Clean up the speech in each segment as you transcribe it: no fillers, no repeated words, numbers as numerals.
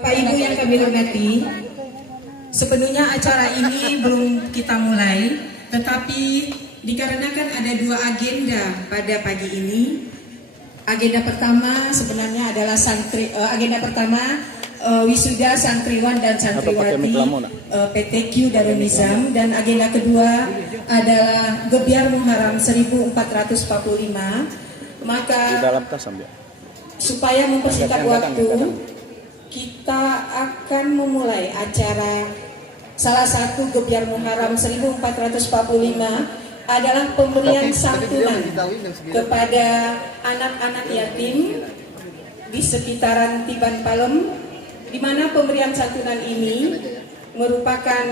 Bapak Ibu yang kami hormati, sepenuhnya acara ini belum kita mulai, tetapi dikarenakan ada dua agenda pada pagi ini. Agenda pertama sebenarnya adalah wisuda santriwan dan santriwati PTQ Darul Nizam, dan agenda kedua adalah Gebyar Muharram 1445. Maka supaya mempersingkat waktu, kita akan memulai acara. Salah satu Gebyar Muharram 1445 adalah pemberian santunan kepada anak-anak yatim di sekitaran Tiban Palem, di mana pemberian santunan ini merupakan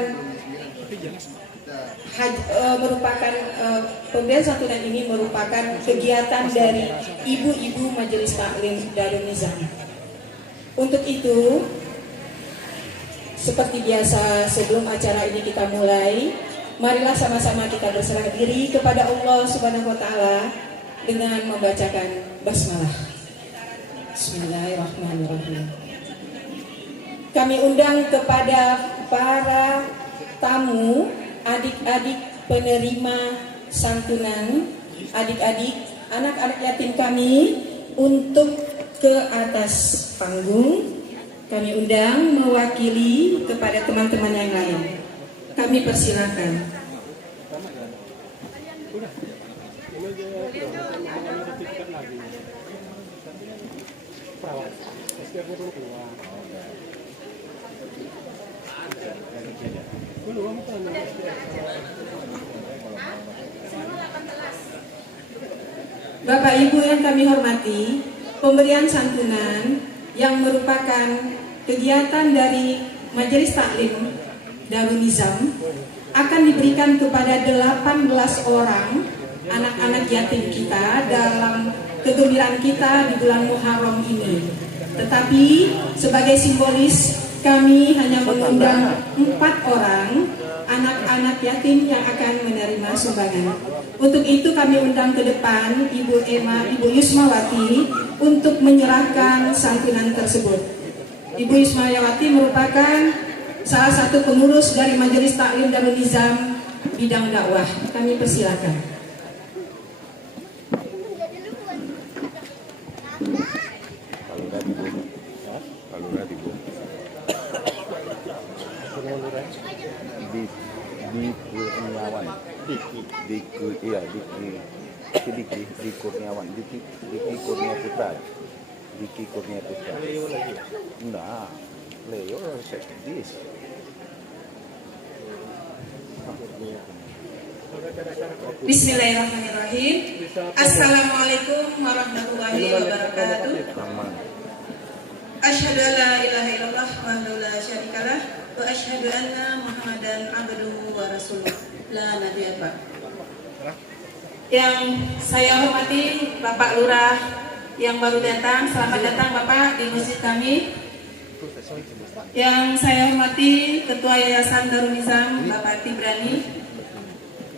kegiatan dari ibu-ibu Majelis Taklim Darul Nizam. Untuk itu, seperti biasa sebelum acara ini kita mulai, marilah sama-sama kita berserah diri kepada Allah Subhanahu wa Ta'ala dengan membacakan basmalah. Bismillahirrahmanirrahim. Kami undang kepada para tamu, adik-adik penerima santunan, adik-adik anak-anak yatim kami untuk ke atas panggung. Kami undang mewakili kepada teman-teman yang lain. Kami persilakan. Bapak Ibu yang kami hormati, pemberian santunan yang merupakan kegiatan dari Majelis Taklim Darul Nizam akan diberikan kepada 18 orang anak-anak yatim kita dalam kegembiraan kita di bulan Muharram ini. Tetapi sebagai simbolis, kami hanya mengundang 4 orang anak-anak yatim yang akan menerima sumbangan. Untuk itu kami undang ke depan Ibu Yusmawati untuk menyerahkan santunan tersebut. Ibu Yusmawati merupakan salah satu pengurus dari Majelis Taklim Darul Nizam bidang dakwah. Kami persilakan. Diki Kurnia Putra. Enggak, Leo sekdis. Bismillahirrahmanirrahim. Assalamualaikum warahmatullahi wabarakatuh. Asyhadu an la ilaha illallah wahdahu la syarikalah wa asyhadu anna Muhammadan abduhu wa rasuluh. La nabiyya ba'd. Yang saya hormati Bapak Lurah yang baru datang, selamat datang Bapak di masjid kami. Yang saya hormati Ketua Yayasan Darul Nizam Bapak Tibrani.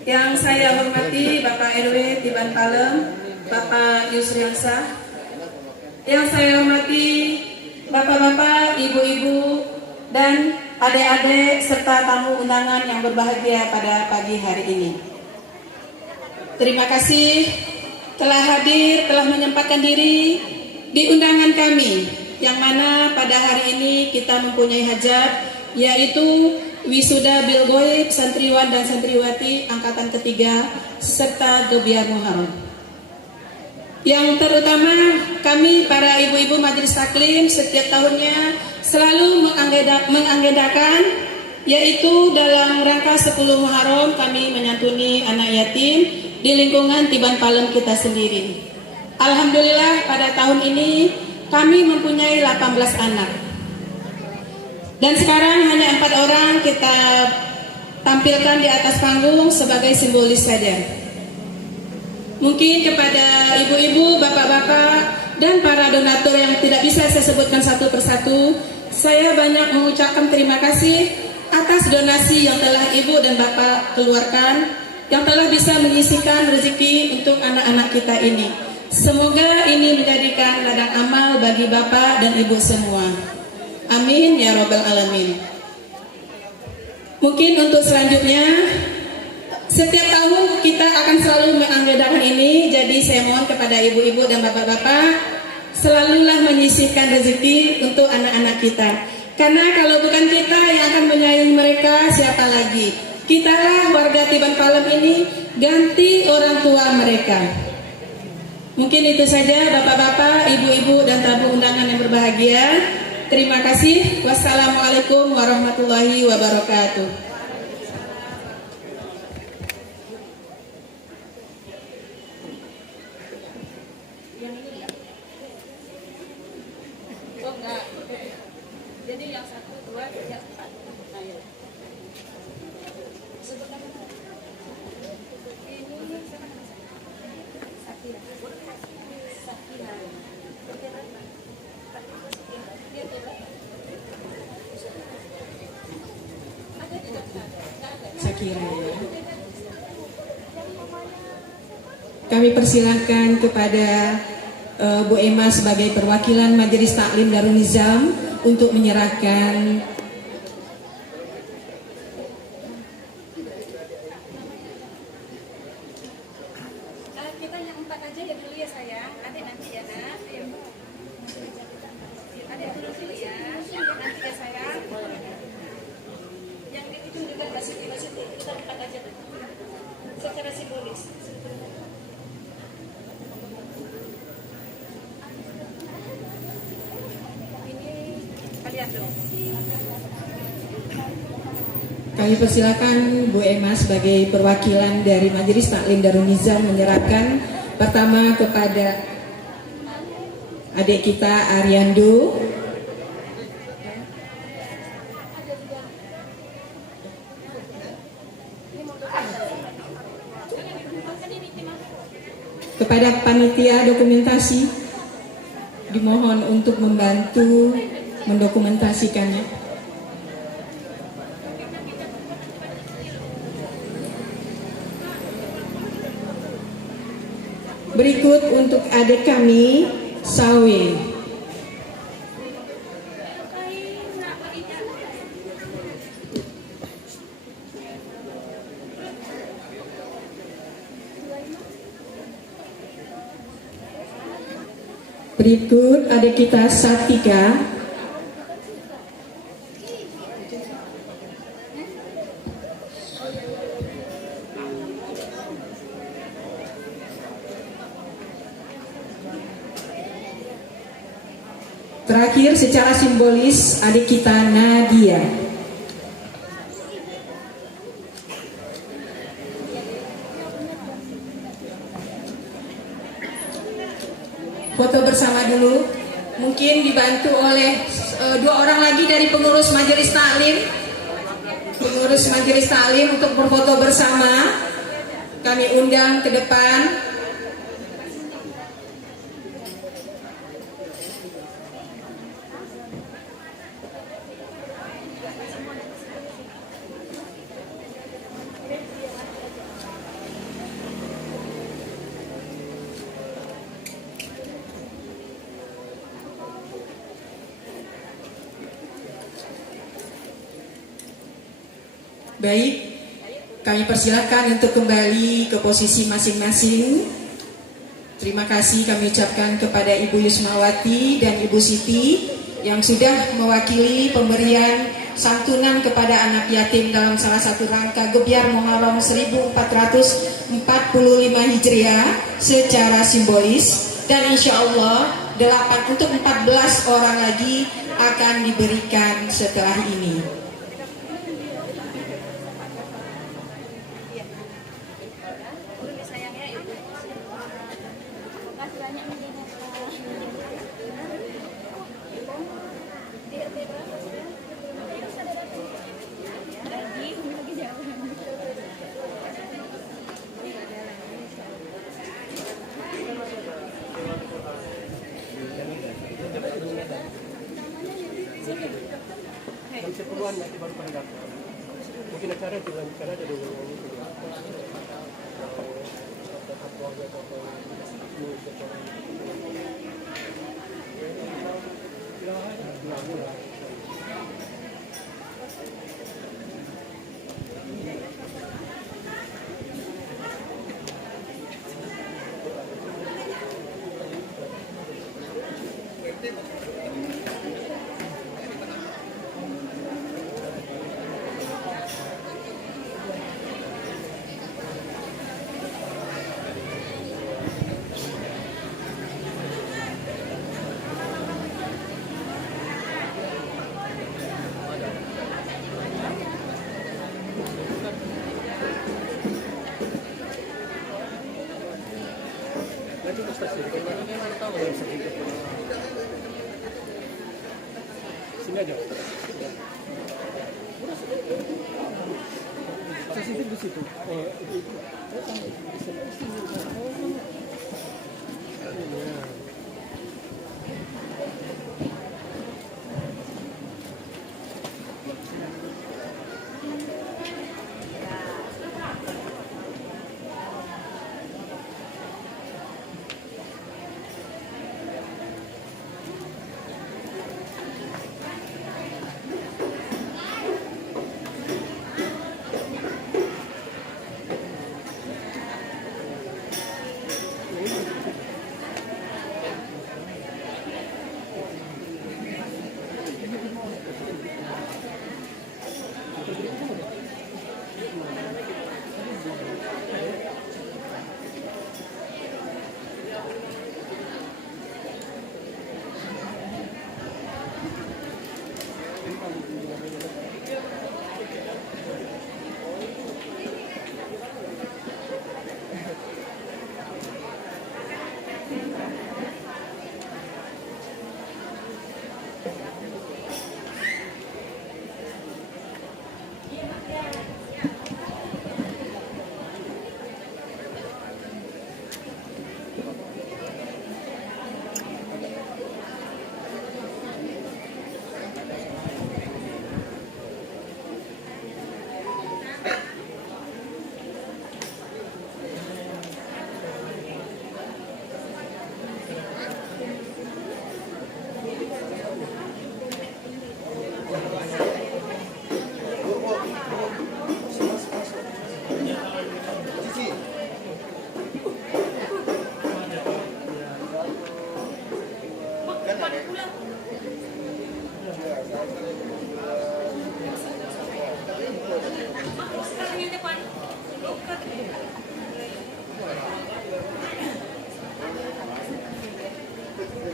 Yang saya hormati Bapak RW Tiban Palem Bapak Yusriansah. Yang saya hormati Bapak-bapak, ibu-ibu, dan adik-adik serta tamu undangan yang berbahagia pada pagi hari ini. Terima kasih telah hadir, telah menyempatkan diri di undangan kami, yang mana pada hari ini kita mempunyai hajat, yaitu wisuda bil ghaib santriwan dan santriwati angkatan ketiga serta Gebyar Muharram. Yang terutama kami para ibu-ibu Majelis Taklim setiap tahunnya selalu mengagendakan, yaitu dalam rangka 10 Muharram kami menyantuni anak yatim di lingkungan Tiban Palem kita sendiri. Alhamdulillah pada tahun ini kami mempunyai 18 anak. Dan sekarang hanya 4 orang kita tampilkan di atas panggung sebagai simbolis saja. Mungkin kepada ibu-ibu, bapak-bapak, dan para donatur yang tidak bisa saya sebutkan satu persatu, saya banyak mengucapkan terima kasih atas donasi yang telah ibu dan bapak keluarkan, yang telah bisa mengisikan rezeki untuk anak-anak kita ini. Semoga ini menjadikan ladang amal bagi bapak dan ibu semua. Amin. Amin ya robbal alamin. Mungkin untuk selanjutnya, setiap tahun kita akan selalu mengadakan ini. Jadi saya mohon kepada ibu-ibu dan bapak-bapak, selalulah menyisihkan rezeki untuk anak-anak kita. Karena kalau bukan kita yang akan menyayangi mereka, siapa lagi? Kitalah warga Tiban Palem ini ganti orang tua mereka. Mungkin itu saja bapak-bapak, ibu-ibu dan tamu undangan yang berbahagia. Terima kasih. Wassalamualaikum warahmatullahi wabarakatuh. Jadi yang 1, 2, 3, 4. Ayo. Sakira ya. Kami persilahkan kepada Bu Emma sebagai perwakilan Majelis Taklim Darul Nizam untuk menyerahkan kita yang 4 aja ya dulu ya sayang. Adik nanti ya nak. Adik dulu ya. Nanti ya sayang. Yang itu juga kasih kita 4 aja. Secara simbolis. Kami persilakan Bu Emma sebagai perwakilan dari Majelis Taklim Darul Nizam menyerahkan pertama kepada adik kita Ariando, kepada panitia dokumentasi dimohon untuk membantu mendokumentasikannya. Berikut untuk adik kami, Sawe. Berikut adik kita, Satika. Terakhir secara simbolis adik kita Nadia. Foto bersama dulu. Mungkin dibantu oleh 2 orang lagi dari pengurus Majelis Taklim. Pengurus Majelis Taklim untuk berfoto bersama. Kami undang ke depan. Baik, kami persilakan untuk kembali ke posisi masing-masing. Terima kasih kami ucapkan kepada Ibu Yusmawati dan Ibu Siti yang sudah mewakili pemberian santunan kepada anak yatim dalam salah satu rangka Gebyar Muharram 1445 Hijriah secara simbolis. Dan insya Allah 8 untuk 14 orang lagi akan diberikan setelah ini. Mungkin acara dilanjutkan aja dulu. Nanti ke stasiun. Mana tahu yang sedikit. Sini aja. Stasiun di situ. Oh, itu.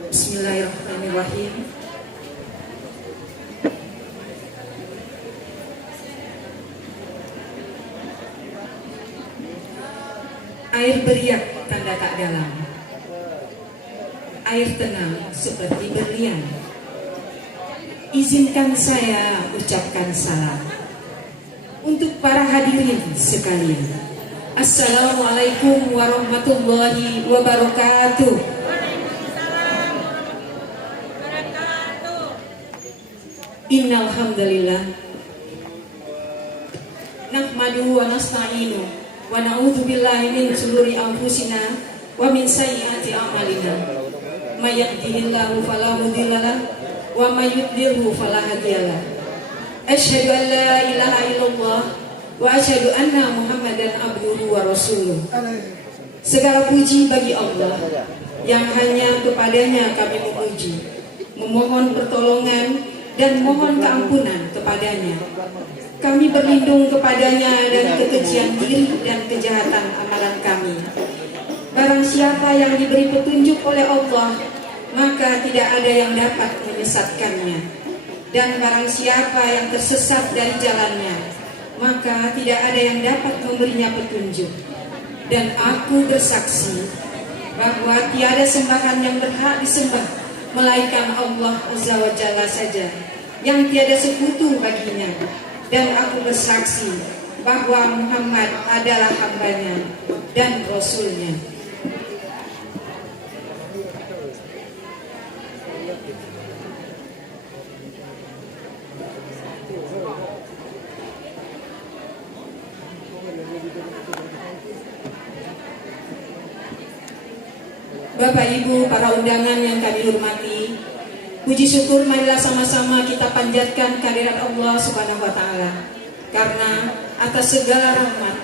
Bismillahirrahmanirrahim. Air beriak tanda tak dalam, air tenang seperti berlian. Izinkan saya ucapkan salam untuk para hadirin sekalian. Assalamualaikum warahmatullahi wabarakatuh. Innal hamdalillah nahmadu wa nasta'inu wa na'udzu billahi min shururi anfusina wa min sayyiati a'malina. May yahdihillahu fala mudhillalah wa may yudlilhu fala hadiyalah. Asyhadu an la ilaha illallah wa asyhadu anna Muhammadan abduhu wa rasuluh. Segala puji bagi Allah yang hanya kepadanya kami memuji, memohon pertolongan dan mohon keampunan kepadanya. Kami berlindung kepadanya dari kekejian diri dan kejahatan amalan kami. Barang siapa yang diberi petunjuk oleh Allah, maka tidak ada yang dapat menyesatkannya. Dan barang siapa yang tersesat dari jalannya, maka tidak ada yang dapat memberinya petunjuk. Dan aku bersaksi bahwa tiada sembahan yang berhak disembah melainkan Allah Azza wa Jalla saja, yang tiada sekutu baginya. Dan aku bersaksi bahwa Muhammad adalah hambanya dan Rasulnya. Bapak Ibu, para undangan yang kami hormati, puji syukur marilah sama-sama kita panjatkan kehadirat Allah Subhanahu wa taala. karena atas segala rahmat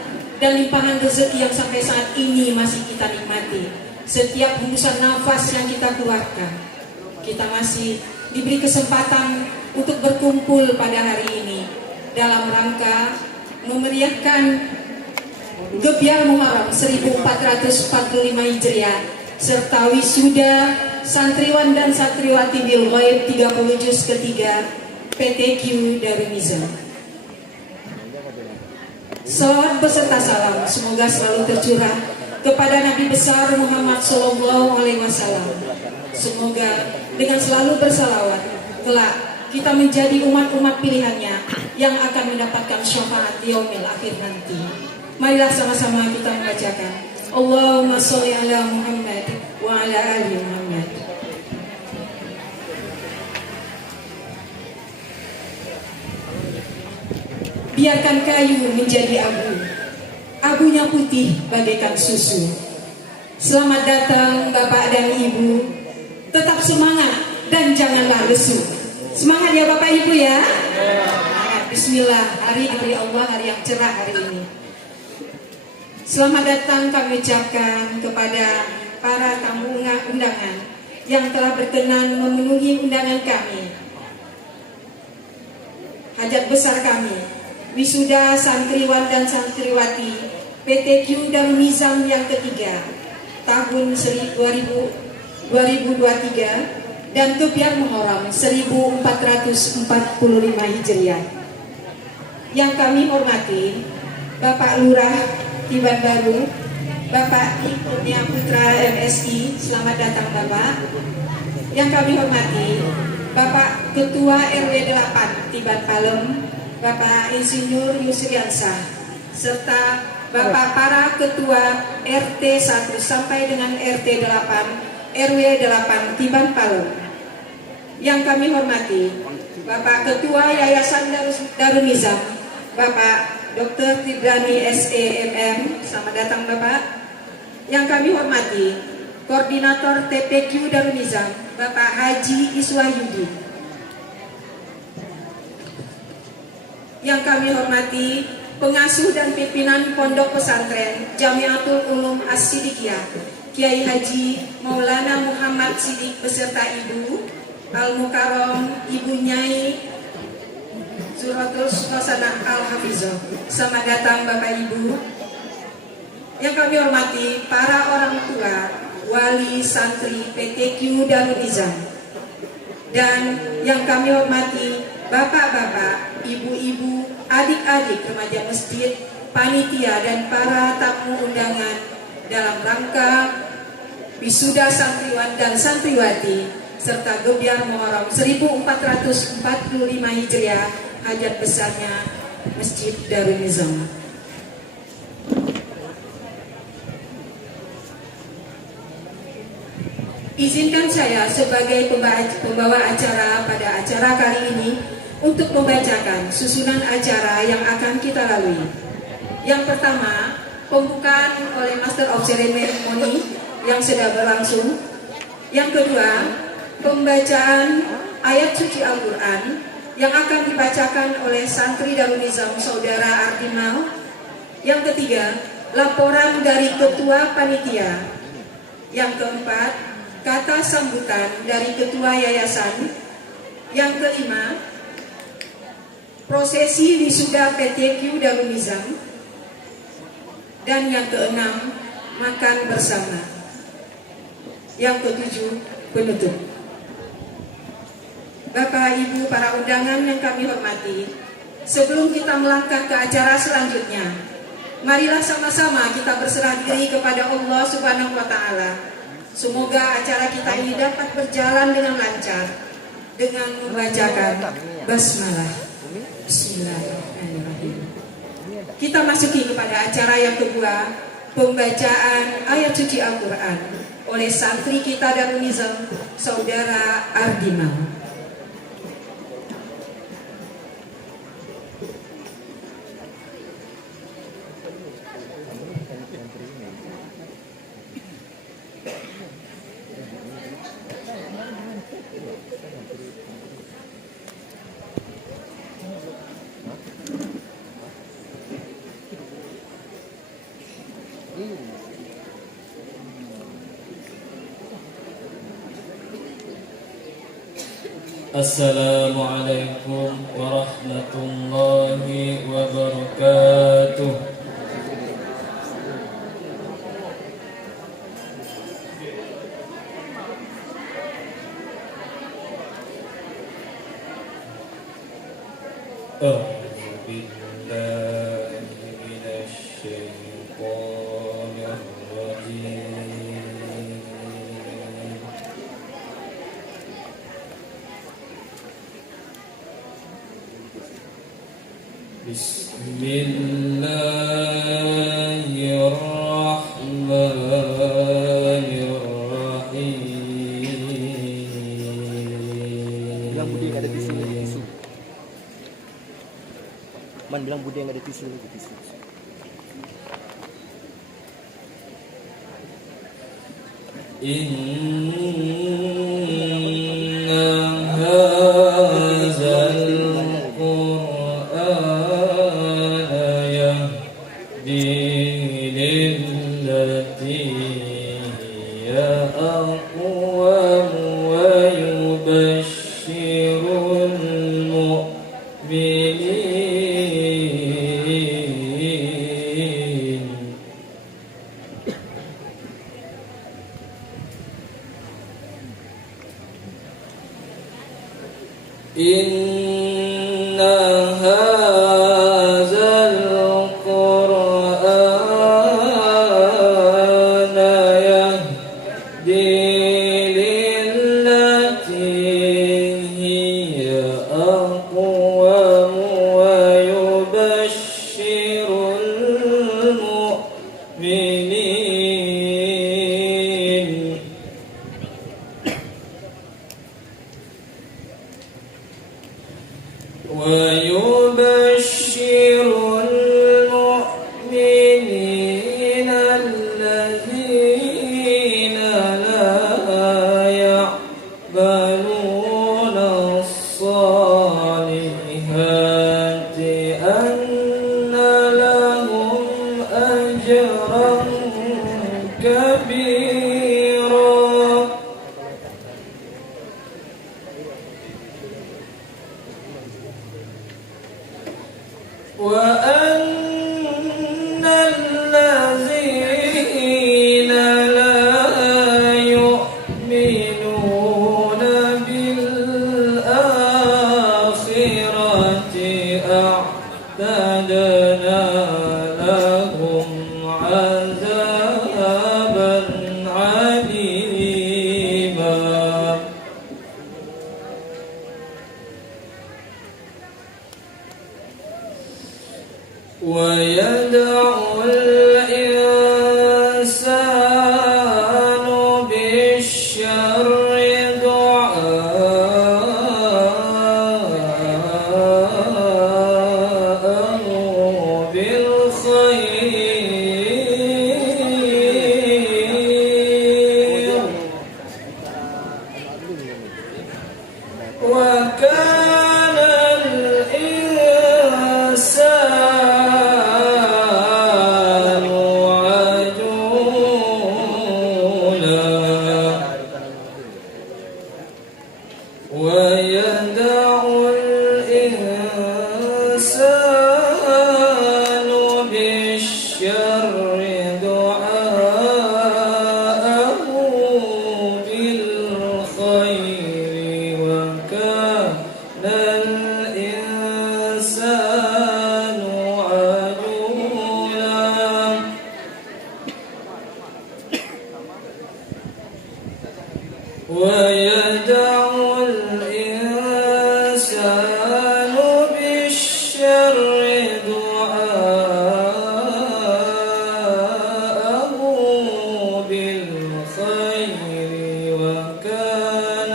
dan limpahan rezeki yang sampai saat ini masih kita nikmati. Setiap hembusan nafas yang kita keluarkan, kita masih diberi kesempatan untuk berkumpul pada hari ini dalam rangka memeriahkan Gebyar Muharram 1445 Hijriah serta wisuda santriwan dan santriwati bil ghaib 30 juz ketiga PTQ Darul Nizam. Salawat beserta salam semoga selalu tercurah kepada Nabi besar Muhammad Sallallahu Alaihi Wasallam. Semoga dengan selalu bersalawat kelak kita menjadi umat-umat pilihannya yang akan mendapatkan syafaat di yaumil akhir nanti. Marilah sama-sama kita membacakan Allahumma sholli ala Muhammad wa ala ali Muhammad. Biarkan kayu menjadi abu, abunya putih bagaikan susu. Selamat datang Bapak dan Ibu, tetap semangat dan janganlah lesu. Semangat ya Bapak Ibu ya. Bismillah, hari diberi Allah, hari yang cerah hari ini. Selamat datang kami ucapkan kepada para tamu undangan yang telah berkenan memenuhi undangan kami. Hajat besar kami, wisuda santriwan dan santriwati PTQ Darul Nizam yang ketiga tahun 2023 dan Gebyar Muharram 1445 Hijriah. Yang kami hormati Bapak Lurah Tiban Baru, Bapak Kurnia Putra MSI, selamat datang Bapak. Yang kami hormati Bapak Ketua RW 8 Tiban Palem, Bapak Insinyur Yusriansah, serta Bapak para Ketua RT 1 sampai dengan RT 8 RW 8 Tiban Palem. Yang kami hormati Bapak Ketua Yayasan Darul Nizam, Bapak Dr. Tibrani SEMM, selamat datang Bapak. Yang kami hormati Koordinator TPQ Darul Nizam, Bapak Haji Iswahyudi. Yang kami hormati pengasuh dan pimpinan Pondok Pesantren Jamiatul Ulum As-Siddiqiyah, Kiai Haji Maulana Muhammad Siddiq beserta Ibu Al-Mukarram Ibu Nyai Suratul Hasanah Al-Hafizah. Selamat datang Bapak Ibu. Yang kami hormati para orang tua, wali santri PTQ Darul Nizam. Dan yang kami hormati bapak-bapak, ibu-ibu, adik-adik remaja masjid, panitia dan para tamu undangan dalam rangka wisuda santriwan dan santriwati serta Gebyar Muharram 1445 Hijriah hajat besarnya Masjid Darul Nizam. Izinkan saya sebagai pembawa acara pada acara kali ini untuk membacakan susunan acara yang akan kita lalui. Yang pertama, pembukaan oleh Master of Ceremony yang sudah berlangsung. Yang kedua, pembacaan ayat suci Al-Quran yang akan dibacakan oleh santri Darul Nizam Saudara Ardimal. Yang ketiga, laporan dari ketua panitia. Yang keempat, kata sambutan dari ketua yayasan. Yang kelima, prosesi wisuda PTQ Darul Nizam. Dan yang keenam, makan bersama. Yang ketujuh, penutup. Bapak Ibu para undangan yang kami hormati, sebelum kita melangkah ke acara selanjutnya, marilah sama-sama kita berserah diri kepada Allah Subhanahu wa Ta'ala. Semoga acara kita ini dapat berjalan dengan lancar dengan membacakan basmalah. Bismillahirrahmanirrahim. Kita masuki kepada acara yang kedua, pembacaan ayat suci Al-Quran oleh santri kita Darul Nizam Saudara Ardimal. Assalamualaikum warahmatullahi wabarakatuh. A'udzu billahi minasy syaithanir rajim. Bilang Budi nggak ada tisu, Bismillahirrahmanirrahim. tisu. Man bilang Budi nggak ada tisu lagi, tisu. Inna hadzal Qur'ana yahdi lillati hiya aqwam wa yubashshirul mu'minin. Inna hadzal Qur'ana yahdi lillati hiya aqwam wa yubashshirul mu'minin. ويبشر المؤمنين الذين لا يعملون الصالحات أن لهم أجرا كبيرا. وأن الذين لا يؤمنون بالآخرة أعتدنا لهم عذابا عليما. ويدعو الإنسان بالشر دعاءه بالخير. وكان الإنسان عجولا. ويدعو الإنسان بالشر دعاءه بالخير. وكان الإنسان عجولا. ويدعو الإنسان بالشر دعاءه بالخير. وكان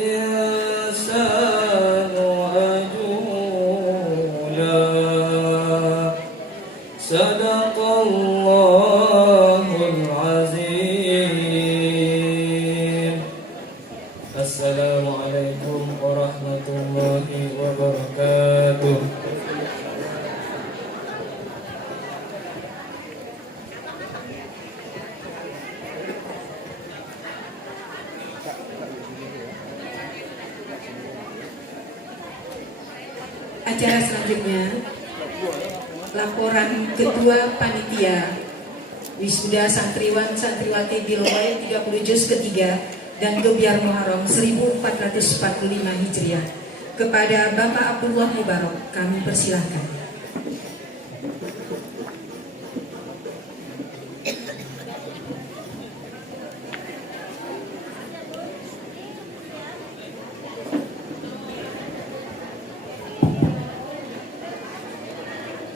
الإنسان عجولا. صدق الله العظيم. السلام عليكم ورحمة الله وبركاته. acara selanjutnya, laporan Ketua Panitia Wisuda Santriwan Santriwati Bilwai 30 Juz ketiga dan Gebiar Muharram 1445 Hijriah kepada Bapak Abdullah Mubarak, kami persilahkan.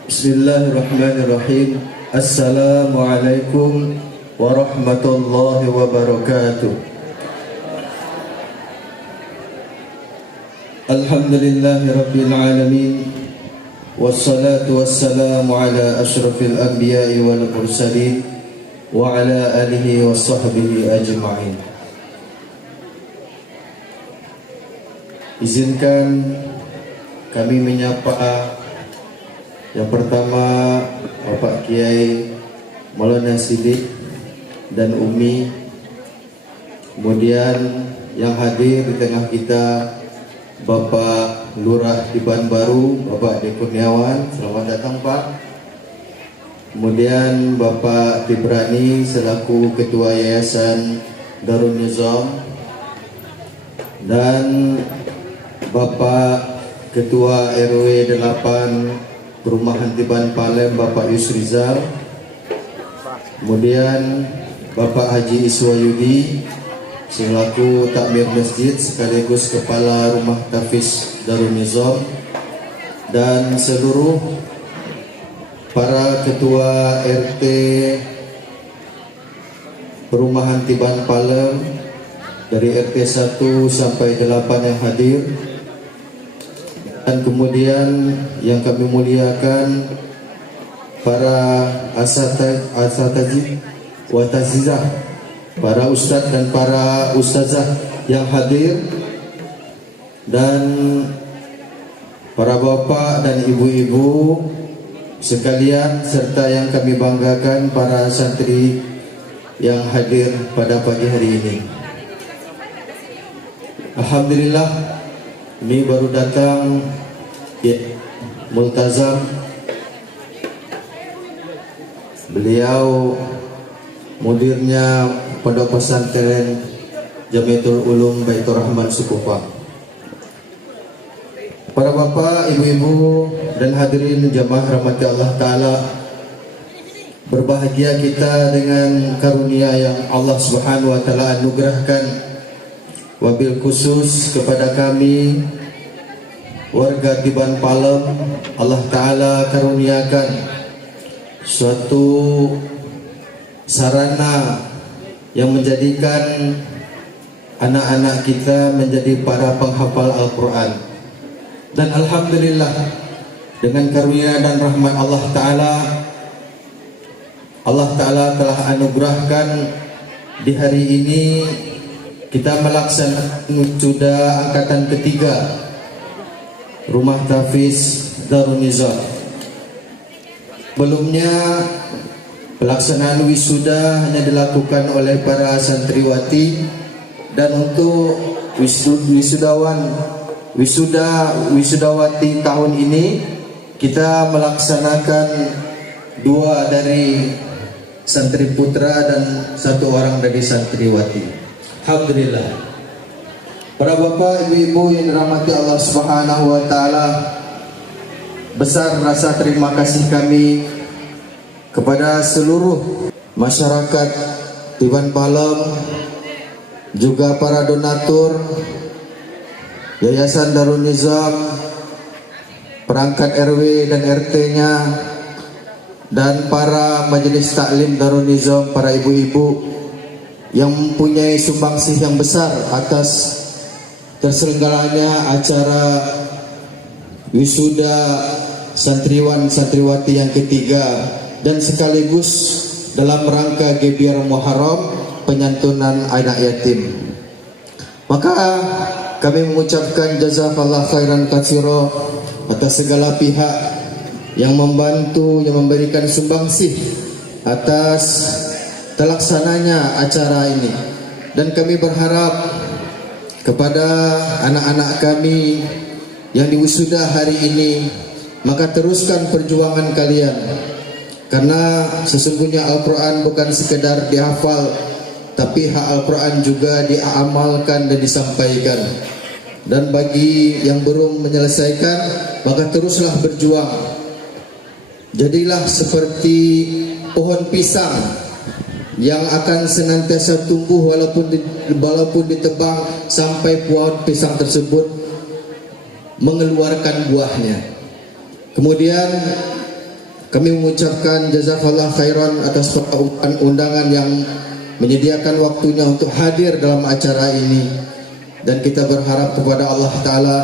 Bismillahirrahmanirrahim. Assalamualaikum warahmatullahi wabarakatuh. Alhamdulillahi rabbil alamin. Wassalatu wassalamu ala asyrafil anbiya'i wal mursalin wa ala alihi wa sahbihi ajma'in. Izinkan kami menyapa yang pertama Bapak Kiai Maulana Sidik dan Umi, kemudian yang hadir di tengah kita Bapak Lurah Tiban Baru, Bapak De Kurniawan, selamat datang Pak. Kemudian Bapak Tibrani selaku Ketua Yayasan Darun Nizam, dan Bapak Ketua RW 8 Perumahan Tiban Palem Bapak Yusrizal, kemudian Bapak Haji Iswayudi selaku takmir masjid sekaligus kepala rumah tahfiz Darun Nizam, dan seluruh para ketua RT Perumahan Tiban Palem dari RT 1 sampai 8 yang hadir. Dan kemudian yang kami muliakan para asatidz wa tazizah, para ustadz dan para ustazah yang hadir, dan para bapak dan ibu-ibu sekalian, serta yang kami banggakan para santri yang hadir pada pagi hari ini. Alhamdulillah, ini baru datang Multazam. Beliau mudirnya Pondok Pesantren Jamiatul Ulum Baitur Rahman Sukupang. Para bapak, ibu-ibu dan hadirin jamaah rahmati Allah Ta'ala, berbahagia kita dengan karunia yang Allah Subhanahu wa Ta'ala anugerahkan, wabil khusus kepada kami warga Tiban Palem. Allah Ta'ala karuniakan suatu sarana yang menjadikan anak-anak kita menjadi para penghafal Al-Quran. Dan Alhamdulillah, dengan karunia dan rahmat Allah Ta'ala telah anugerahkan di hari ini kita melaksanakan wisuda angkatan ketiga Rumah Tahfiz Darun Nizam. Sebelumnya pelaksanaan wisuda hanya dilakukan oleh para santriwati, dan untuk wisudawati tahun ini kita melaksanakan 2 dari santri putra dan 1 orang dari santriwati. Alhamdulillah. Para bapak, ibu-ibu yang dirahmati Allah Subhanahu wa Ta'ala, besar rasa terima kasih kami kepada seluruh masyarakat Tiban Palem, juga para donatur Yayasan Darun Nizam, perangkat RW dan RT-nya, dan para majelis taklim Darun Nizam, para ibu-ibu yang mempunyai sumbangsih yang besar atas terselenggaranya acara wisuda santriwan santriwati yang ketiga, dan sekaligus dalam rangka Gebiar Muharram, penyantunan anak yatim. Maka kami mengucapkan jazakallah khairan katsira atas segala pihak yang membantu, yang memberikan sumbangsih atas terlaksananya acara ini. Dan kami berharap kepada anak-anak kami yang diwisuda hari ini, maka teruskan perjuangan kalian, karena sesungguhnya Al-Quran bukan sekedar dihafal, tapi hak Al-Quran juga diamalkan dan disampaikan. Dan bagi yang belum menyelesaikan, maka teruslah berjuang. Jadilah seperti pohon pisang yang akan senantiasa tumbuh walaupun ditebang sampai pohon pisang tersebut mengeluarkan buahnya. Kemudian kami mengucapkan jazakallah khairan atas undangan yang menyediakan waktunya untuk hadir dalam acara ini, dan kita berharap kepada Allah Ta'ala,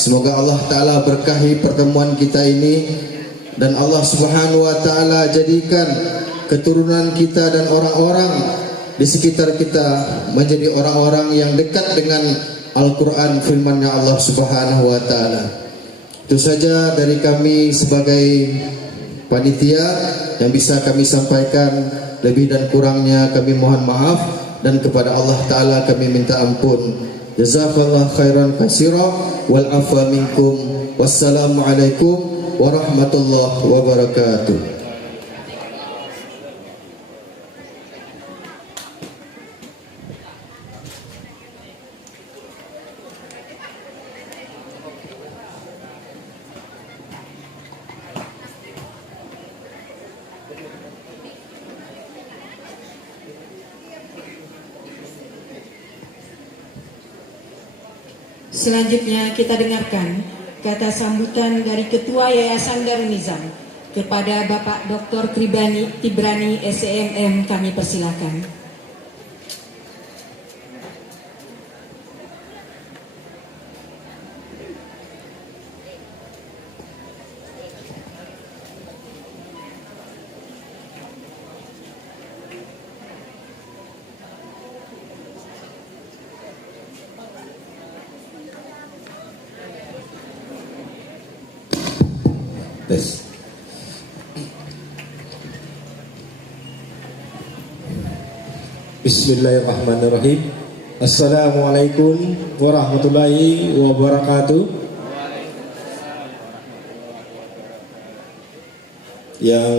semoga Allah Ta'ala berkahi pertemuan kita ini, dan Allah Subhanahu Wa Ta'ala jadikan keturunan kita dan orang-orang di sekitar kita menjadi orang-orang yang dekat dengan Al-Quran, firman-Nya Allah Subhanahu Wa Ta'ala. Itu saja dari kami sebagai panitia yang bisa kami sampaikan. Lebih dan kurangnya kami mohon maaf, dan kepada Allah Ta'ala kami minta ampun. Jazakallah khairan katsira wal afwa minkum. Wassalamualaikum warahmatullahi wabarakatuh. Selanjutnya kita dengarkan kata sambutan dari Ketua Yayasan Darul Nizam kepada Bapak Dr. Tibrani SEMM, kami persilakan. Tes. Bismillahirrahmanirrahim. Assalamualaikum warahmatullahi wabarakatuh. Yang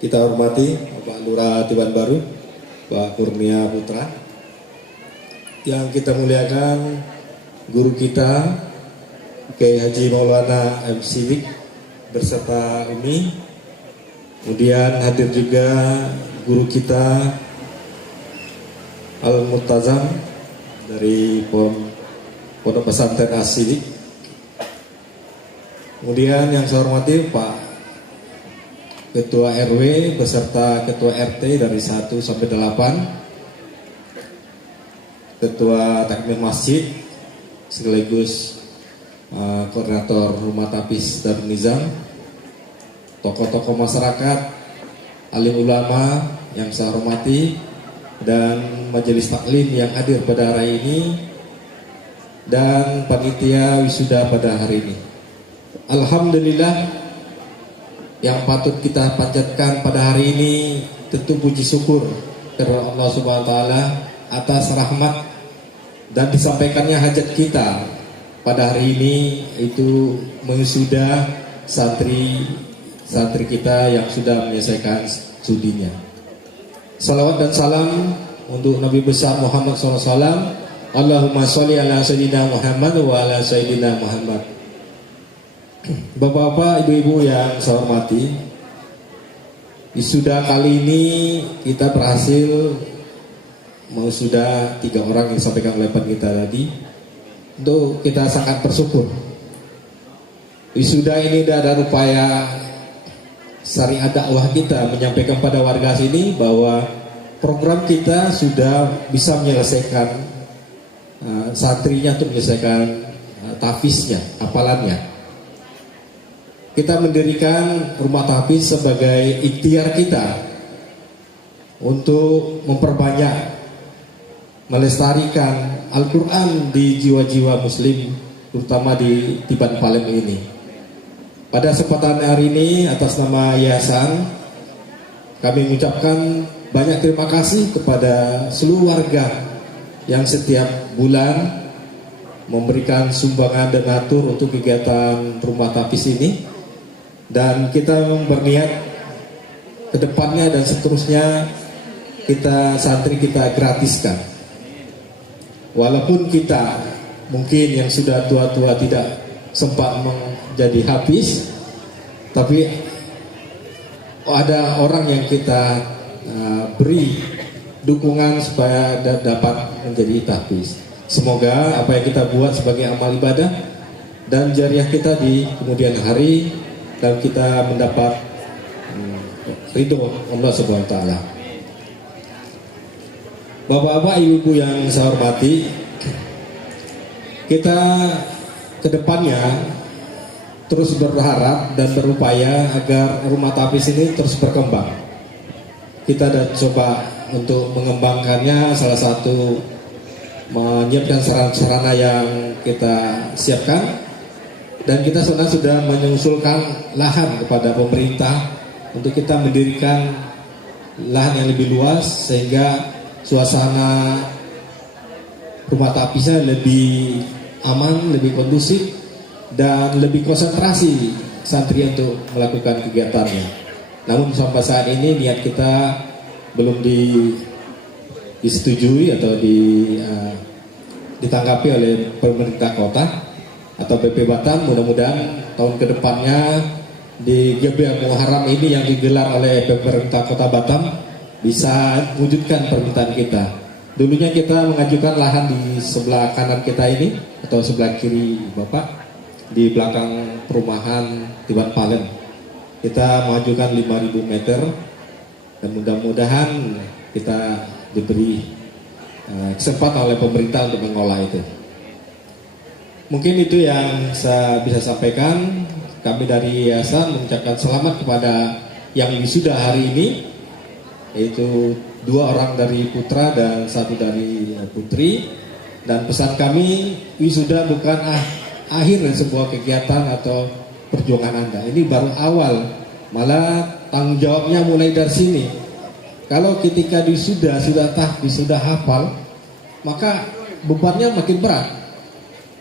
kita hormati Bapak Lurah Tuban Baru, Pak Kurnia Putra. Yang kita muliakan guru kita Kiai Haji Maulana M. Sidik berserta Umi. Kemudian hadir juga guru kita Al-Muttazam dari Pondok Pesantren As-Sidik. Kemudian yang saya hormati Pak Ketua RW beserta Ketua RT dari 1 sampai 8, Ketua Takmir Masjid sekaligus koordinator Rumah Tapis Darul Nizam, tokoh-tokoh masyarakat, alim ulama yang saya hormati, dan majelis taklim yang hadir pada hari ini, dan panitia wisuda pada hari ini. Alhamdulillah, yang patut kita panjatkan pada hari ini tentu puji syukur kepada Allah Subhanahu wa Ta'ala atas rahmat dan disampaikannya hajat kita. Pada hari ini itu mengwisuda santri kita yang sudah menyelesaikan studinya. Salawat dan salam untuk Nabi besar Muhammad SAW. Allahumma sholli ala sayyidina Muhammad wa ala sayyidina Muhammad. Bapak-bapak, ibu-ibu yang saya hormati, wisuda kali ini kita berhasil mengwisuda 3 orang yang disampaikan oleh kita tadi. Untuk kita sangat bersyukur. Wisuda ini ada upaya syariah dakwah kita menyampaikan pada warga sini bahwa program kita sudah bisa menyelesaikan santrinya untuk menyelesaikan tafiznya, hafalannya. Kita mendirikan rumah tafiz sebagai ikhtiar kita untuk memperbanyak, melestarikan Al-Quran di jiwa-jiwa muslim, terutama di Tiban Palem ini. Pada kesempatan hari ini, atas nama Yayasan, kami mengucapkan banyak terima kasih kepada seluruh warga yang setiap bulan memberikan sumbangan donatur untuk kegiatan rumah tapis ini, dan kita berniat ke depannya dan seterusnya santri kita gratiskan. Walaupun kita mungkin yang sudah tua-tua tidak sempat menjadi habis, tapi ada orang yang kita beri dukungan supaya dapat menjadi tahfiz. Semoga apa yang kita buat sebagai amal ibadah dan jariah kita di kemudian hari, dan kita mendapat ridho Allah Subhanahu wa taala. Bapak-bapak, ibu-ibu yang saya hormati, kita kedepannya terus berharap dan berupaya agar rumah tapis ini terus berkembang. Kita sudah coba untuk mengembangkannya, salah satu menyiapkan sarana yang kita siapkan, dan kita sudah mengusulkan lahan kepada pemerintah untuk kita mendirikan lahan yang lebih luas sehingga suasana rumah tapisnya lebih aman, lebih kondusif, dan lebih konsentrasi santri untuk melakukan kegiatannya. Namun sampai saat ini niat kita belum disetujui atau ditanggapi oleh pemerintah kota atau BP Batam. Mudah-mudahan tahun kedepannya di GBA Muharram ini yang digelar oleh pemerintah kota Batam bisa wujudkan permintaan kita. Dulunya kita mengajukan lahan di sebelah kanan kita ini atau sebelah kiri Bapak, di belakang perumahan Tiban Palen. Kita mengajukan 5.000 meter, dan mudah-mudahan kita diberi kesempatan oleh pemerintah untuk mengolah itu. Mungkin itu yang saya bisa sampaikan. Kami dari yayasan mengucapkan selamat kepada yang wisuda hari ini, yaitu 2 orang dari putra dan 1 dari putri. Dan pesan kami, wisuda bukan akhir dari sebuah kegiatan atau perjuangan Anda. Ini baru awal, malah tanggung jawabnya mulai dari sini. Kalau ketika wisuda sudah tahfiz, sudah hafal, maka bebannya makin berat.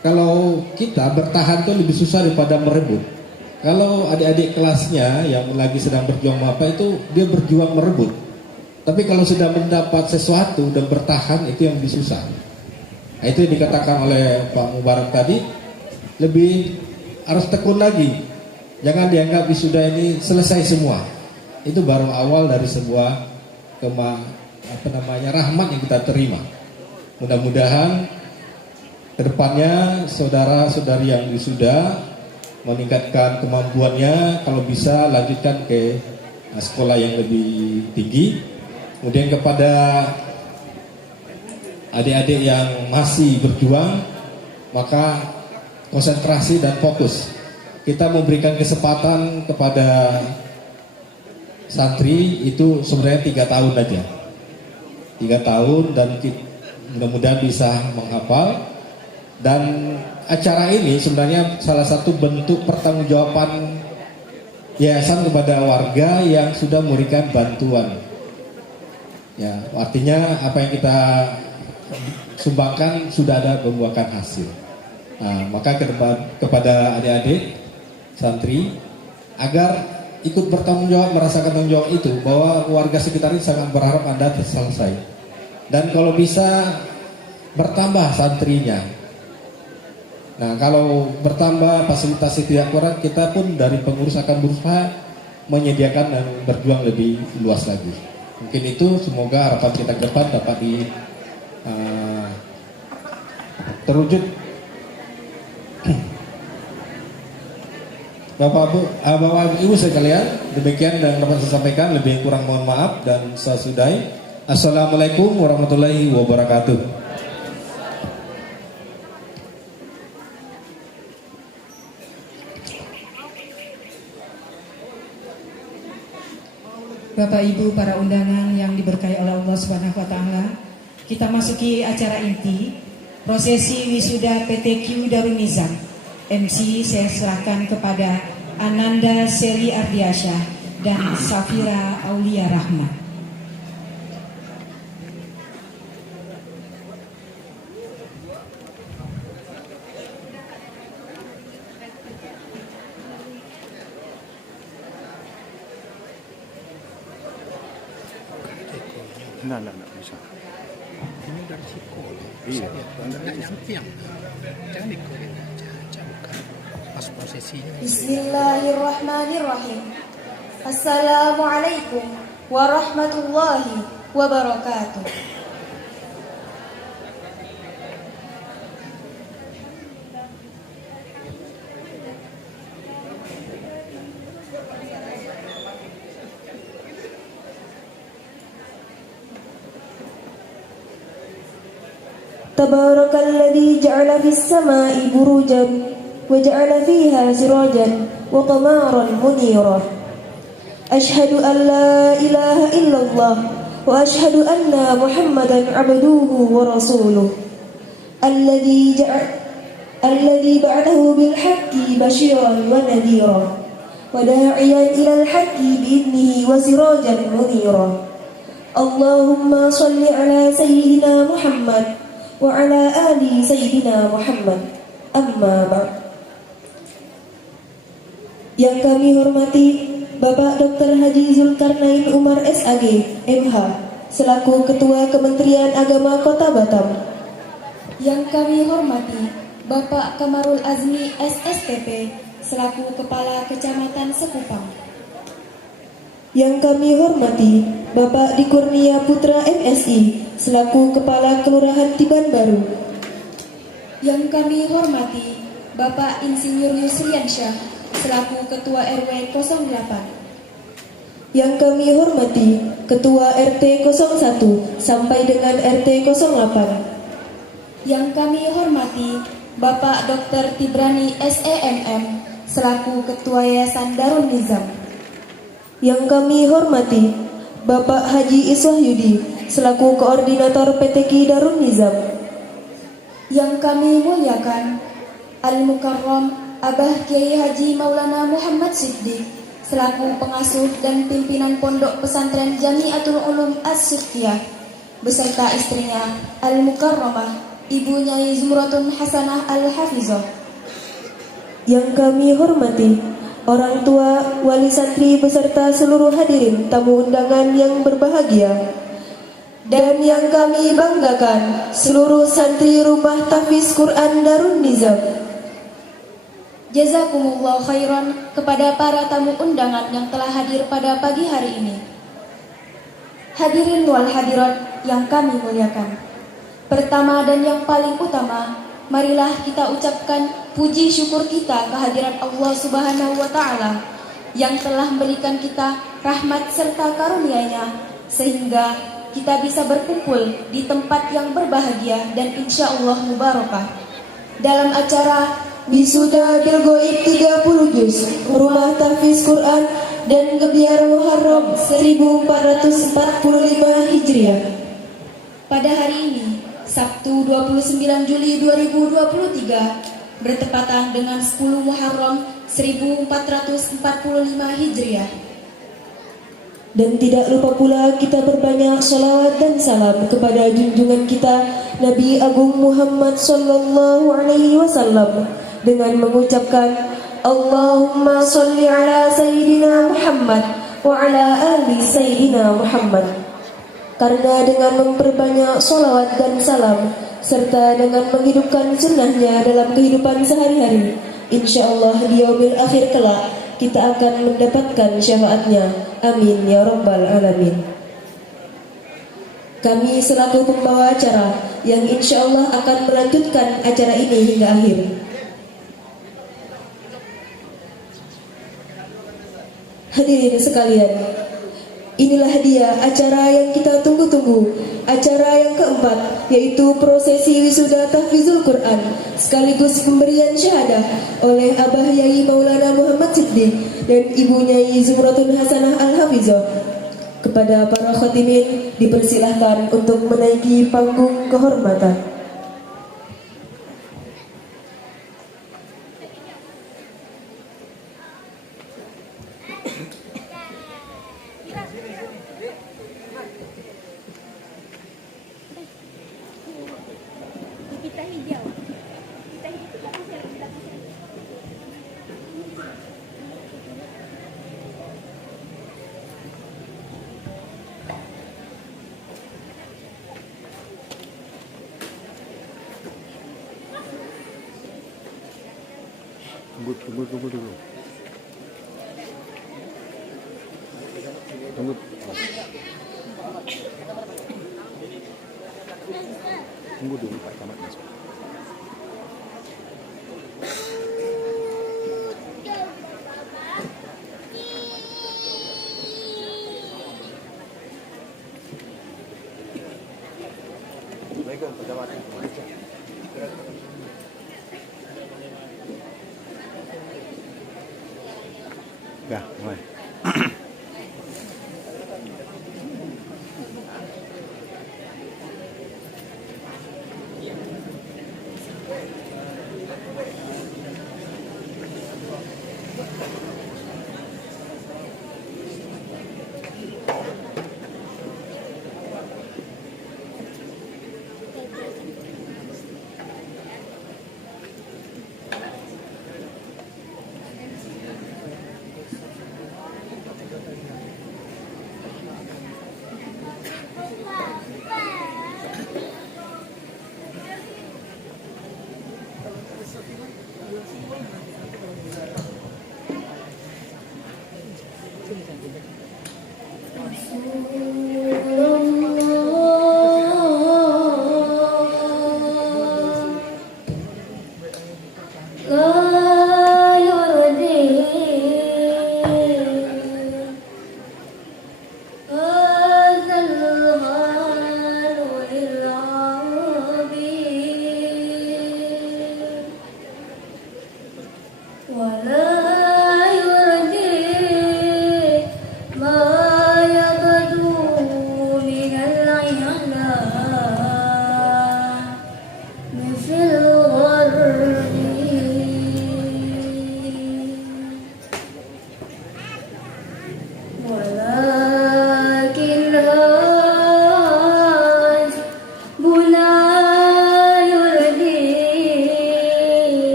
Kalau kita bertahan itu lebih susah daripada merebut. Kalau adik-adik kelasnya yang lagi sedang berjuang apa itu, dia berjuang merebut. Tapi kalau sudah mendapat sesuatu dan bertahan, itu yang lebih susah. Nah, itu yang dikatakan oleh Pak Mubarak tadi, lebih harus tekun lagi. Jangan dianggap wisuda ini selesai semua. Itu baru awal dari sebuah rahmat yang kita terima. Mudah-mudahan kedepannya saudara-saudari yang wisuda meningkatkan kemampuannya, kalau bisa lanjutkan ke sekolah yang lebih tinggi. Kemudian kepada adik-adik yang masih berjuang, maka konsentrasi dan fokus. Kita memberikan kesempatan kepada santri itu sebenarnya 3 tahun aja. 3 tahun, dan mudah-mudahan bisa menghafal. Dan acara ini sebenarnya salah satu bentuk pertanggungjawaban yayasan kepada warga yang sudah memberikan bantuan. Ya, artinya apa yang kita sumbangkan sudah ada membuahkan hasil. Nah, maka kepada adik-adik santri agar ikut bertanggung jawab, merasakan tanggung jawab itu, bahwa warga sekitar ini sangat berharap Anda selesai. Dan kalau bisa bertambah santrinya. Nah, kalau bertambah fasilitas tidak kurang, kita pun dari pengurus akan berusaha menyediakan dan berjuang lebih luas lagi. Mungkin itu, semoga harapan kita ke depan dapat terwujud. Bapak Ibu sekalian, demikian yang dapat saya sampaikan. Lebih kurang mohon maaf dan saya sudahi. Assalamualaikum warahmatullahi wabarakatuh. Bapak Ibu para undangan yang diberkahi oleh Allah Subhanahu wa taala, kita masuki acara inti, prosesi wisuda PTQ Darun Nizam. MC saya serahkan kepada Ananda Seri Ardiasyah dan Safira Aulia Rahmat. Enggak bisa. Ini dari sekolah. Iya. Enggak nyampe yang. Jangan dikorein aja. Bukan. Pas prosesinya. Bismillahirrahmanirrahim. Assalamualaikum warahmatullahi wabarakatuh. Tabarakalladzi ja'ala fis sama'i burujan wa ja'ala fiha sirajan wa qamaran munira. Ashhadu an la ilaha illallah wa ashhadu anna Muhammadan 'abduhu wa rasuluh. Alladzi ba'athahu bil haqqi basyiran wa nadhira wa da'iyan ilal haqqi bi'idnihi wa sirajan munira. Allahumma shalli ala sayyidina Muhammad wa ala ali sayyidina Muhammad. Amma ba'd. Yang kami hormati Bapak Dr. Haji Zulkarnain Umar SAG, MH, selaku Ketua Kementerian Agama Kota Batam. Yang kami hormati Bapak Kamarul Azmi SSTP, selaku Kepala Kecamatan Sekupang. Yang kami hormati Bapak Dikurnia Putra MSI, selaku Kepala Kelurahan Tiban Baru. Yang kami hormati Bapak Insinyur Yusriansyah, selaku Ketua RW 08. Yang kami hormati Ketua RT 01 sampai dengan RT 08. Yang kami hormati Bapak Dr. Tibrani SEMM, selaku Ketua Yayasan Darun Nizam. Yang kami hormati Bapak Haji Iswahyudi, selaku Koordinator PTQ Darun Nizam. Yang kami muliakan Al-Mukarram Abah Kiai Haji Maulana Muhammad Siddiq, selaku pengasuh dan pimpinan Pondok Pesantren Jamiatul Ulum As-Sufiyah, beserta istrinya Al-Mukarramah Ibu Nyai Zumratun Hasanah Al-Hafizah. Yang kami hormati orang tua, wali santri beserta seluruh hadirin tamu undangan yang berbahagia. Dan yang kami banggakan, seluruh santri Rumah Tahfiz Quran Darun Nizam. Jazakumullah khairan kepada para tamu undangan yang telah hadir pada pagi hari ini. Hadirin wal hadirat yang kami muliakan. Pertama dan yang paling utama, marilah kita ucapkan puji syukur kita kehadiran Allah Subhanahu wa Ta'ala yang telah memberikan kita rahmat serta karunia-Nya sehingga kita bisa berkumpul di tempat yang berbahagia dan insya Allah mubarakah dalam acara Wisuda Bil Goib 30 Juz Rumah Tahfiz Quran dan Gebiar Muharram 1445 Hijriah. Pada hari ini, Sabtu 29 Juli 2023, bertepatan dengan 10 Muharram 1445 Hijriah. Dan tidak lupa pula kita berbanyak salawat dan salam kepada junjungan kita Nabi Agung Muhammad sallallahu alaihi wasallam dengan mengucapkan Allahumma sholli ala sayyidina Muhammad wa ala ali sayyidina Muhammad. Karena dengan memperbanyak salawat dan salam serta dengan menghidupkan sunnahnya dalam kehidupan sehari-hari, insya Allah di yaumil akhir kelak kita akan mendapatkan syafaatnya. Amin ya rabbal alamin. Kami selaku pembawa acara yang insya Allah akan melanjutkan acara ini hingga akhir. Hadirin sekalian, inilah dia acara yang kita tunggu-tunggu, acara yang keempat, yaitu prosesi wisuda tahfizul Quran sekaligus pemberian syahadah oleh Abah Yai Maulana Muhammad Siddiq dan Ibu Nyai Zumratun Hasanah Al-Hafizah. Kepada para khatimin dipersilahkan untuk menaiki panggung kehormatan. Tunggu dulu. Tunggu. Tunggu dulu Pak Camat masuk. Assalamualaikum Pak Camat. Ya, mulai.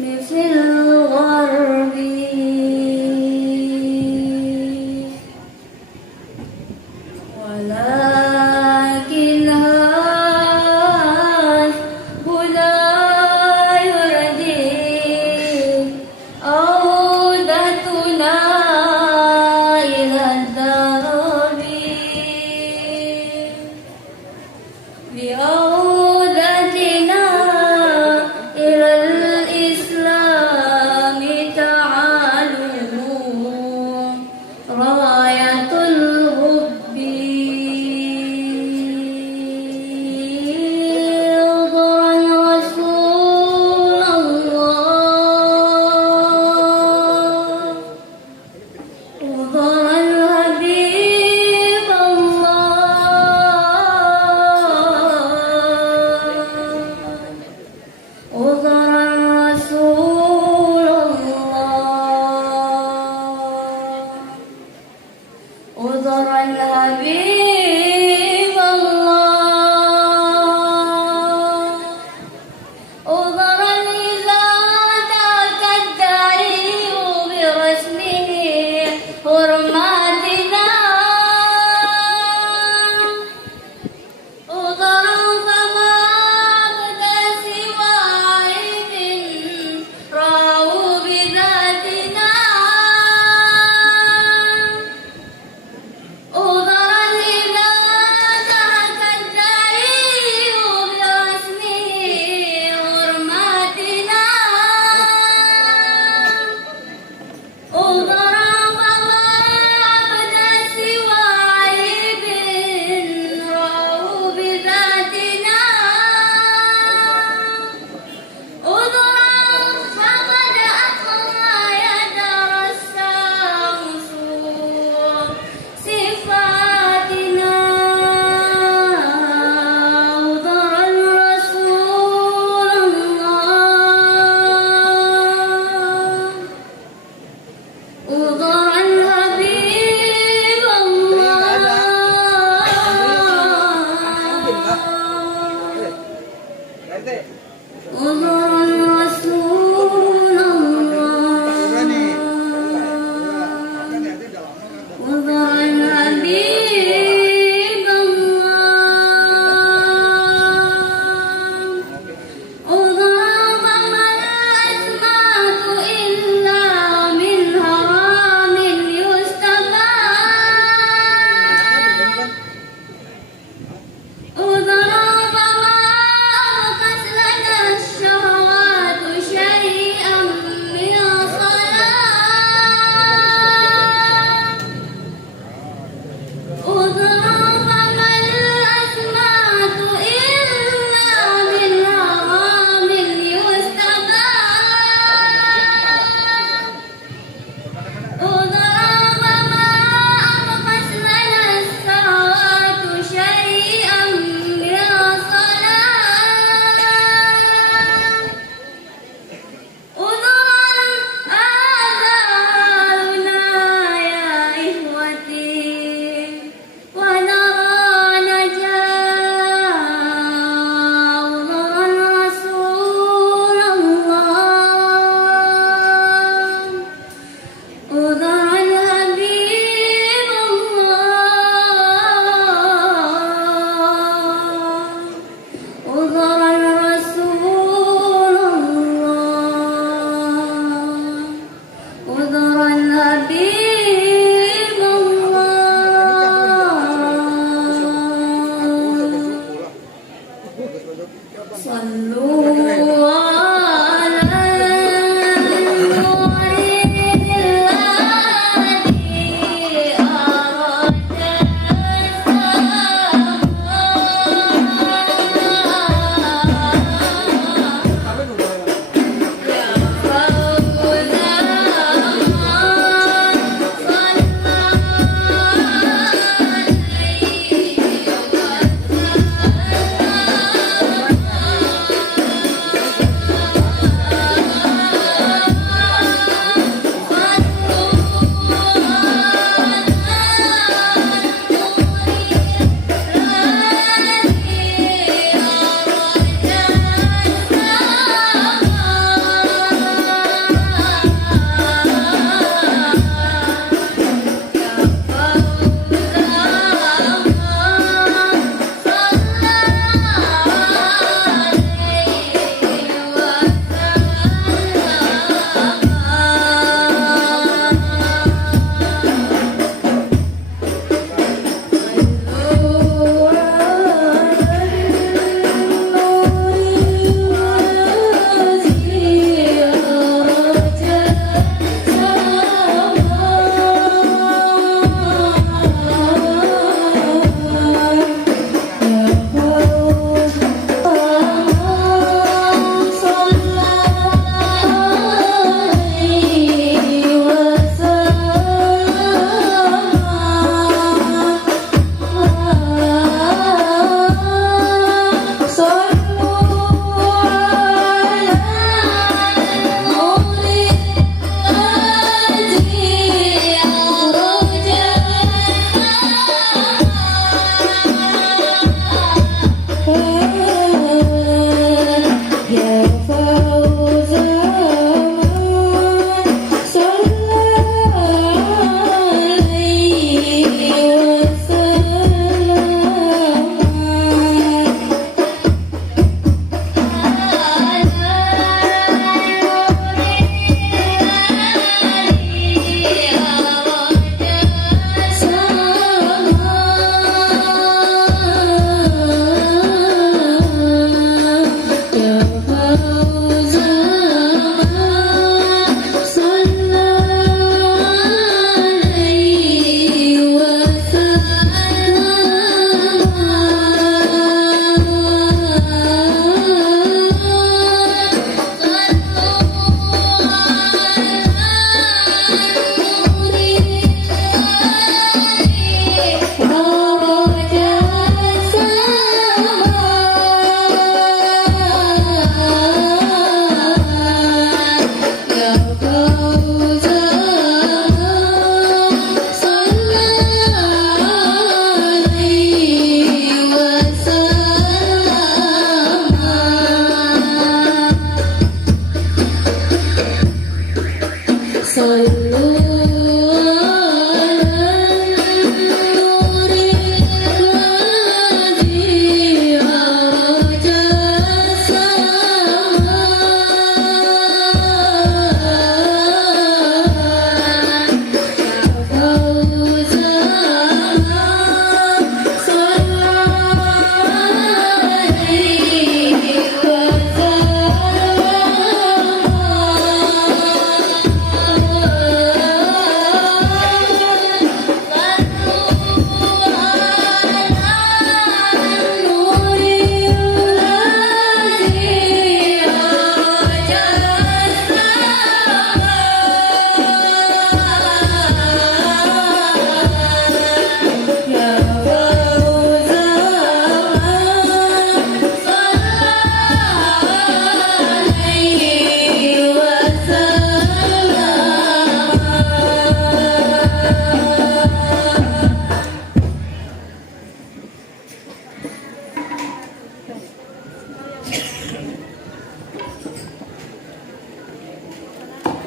مثل شهر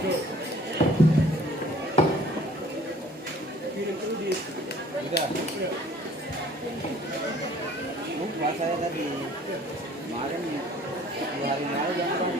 Lupa saya tadi. Kemarin 2 hari lalu jangan dong.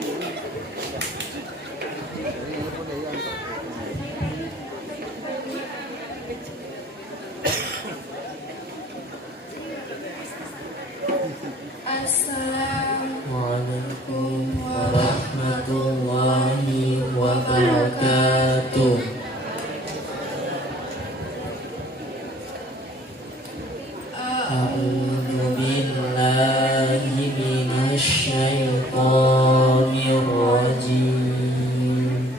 Assalamualaikum warahmatullahi wabarakatuh. A'udzu billahi minasy syaithanir rajim.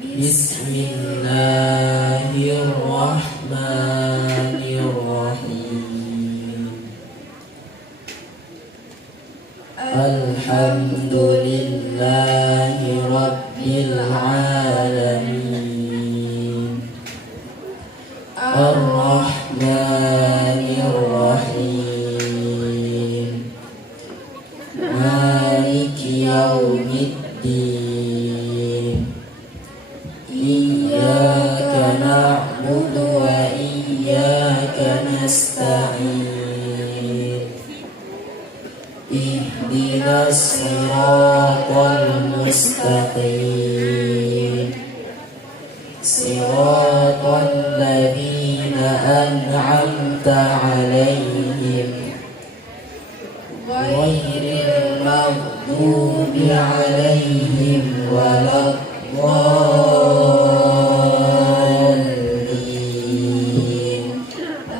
Bismillahirrahmanirrahim. Alhamdulillahi rabbil alamin. Ar-Rahmanir Rahim. Maliki yaumiddin. Iyyaka na'budu wa iyyaka nasta'in. Ihdinas siratal mustaqim. Siratal ladzina an'amta 'alaihim ghairil maghdubi 'alaihim waladdallin.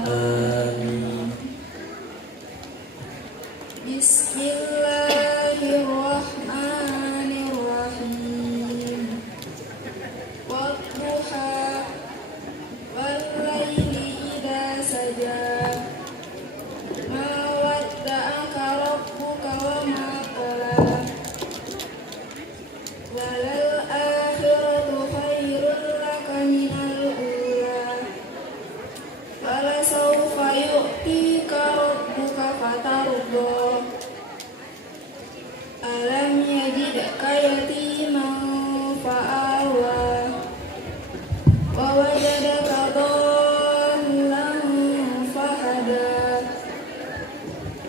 Amin. Bismillahirrahmanirrahim. Wadduha wallayli idza saja. Ma wadda'aka rabbuka wa ma qala. Walal akhiratu khairul laka minal ula. Walasawfa yu'tika rabbuka fatarda. Alam yajidka yatiman fa'awa. Wa wajadaka dhallan fahada.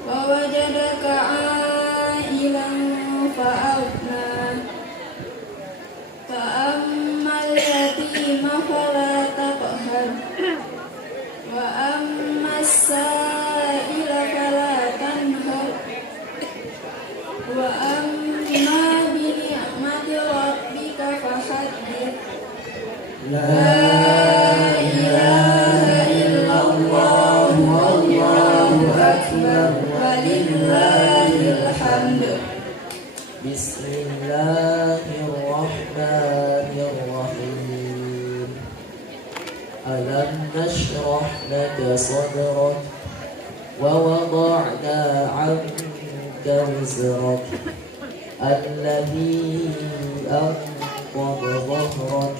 Wa wajadaka 'ailan fa'aghna. Fa'ammal yatima fala taqhar. Wa ammas sa'ila fala tanhar. Wa amma bi ni'mati rabbika fahaddith. La ilaha illallah wallahu akbar walillahil hamd. Bismillahirrahmanirrahim. Alam nashrah laka sadrak wa wada'na 'anka wizrak alladhi anqadha dhahrak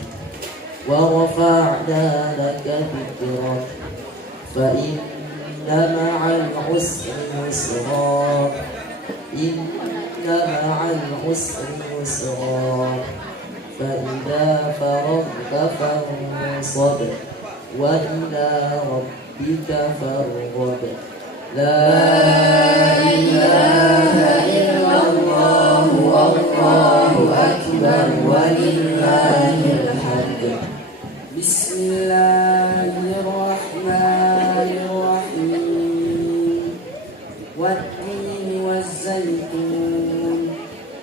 wa rafa'na laka dhikrak fa inna ma'al usri yusra. Inna ma'al usri yusra. فإذا فرغت فانصب وإلى ربك فارغب. لا إله إلا الله والله أكبر ولله الحمد. بسم الله الرحمن الرحيم. والتين والزيتون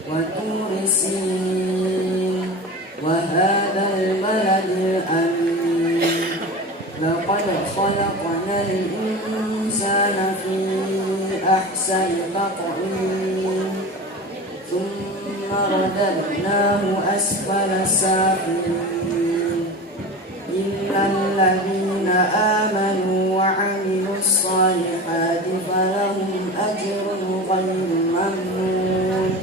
وطور سينين وهذا البلد الأمين. لقد خلقنا الإنسان في أحسن تقويم ثم رددناه أسفل سافلين إلا الذين آمنوا وعملوا الصالحات فلهم أجر غير ممنون.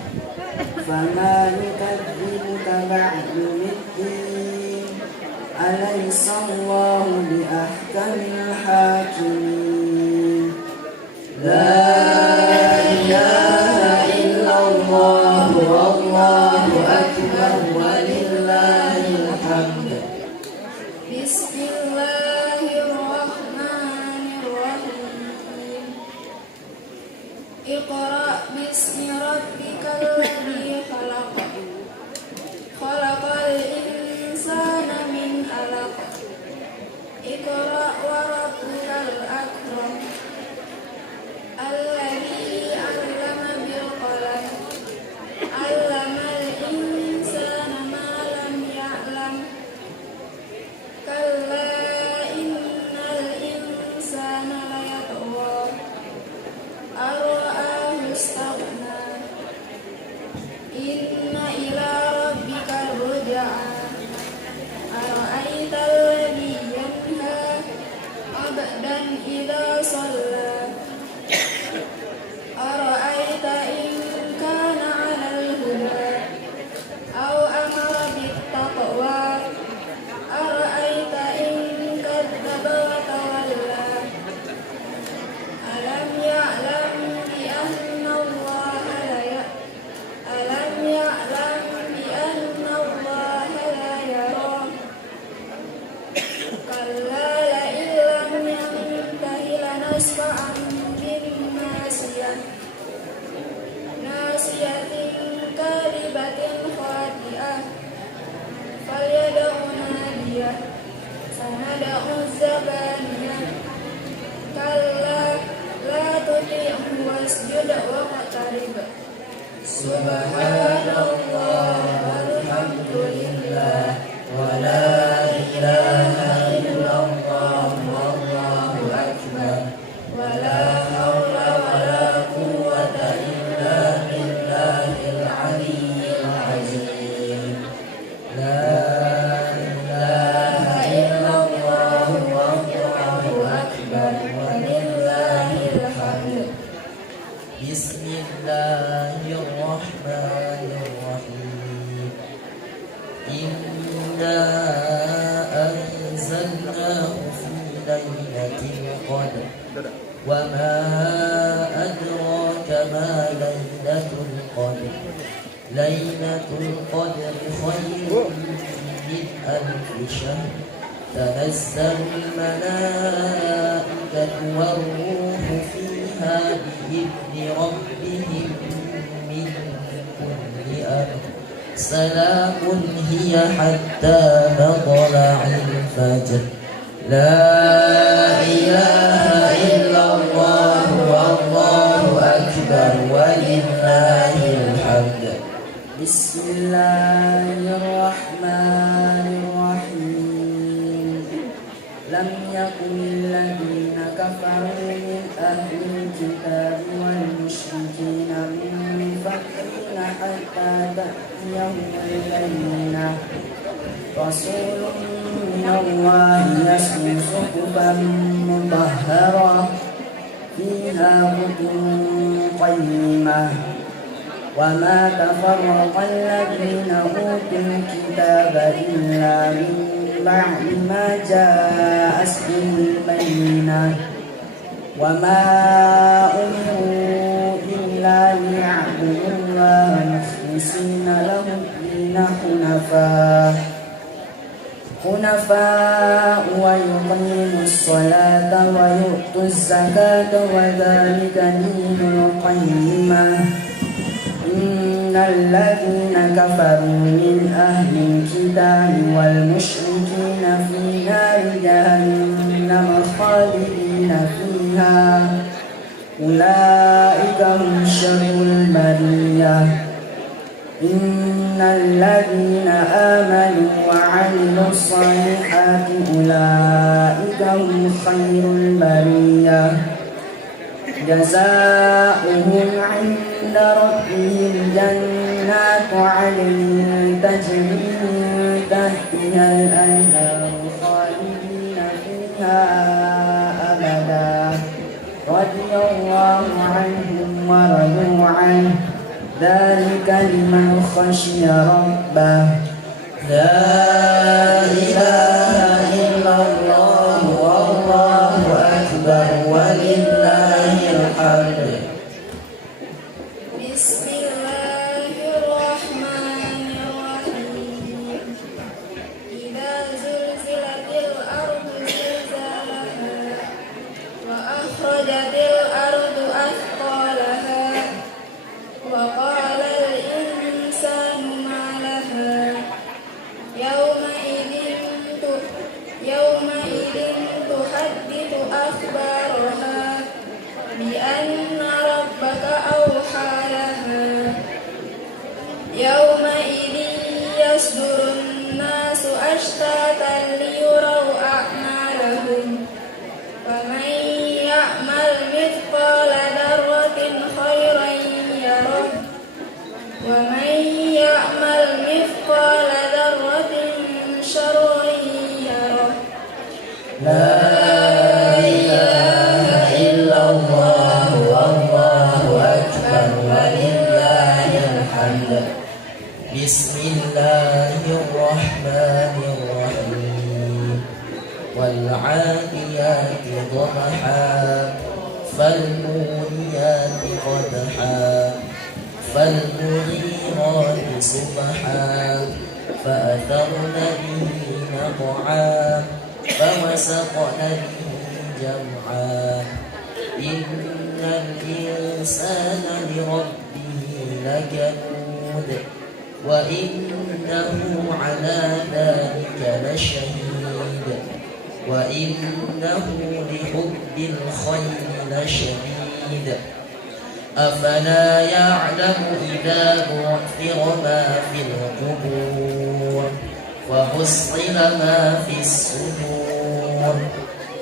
فما يكذبك بعد بالدين. أليس الله بأحكم الحاكمين. لا إله إلا الله والله أكبر ولله Inna ila rabbika ruj'a. Ara'aita alladhi yanha 'abdan idza shalla. Ara'aita in kana 'alal huda aw amara bit taqwa. Ara'aita in kadzdzaba wa tawalla. Alam ya'lam bi anna Allaha Alam ya'lam bi anna Allaha la yara. Kalla la illam yantahi lanasfa'an bin nasiyah. Nasiyatin karibatin khati'ah. Falyad'u nadiyah. Sanad'u zabaniyah. Kalla la tuti'hu wasjud waqtarib. Subhanallah walhamdulillah wa la ilaha illallah wallahu akbar wa la hawla wa la quwwata illa billahil aliyyil azim. La ilaha illallah wallahu akbar walillahil hamd. Bismillahirrahmanirrahim. Inna anzalnahu fi lailatul qadr. Wa ma adraka ma lailatul qadr. Lailatul qadr khairun min alfi shahr. Tanazzalul malaikatu war-ruhu fiha bi'izni rabbihim min kulli amr. Salamun hiya hatta matla'il fajr. La ilaha illallah wallahu akbar walillahil hamd. Bismillahirrahmanirrahim. Lam yakunil ladina kafaru min ahlil kitab wal musyrikina munfakina hatta ta'tiyahumul bayyinah. Rasulun minallahi yatlu suhufan mutahharah fiha hukmun qayyimah. Wa ma tafarraqa alladhina utul kitaba illa min ba'di ma ja'atuhumul bayyinah. Wa ma umiru illa liya'budullaha mukhlisina lahu ad-dina hunafa wa yuqimus salata wa yu'tuz zakata wa dhalika dinul qayyimah. Innal ladzina kafaru min ahlil kitabi wal musyrikina fi nari jahannam khalidina fiha. Ulaika hum syarrul bariyah. Innal ladzina amanu wa 'amilus solihati ulaika hum khairul bariyah. Jazaohum 'inda rabbihim jannatu 'adnin tajri min tahtihal anharu khalidina fiha abada. Radiyallahu 'anhum wa radu 'anhu. Dzalika liman khasyiya rabbah. La ilaha illallah wallahu akbar walillahil hamd. Bismillahirrahmanirrahim. Idza zulzilatil ardu zilzalaha wa akhrajatil ardu athqalaha wa qala al-insanu ma laha yawma idin tuhaddithu akhbaraha bi anna rabbaka awha laha yawma idin yasdurun nasu ashtatan liyuraw a'malahum wa man ya'mal mithqala darratin khairan yarah wa man بسم الله الرحمن الرحيم والعاديات ضبحا فالموريات قدحا فالمغيرات صبحا فأثرن به نقعا فوسطن به جمعا إن الإنسان لربه لكنود وإنه على ذلك لشهيد وإنه لحب الخير لشديد أفلا يعلم إذا بعثر ما في القبور وحصل ما في الصدور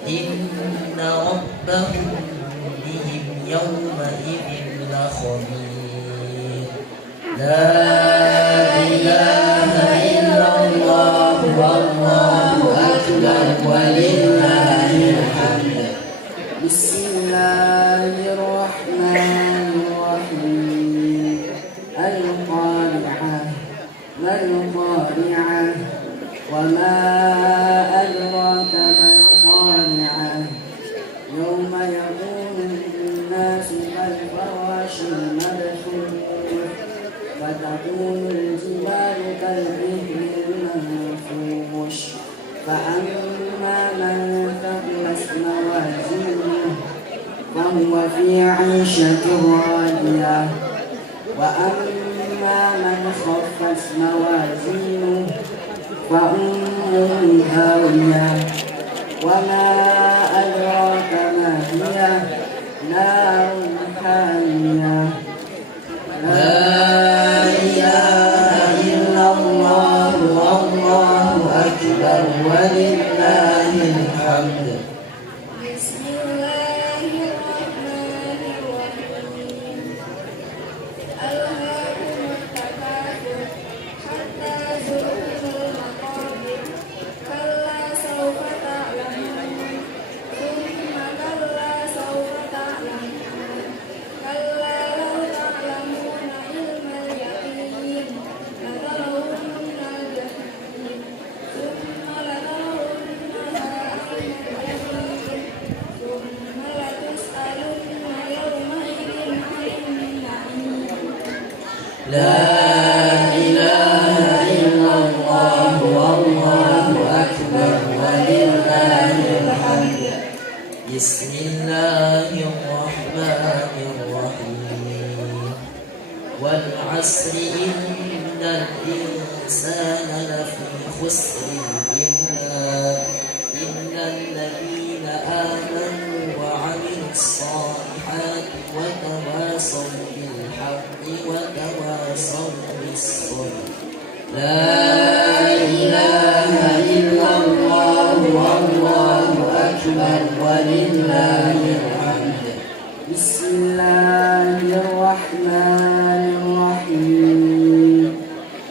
إن ربهم بهم يومئذ لخبير لا إله إلا الله والله أكبر ولله الحمد بسم الله الرحمن الرحيم القارعة ما القارعة وما أدراك ما القارعة يوم يكون الناس كالفراش المبثوث فتكون الجبال كالعهن المنفوش فأما من ثقلت موازينه فهو في عيشة راضية وأما من خفت موازينه فأمه هاوية وما أدراك ما هي نار حامية لا إله إلا الله والله أكبر ولله الحمد بسم الله الرحمن الرحيم ألهاكم التكاثر حتى زرتم المقابر كلا سوف تعلمون ثم كلا سوف تعلمون كلا لو تعلمون علم اليقين لترون الجحيم ثم لترونها عين اليقين ثم لتسألن يومئذ عن النعيم لا إله إلا الله والله أكبر ولله الحمد بسم الله الرحمن الرحيم والعصر إن الإنسان لفي خسر إلا الذين آمنوا وعملوا الصالحات وتواصوا بالحق وتواصوا بالصبر لا إله إلا الله والله أكبر ولله الحمد بسم الله الرحمن الرحيم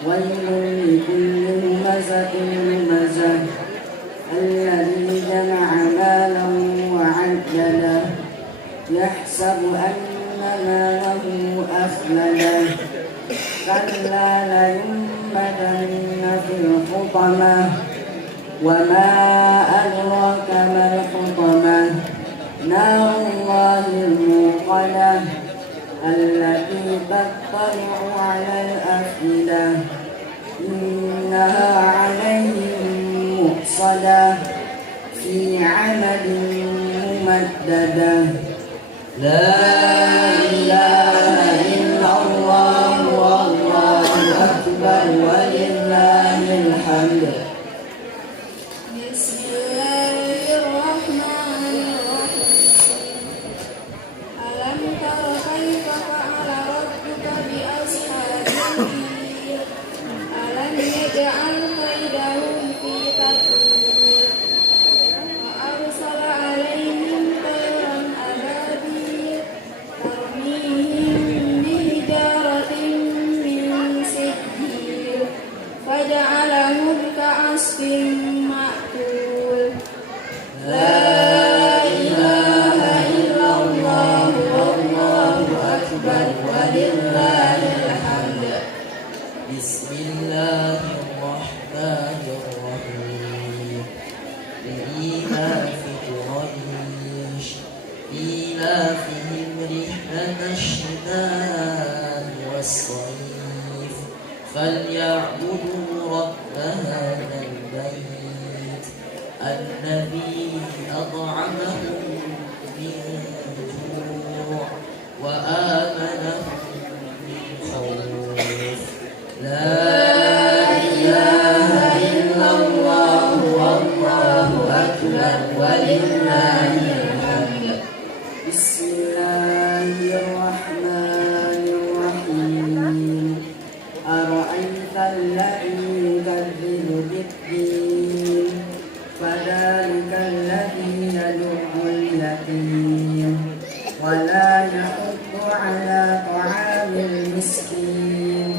ويل لكل همزة لمزة الذي جمع مالا وعدده يحسب أن ماله أخلده كلا لينبذن في الحطمة وما أدراك ما الحطمة نار الله الموقدة التي تطلع على الأفئدة إنها عليهم مؤصدة في عمد ممددة لا إله إلا الله والله أكبر ولله الحمد بسم الله الرحمن الرحيم ألم تر كيف فعل ربك بأصحاب الفيل ألم يجعل كيدهم في تدبير وأرسل عليهم طيرا أبابيل ترميهم بحجارة من سجيل فجعلهم كعصف مأكول لا إله إلا الله والله أكبر ولله الحمد بسم الله الرحمن الرحيم لإيلاف قريش إيلافهم رحلة الشتاء والصيف فليعبدوا رب هذا البيت الذي أطعمهم من جوع وآمنهم من خوف لا إله إلا الله والله أكبر ولله الحمد بسم الله الرحمن الرحيم أرأيت الذي يكذب بالدين فذلك الذي يدع اليتيم ولا يحض على طعام المسكين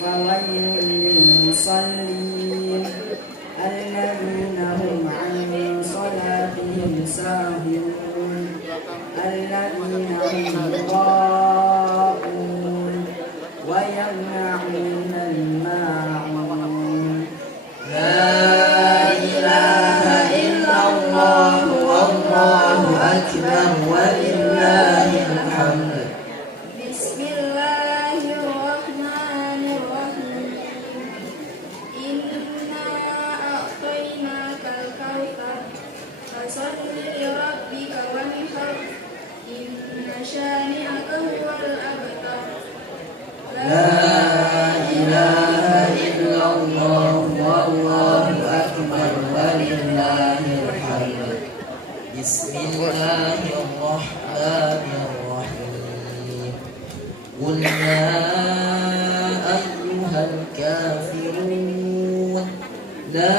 فويل للمصلين الذين هم عن صلاتهم ساهون الذين هم يراءون ويمنعون الماعون لا إله إلا الله والله أكبر ولله الحمد بسم الله الرحمن الرحيم إنا أعطيناك الكوثر فصل لربك وانحر إن شانئك هو الأبتر لا إله إلا الله والله أكبر ولله الحمد بسم الله الرحمن الرحيم قل يا أيها الكافرون لا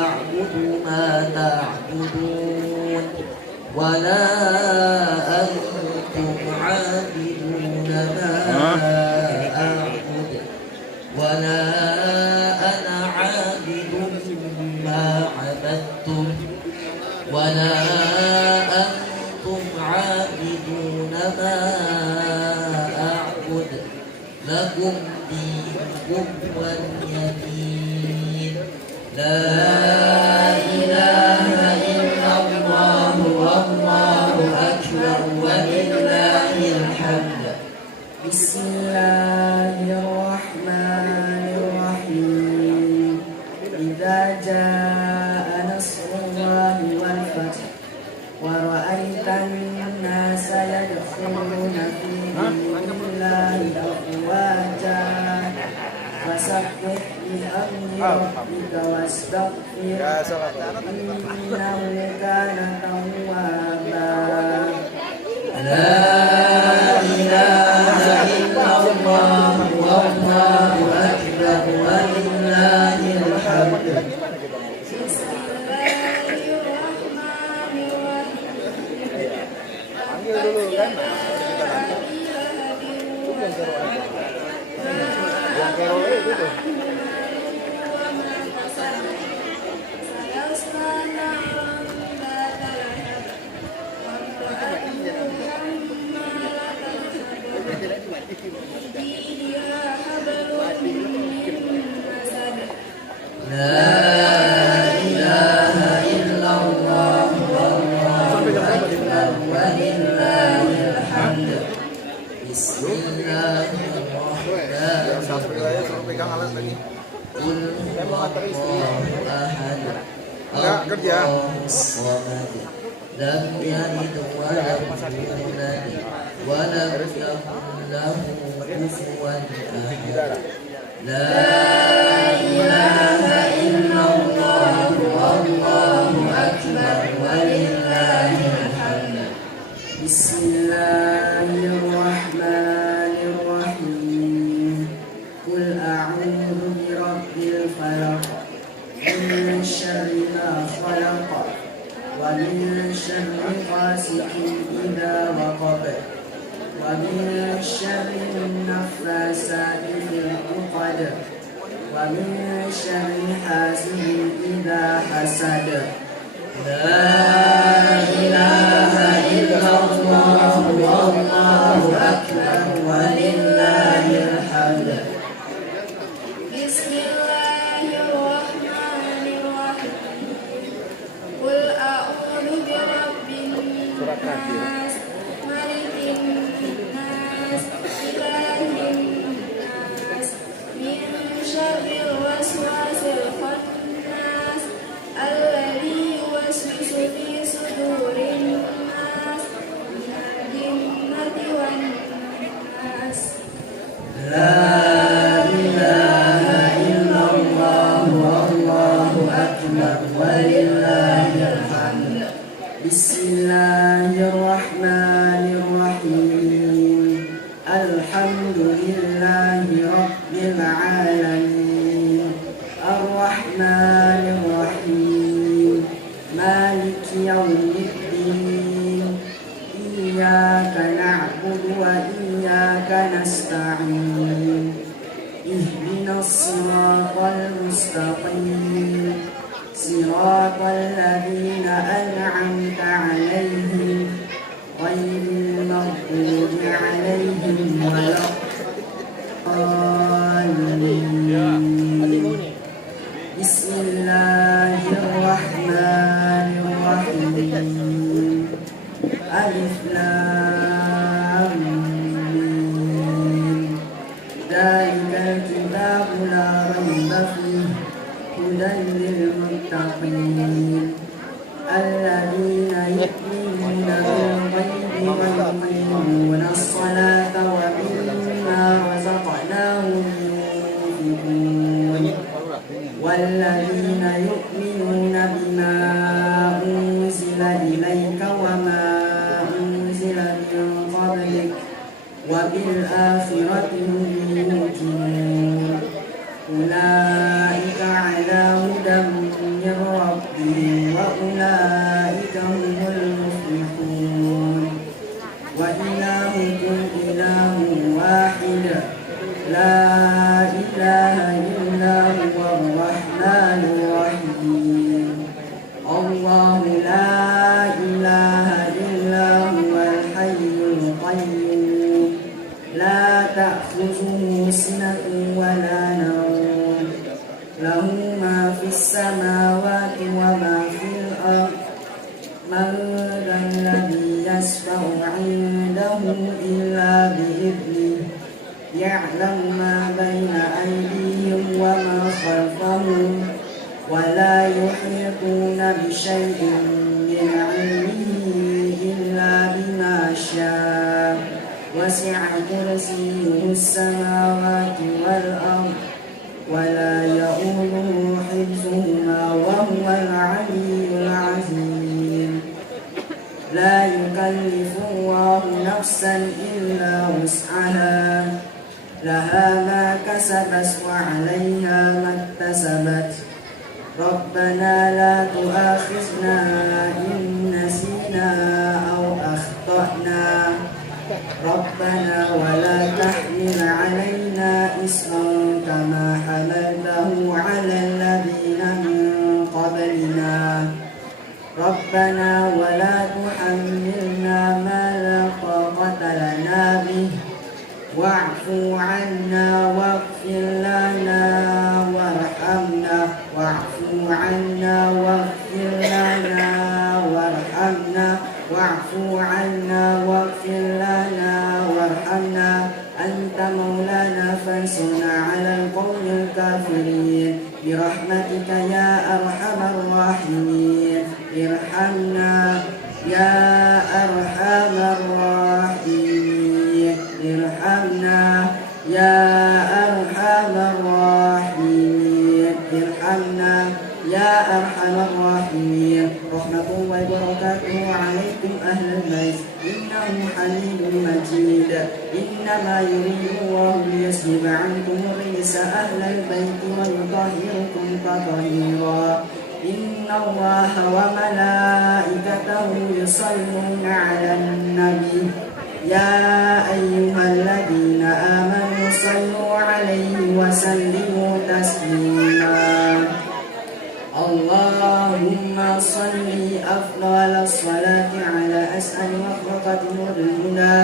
أعبد ما تعبدون ولا أنتم عابدون ما أعبد ولا أنا عابد ما عبدتم ولا أنتم عابدون ما أعبد لكم دينكم ولي دين لا إله إلا الله والله أكبر ولله الحمد بسم الله الرحمن الرحيم إذا جاء نصر الله والفتح ورأيت الناس يدخلون في دين الله أفواجا فسبح بحمد ربك واستغفره إنه كان توابا لا إله إلا الله والله أكبر ولله الحمد بسم الله الرحمن الرحيم تبت يدا أبي لهب وتب ما أغنى عنه ماله وما كسب سيصلى نارا ذات لهب وامرأته حمالة الحطب في جيدها حبل من مسد لا إله إلا الله والله أكبر ولله الحمد بسم الله الرحمن الرحيم قل هو الله أحد الله الصمد لم يلد ولم يولد ولم يكن له كفوا أحد لا إله إلا الله والله أكبر ولله الحمد بسم الله الرحمن الرحيم قل أعوذ برب الفلق من شر ما خلق ومن شر غاسق إذا وقب ومن شر النفاسات في العقد ومن شر حاسد إذا حسد لا إله إلا الله والله أكبر ولله الحمد الناس ملك الناس إله الناس من شر الوسواس الخناس الذي يوسوس في صدور الناس من الجنة والناس. لا إله إلا الله والله أكبر ولله الحمد. بسم الله الرحمن الرحيم. الحمد لله رب العالمين الرحمن الرحيم مالك يوم الدين إياك نعبد وإياك نستعين اهدنا الصراط المستقيم صراط الذين أنعمت عليهم غير المغضوب عليهم ولا الضالين. بسم الله الرحمن الرحيم. ألف لام ميم. ذلك الكتاب لا ريب فيه هدى للمتقين الذين يؤمنون بالغيب ويقيمون الصلاة ومما رزقناهم ينفقون والذين يؤمنون بما أنزل إليك وما أنزل من قبلك وبالآخرة هم يوقنون أولئك على هدى من ربهم وأولئك هم المفلحون. وإلهكم إله واحد لا إله إلا هو الرحمن الرحيم. الله لا إله إلا هو الحي القيوم لا تأخذه سنة ولا نوم له ما في السماوات وما في الأرض. من ذا الذي يشفع عنده إلا بإذنه يعلم ما بين أيديهم وما خلفهم ولا يحيطون بشيء من علمه إلا بما شاء وسع كرسيه السماوات والأرض ولا يؤوده حفظهما وهو العلي العظيم. لا يكلف الله نفسا إلا وسعها لها ما كسبت وعليها ما اكتسبت. ربنا لا تؤاخذنا إن نسينا أو أخطأنا ربنا ولا تحمل علينا إصرا كما حملته على الذين من قبلنا ربنا ولا تحملنا ما لا طاقة لنا به واعف عنا واغفر لنا وارحمنا واعف عنا واغفر لنا وارحمنا واعف عنا واغفر لنا وارحمنا أنت مولانا فانصرنا على القوم الكافرين برحمتك يا أرحم الراحمين. ارحمنا يا أرحم الراحمين. ارحمنا يا أرحم الراحمين. ارحمنا يا أرحم الراحمين. رحمة الله وبركاته عليكم أهل البيت إنه حميد مجيد. إنما يريد الله ليذهب عنكم الرجس أهل البيت ويطهركم تطهيرا. إن الله وملائكته يصلون على النبي يا أيها الذين آمنوا صلوا عليه وسلموا تسليما. اللهم صل أفضل الصلاة على أسأل مخلوقات نور الهدى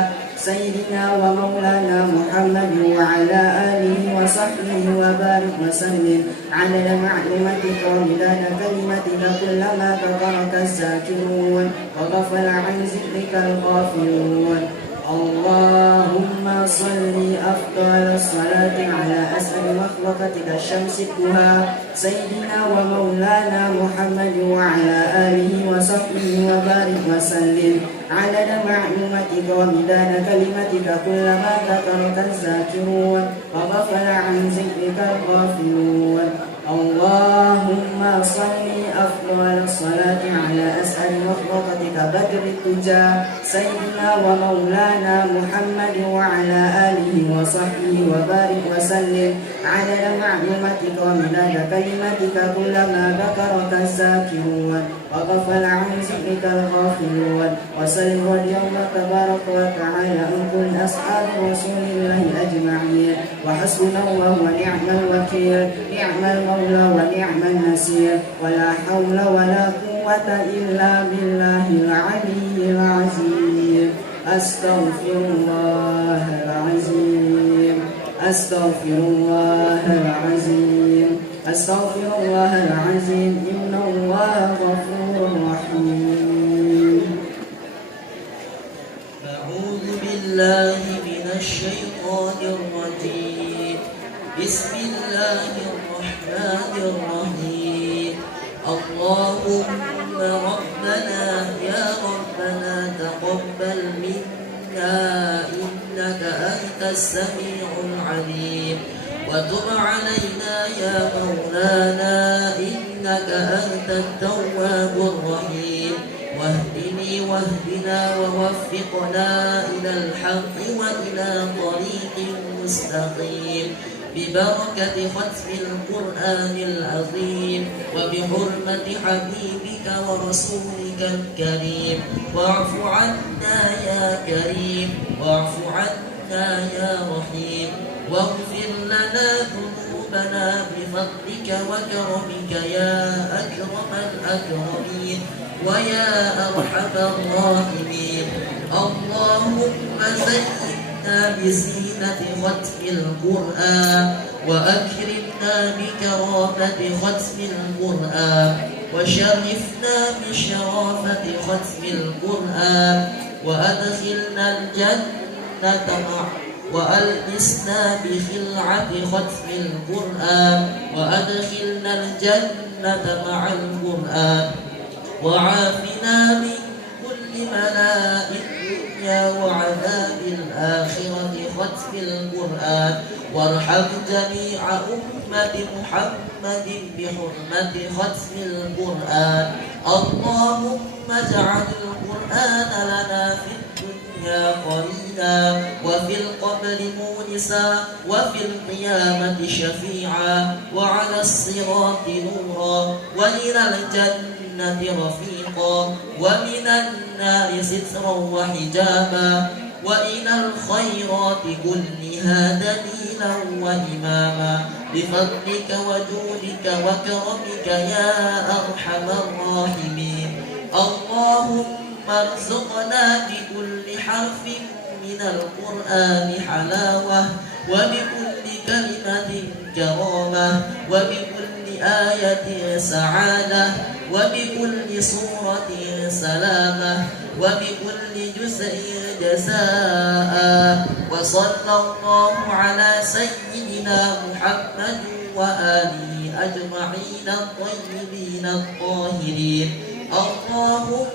سيدنا ومولانا محمد وعلى آله وصحبه وبارك وسلم عدد معلوماتك ومداد كلمتك كلما ذكرك الذاكرون وغفل عن ذكرك الغافلون. اللهم صل أفضل الصلاة على أسعد مخلوقاتك الشمس الضحى سيدنا ومولانا محمد وعلى آله وصحبه وبارك وسلم عدد معلوماتك ومداد كلمتك كلما ذكرك الذاكرون وغفل عن ذكرك الغافلون. اللهم صل أفضل الصلاة على أسعد مخلوقاتك بدر الدجى سيدنا ومولانا محمد وعلى آله وصحبه وبارك وسلم عدد معلوماتك ومداد كلمتك كلما ذكرك الذاكرون وغفل عن ذكرك الغافلون. وسلم اليوم تبارك وتعالى عن كل أصحاب رسول الله أجمعين. وحسبنا الله ونعم الوكيل، نعم المولى ونعم النصير، ولا حول ولا قوة إلا بالله العلي العظيم. أستغفر الله العظيم، أستغفر الله العظيم، أستغفر الله العظيم. إن الله غفور رحيم. أعوذ بالله من الشيطان الرجيم. بسم الله الرحمن الرحيم. اللهم ربنا يا ربنا تقبل منا إنك أنت السميع العليم وتب علينا يا مولانا إنك أنت التواب الرحيم. واهدني واهدنا ووفقنا إلى الحق وإلى طريق مستقيم ببركة ختم القرآن العظيم وبحرمة حبيبك ورسولك الكريم. واعف عنا يا كريم، واعف عنا يا رحيم، واغفر لنا ذنوبنا بفضلك وكرمك يا أكرم الأكرمين ويا أرحم الراحمين. اللهم زينا بزينة ختم القرآن وأكرمنا بكرامة ختم القرآن وشرفنا بشرافة ختم القرآن وأدخلنا الجنة وألبسنا بخلعة ختم القرآن وأدخلنا الجنة مع القرآن وعافنا من كل بلاء الدنيا وعذاب الآخرة ختم القرآن. وارحم جميع أمة محمد بحرمة ختم القرآن. اللهم اجعل القرآن لنا في الدنيا قرينا وفي القبر مونسا وفي القيامة شفيعا وعلى الصراط نورا وإلى الجنة رفيقا ومن النار سترا وحجابا وإلى الخيرات كلها دليلا وإماما بفضلك وجودك وكرمك يا أرحم الراحمين. اللهم ارزقنا بكل حرف من القرآن حلاوة وبكل كلمة كرامة وبكل آية سعادة وبكل سورة سلامة وبكل جزء جزاء. وصلى الله على سيدنا محمد وآله أجمعين الطيبين الطاهرين. اللهم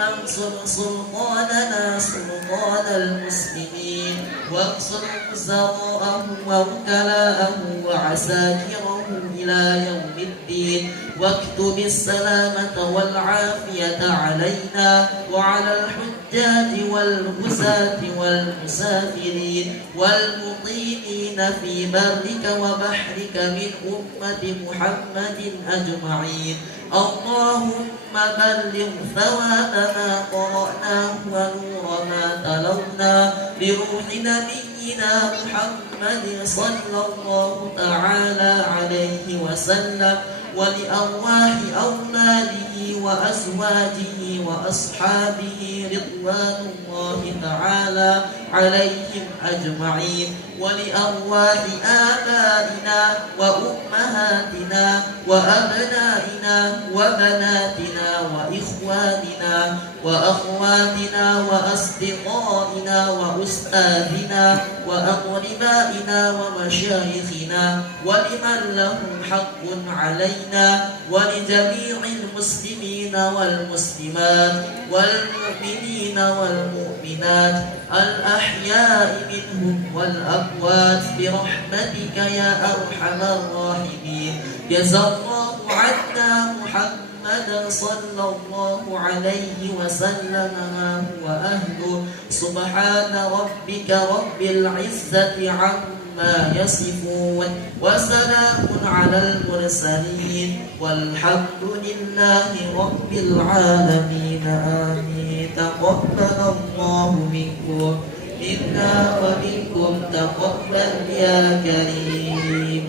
انصر سلطاننا سلطان المسلمين وانصر وزراءهم ووكلاءهم وعساكرهم إلى يوم الدين واكتب السلامة والعافية علينا وعلى الحجاج والغزاة والمسافرين والمقيمين في برك وبحرك من أمة محمد أجمعين. اللهم بلغ ثواب ما قرأناه ونور ما تلونا بروح نبينا محمد صلى الله تعالى عليه وسلم ولأرواح أولاده وأزواجه وأصحابه رضوان الله تعالى عليهم أجمعين، ولأرواح آبائنا وأمهاتنا وأبنائنا وبناتنا وإخواننا وأخواتنا وأصدقائنا وأستاذنا وأقربائنا ومشايخنا ولمن لهم حق علينا ولجميع المسلمين والمسلمات والمؤمنين والمؤمنات الأحياء منهم والأموات برحمتك يا أرحم الراحمين. جزا الله عنا محمدا صلى الله عليه وسلم ما هو أهله. سبحان ربك رب العزة عما يصفون وسلام على المرسلين والحمد لله رب العالمين. آمين. تقبل الله منكم منا ومنكم تقبل يا كريم.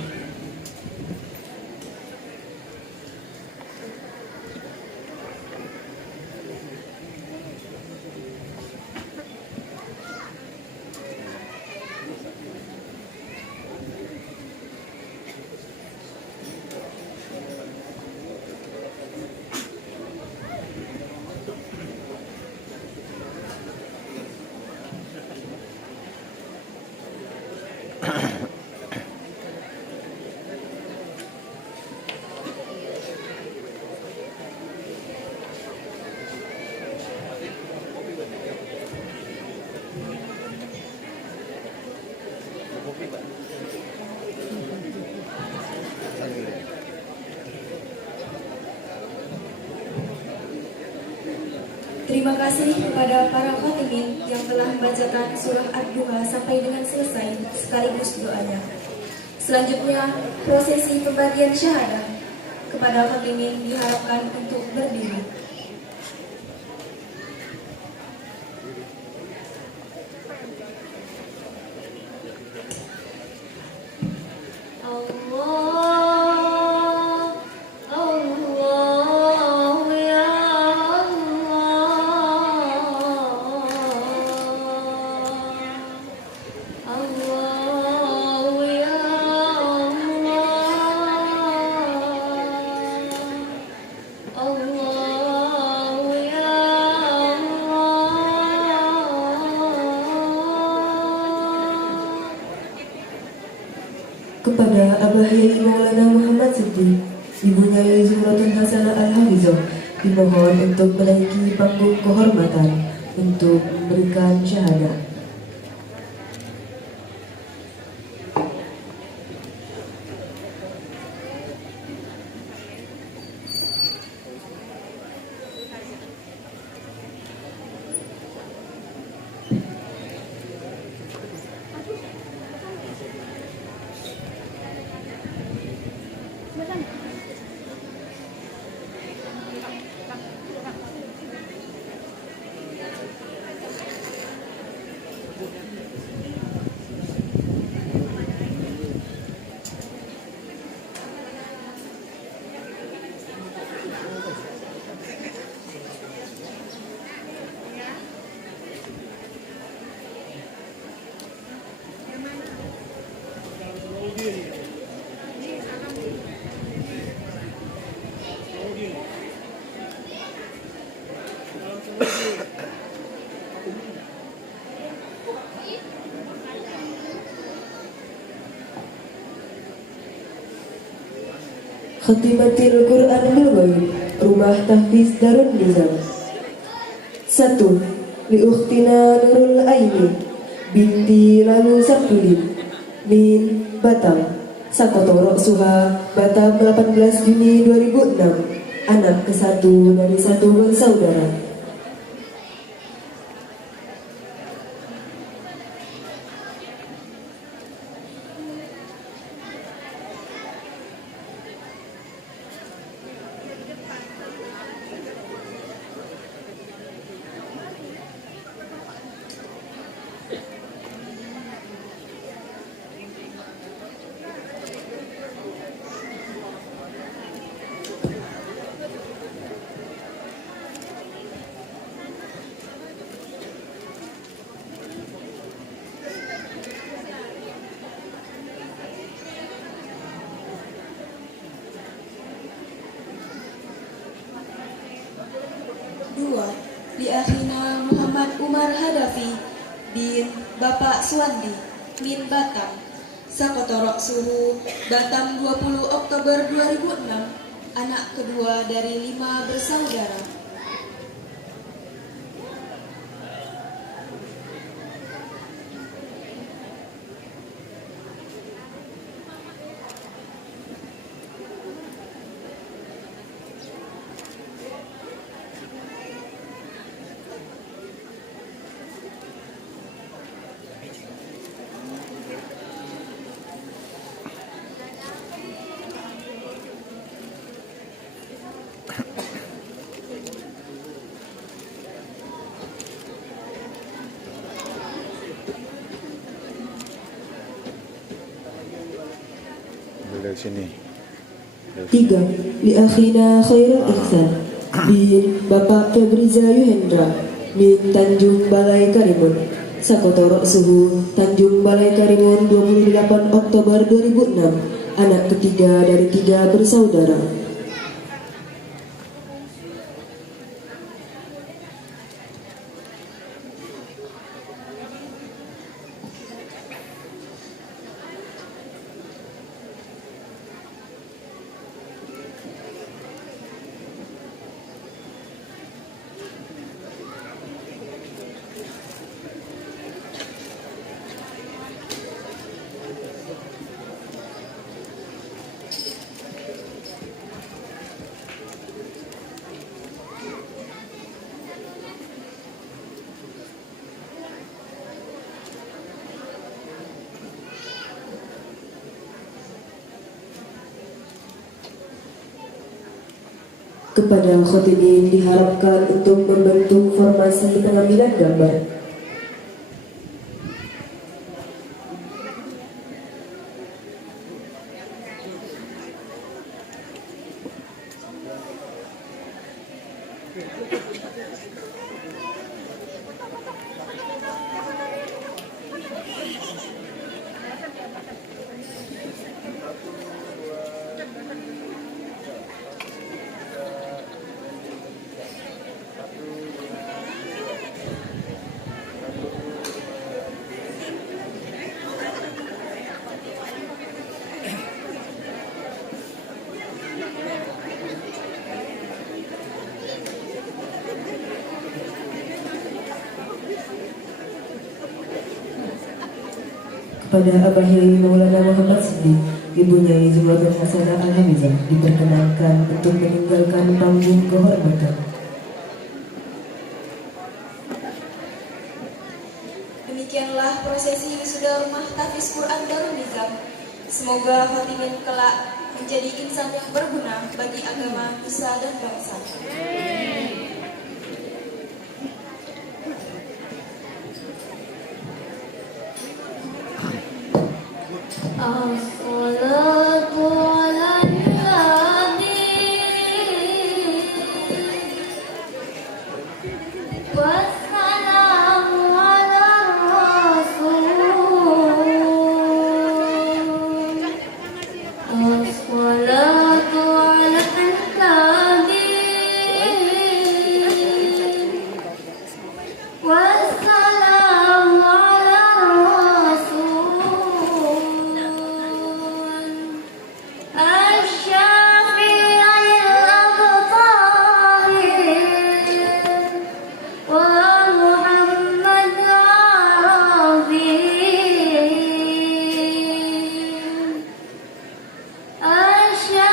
Terima kasih kepada para khatimin yang telah membacakan surah Ad-Duha sampai dengan selesai sekaligus doanya. Selanjutnya, prosesi pembagian syahadah. Kepada khatimin diharapkan untuk berdiri. Kepada Abah Yai Maulana Muhammad Siddiq, Ibunya Yai Zumratun Hasanah Al-Hafizah, dimohon untuk menaiki panggung kehormatan untuk memberikan syahadah. Khatimatil Quran bil Ghaib, Rumah Tahfiz Darun Nizam. 1. Li ukhtina Nurul Aini binti Lalu Sabdulin min Batam, Sakotoro Suha, Batam, 18 Juni 2006. Anak ke-1 dari 1 bersaudara. kedua, li akhina Muhammad Umar Hadafi bin Bapak Suwandi min Batam, Sakotorok Suhu, Batam 20 Oktober 2006, anak kedua dari 5 bersaudara. Dari sini. 3. Li akhina Khairul Ihsan bin Bapak Febriza Yuhendra min Tanjung Balai Karimun, Sakotorok Suhu, Tanjung Balai Karimun 28 Oktober 2006, anak ketiga dari 3 bersaudara. Kepada khotibin diharapkan untuk membentuk formasi pengambilan gambar. Kepada Abah Yai Maulana Muhammad Siddiq, Ibunya Zulatul Hasanah Al-Hamizah diperkenankan untuk meninggalkan panggung kehormatan. Demikianlah prosesi wisuda rumah tahfiz Quran Darul Nizam. Semoga khotibin kelak menjadi insan yang berguna bagi agama, nusa dan bangsa. As-salatu ala nabi wassalamu ala rasul. As-salatu ala nabi wassalamu ala rasul. Asya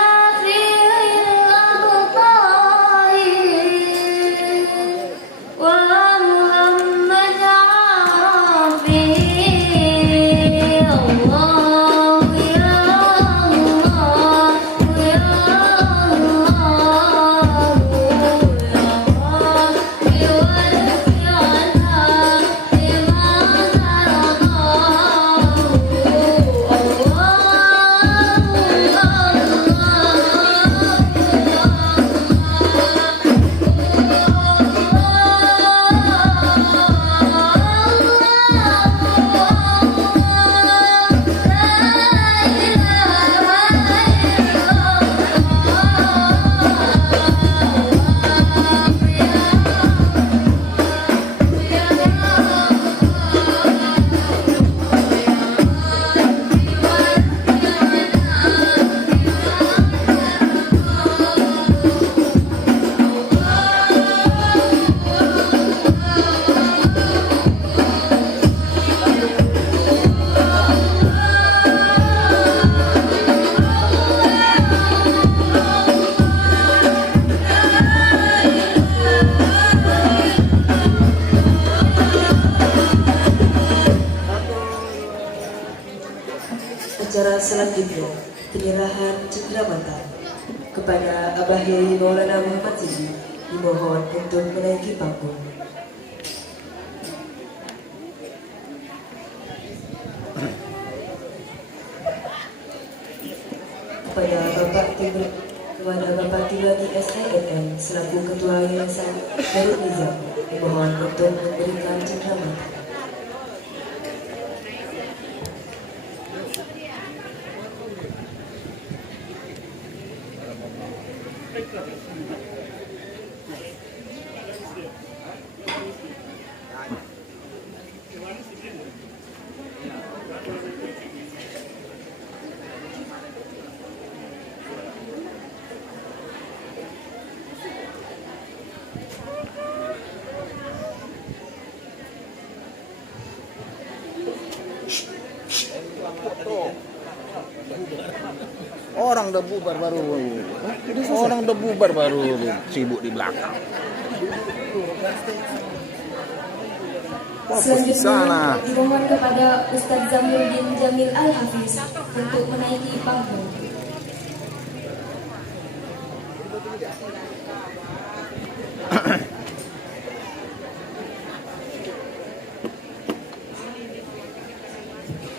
penyerahan cenderamata kepada Abah Yai Maulana Muhammad Sidi dimohon untuk menaiki panggung. Kepada Bapak Tibrani SINM selaku Ketua Yayasan Darul Nizam dimohon untuk memberikan cenderamata. Orang udah bubar baru. Orang udah bubar baru sibuk di belakang. Selanjutnya dimohon kepada Ustadz Zamiruddin Jamil Al-Hafiz untuk menaiki panggung.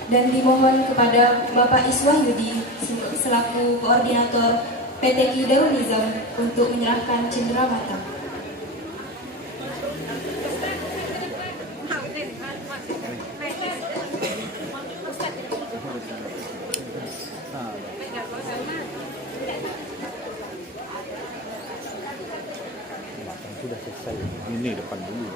Dan dimohon kepada Bapak Iswahyudi selaku koordinator PTQ Darul Nizam untuk menyerahkan cenderamata. Sudah selesai. Ini depan dulu.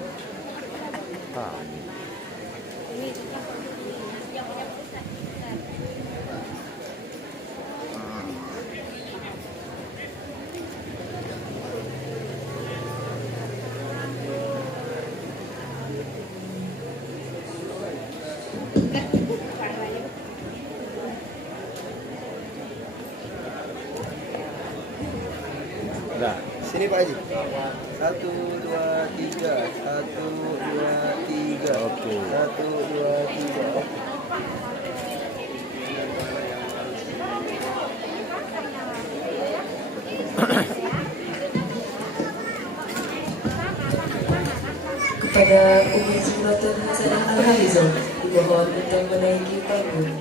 Nah, sini Pak Haji. 1, 2, 3. 1, 2, 3. Oke. 1, 2, 3. Kepada Umi Zumratun Hasanah Al-Hafizah dimohon untuk menaiki panggung.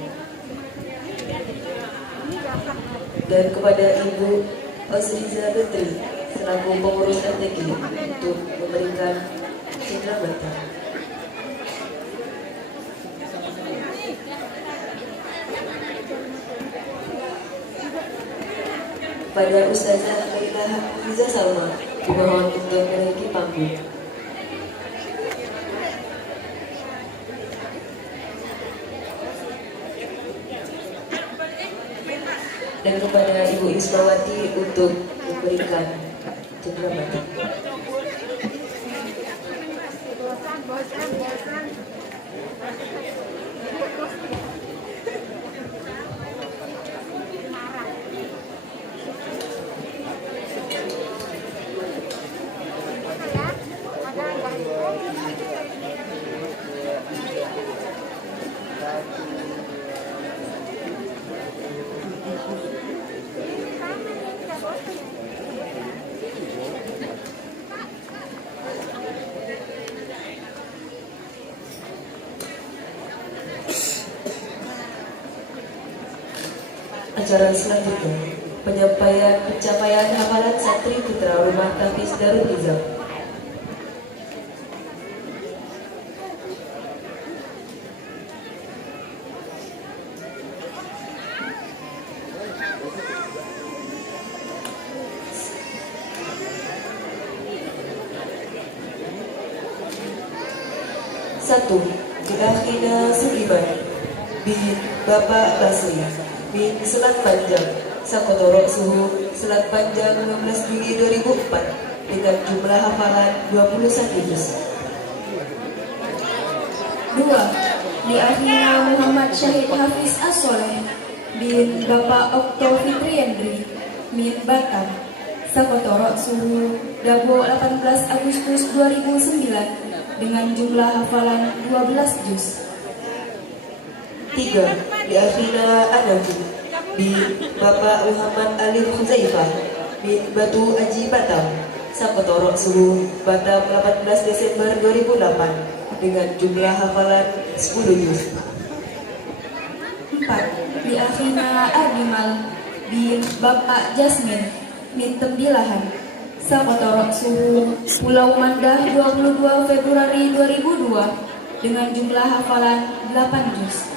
Dan kepada Ibu Osriza Lutri selaku pengurus RTQ untuk memberikan cenderamata. Pada Ustazah Lailah Hafizah Salma dimohon untuk menaiki panggung. Dan kepada Ibu Ismawati untuk memberikan cenderamata. Acara selanjutnya, penyampaian pencapaian hafalan santri putra Rumah Tahfiz Darul Nizam. Satu, Akhina Suliman bin Bapak Basri bin Selat Panjang Sakotoro Suhu Selat Panjang 15 Juli 2004 dengan jumlah hafalan 21 juz. 2. Akhina Muhammad Syahid Hafiz As-Soleh bin Bapak Okto Fitriendri min Batam Sakotoro Suhu Dabo 18 Agustus 2009 dengan jumlah hafalan 12 juz. 3. Akhina Anafi Bin Bapak Muhammad Alif Huzaifah bin Batu Aji Batam, Sakotorok Suhu Batam 18 Desember 2008 dengan jumlah hafalan 10 juz. 4. Di akhina Adimal bin Bapak Jasmin bin Tembilahan, Sakotorok Suhu Pulau Mandah 22 Februari 2002 dengan jumlah hafalan 8 juz.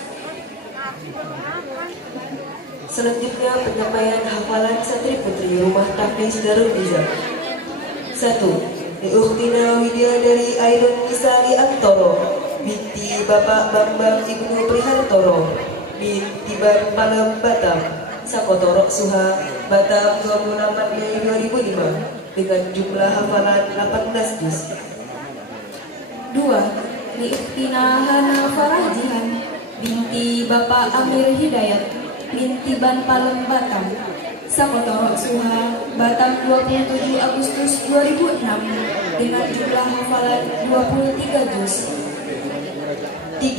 Selanjutnya penyampaian hafalan santri putri Rumah Tahfiz Darul Nizam. 1. Li Ukhtina Widya dari Ainun Misali Antoro binti Bapak Bambang Ibnu Prihantoro bin Tiban Palem Batam, Sakotorok Suha Batam 24 Mei 2005 dengan jumlah hafalan 18 juz. 2. Li Ukhtina Hana Farajihan binti Bapak Amir Hidayat binti Ban Palem Batam, Sakotorok Suha Batam 27 Agustus 2006 dengan jumlah hafalan 23 juz. 3.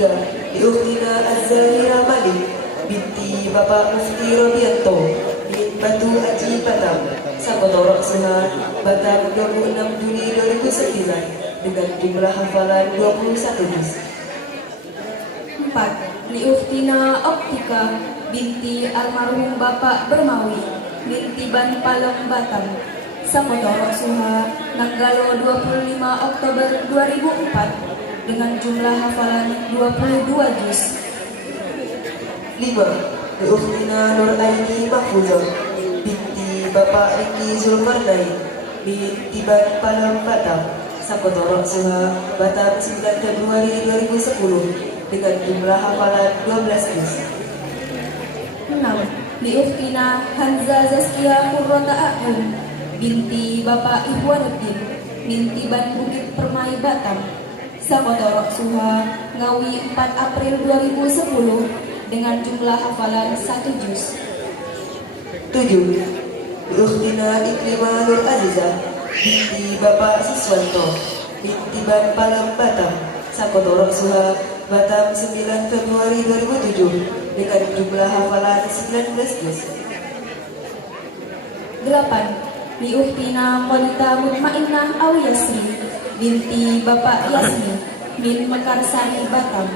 Li Ukhtina Az-Zahira Malik binti Bapak Mufti Robianto bin Batu Aji Batam, Sakotorok Suha Batam 26 Juli 2009 dengan jumlah hafalan 21 juz. 4. Li Ukhtina Optika binti almarhum Bapak Bermawi binti Ban Palem Batam, Sakotorok Suha Nanggalo 25 Oktober 2004 dengan jumlah hafalan 22 juz. 5. Li Ukhtina Nur Aini Mahfuzah binti Bapak Riki Zulkarnain binti Ban Palem Batam, Sakotorok Suha Batam 9 Februari 2010 dengan jumlah hafalan 12 juz. 6. Li Ukhtina Hanza Zaskia Murrota A'un binti Bapak Ihwanuddin binti Ban Bukit Permai Batam, Sakotorok Suha Ngawi 4 April 2010 dengan jumlah hafalan 1 juz. 7. Li Ukhtina Ikrimah Nur Azizah binti Bapak Siswanto binti Ban Palem Batam, Sakotorok Suha Batam 9 Februari 2007 dengan jumlah hafalan 19 juz. 8. Li Ukhtina Qolita Mutmainnah Awyasri binti Bapak Yasmin bin Mekarsari Batam,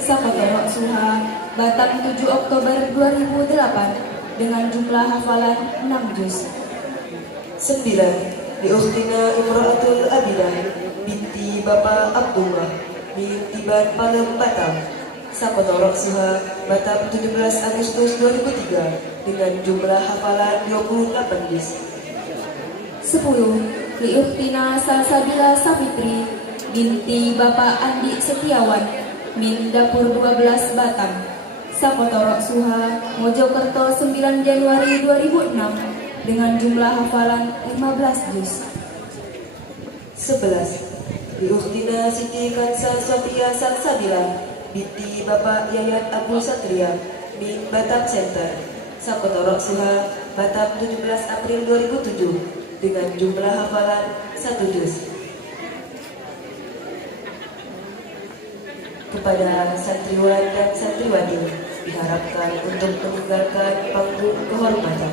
Sakotorok Suha Batam 7 Oktober 2008 dengan jumlah hafalan 6 juz. 9. Li Ukhtina Imra'atul Abidah binti Bapak Abdullah binti Ban Palem Batam, Sakotorok Suha Batam 17 Agustus 2003 dengan jumlah hafalan 28 juz. 10. Li Ukhtina Salsabila Safitri binti Bapak Andi Setiawan bin Dapur 12 Batam, Sakotorok Suha Mojokerto 9 Januari 2006 dengan jumlah hafalan 15 juz. 11. Li Ukhtina Siti Kansa Sofia Salsabila binti Bapak Yayat Abu Satria bin Batam Center, Sakotorok Suha Batam 17 April 2007 dengan jumlah hafalan 1 juz. Kepada santriwan dan santriwati diharapkan untuk meninggalkan panggung kehormatan.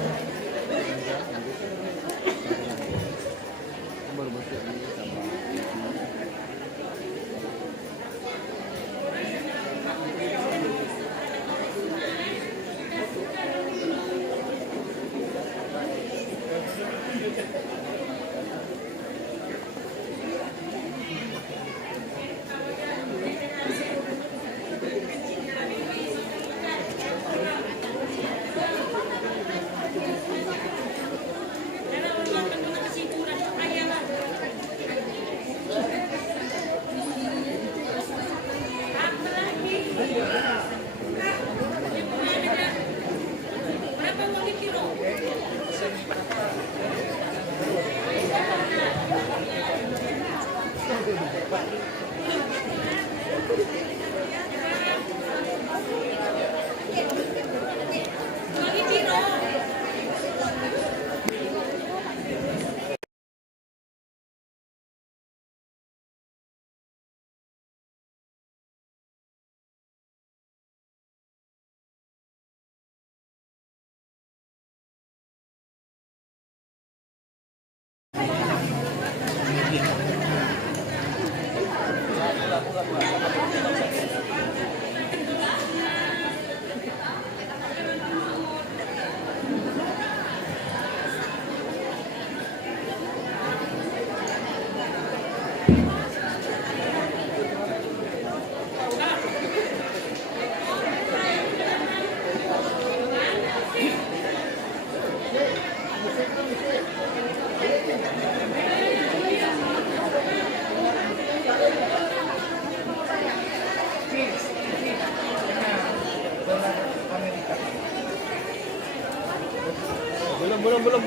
Belum, Bu.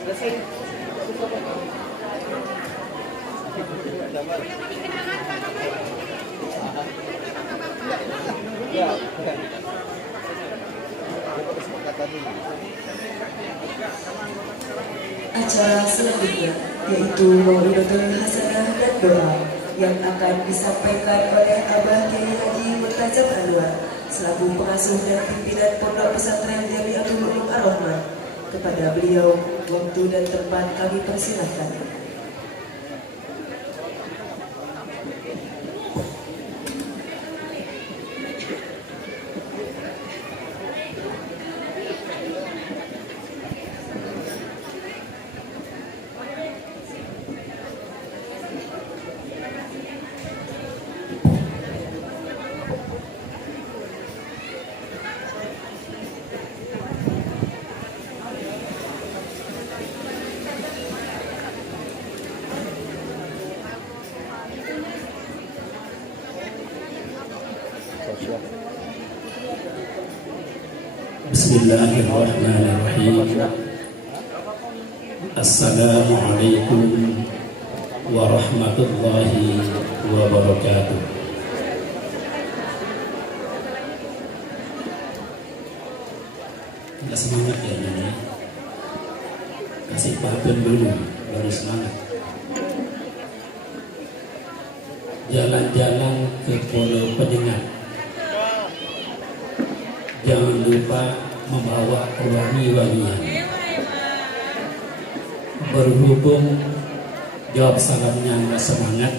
Selesai. Ya. Acara selanjutnya yaitu Mau'idatul Hasanah dan doa yang akan disampaikan oleh Abah Kiai Haji Murtajab Anwar selaku pengasuh dan pimpinan Pondok Pesantren Jamiatul Ulum Ar-Rahman. Kepada beliau, waktu dan tempat kami persilahkan. Bismillahirrahmanirrahim. Assalamualaikum warahmatullahi wabarakatuh. Nggak semangat ya ini. Kasih pantun dulu baru semangat. Jalan-jalan ke Pulau Penyengat, jangan lupa membawa wangi-wangian. Berhubung jawab salamnya nggak semangat,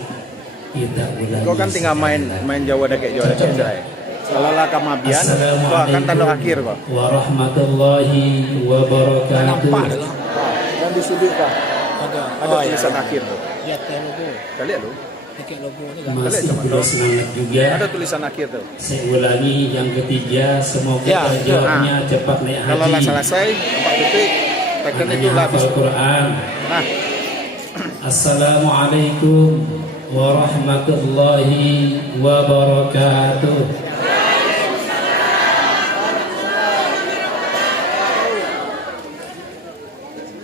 kita ulangi. Kau kan tinggal main Jawa deket Jawa deket saya. Kalau lah kamabian, kau akan tanda akhir kok. Warahmatullahi wabarakatuh. Yang di sudut kah? Ada tulisan akhir tuh. Ya, logo. Kalian lu? Masih belum semangat juga. Ada tulisan akhir tuh. Saya ulangi yang ketiga, semoga jawabnya cepat naik haji. Kalau lah selesai 4 detik, tekan itu lah habis Quran. Assalamualaikum warahmatullahi wabarakatuh.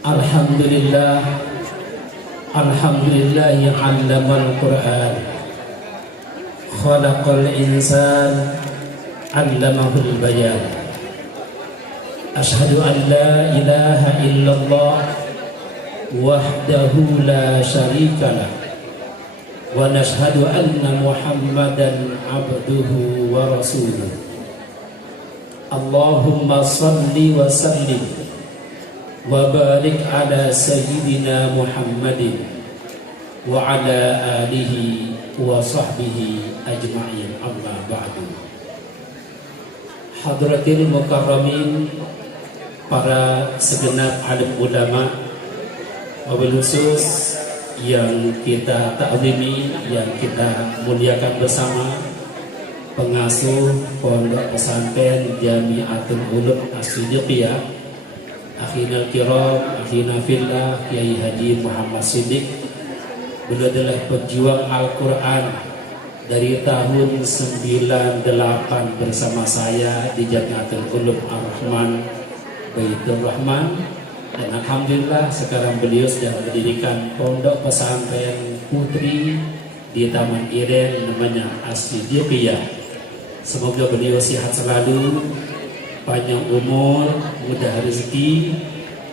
Alhamdulillah. Alhamdulillah yang 'allamal Qur'an, khalaqal insan, 'allamahul bayan. Asyhadu an la ilaha illallah wahdahu la syarikalah wa nashhadu anna Muhammadan 'abduhu wa rasuluh. Allahumma shalli wa sallim wa barik ala sayyidina Muhammadin wa ala alihi wa sahbihi ajma'in, amma ba'du. Hadratil mukarramin, para segenap alim ulama, wabil khusus yang kita ta'zimi, yang kita muliakan bersama, pengasuh Pondok Pesantren Jamiatul Ulum As-Siddiqiyah, akhina al-kiram, akhina fillah, Kiai Haji Muhammad Siddiq. Beliau adalah pejuang Al-Quran dari tahun 98 bersama saya di Jamiatul Ulum Ar-Rahman Baitur Rahman, dan alhamdulillah sekarang beliau sudah mendirikan pondok pesantren putri di Taman Iren namanya As-Siddiqiyah. Semoga beliau sehat selalu, panjang umur, mudah rezeki,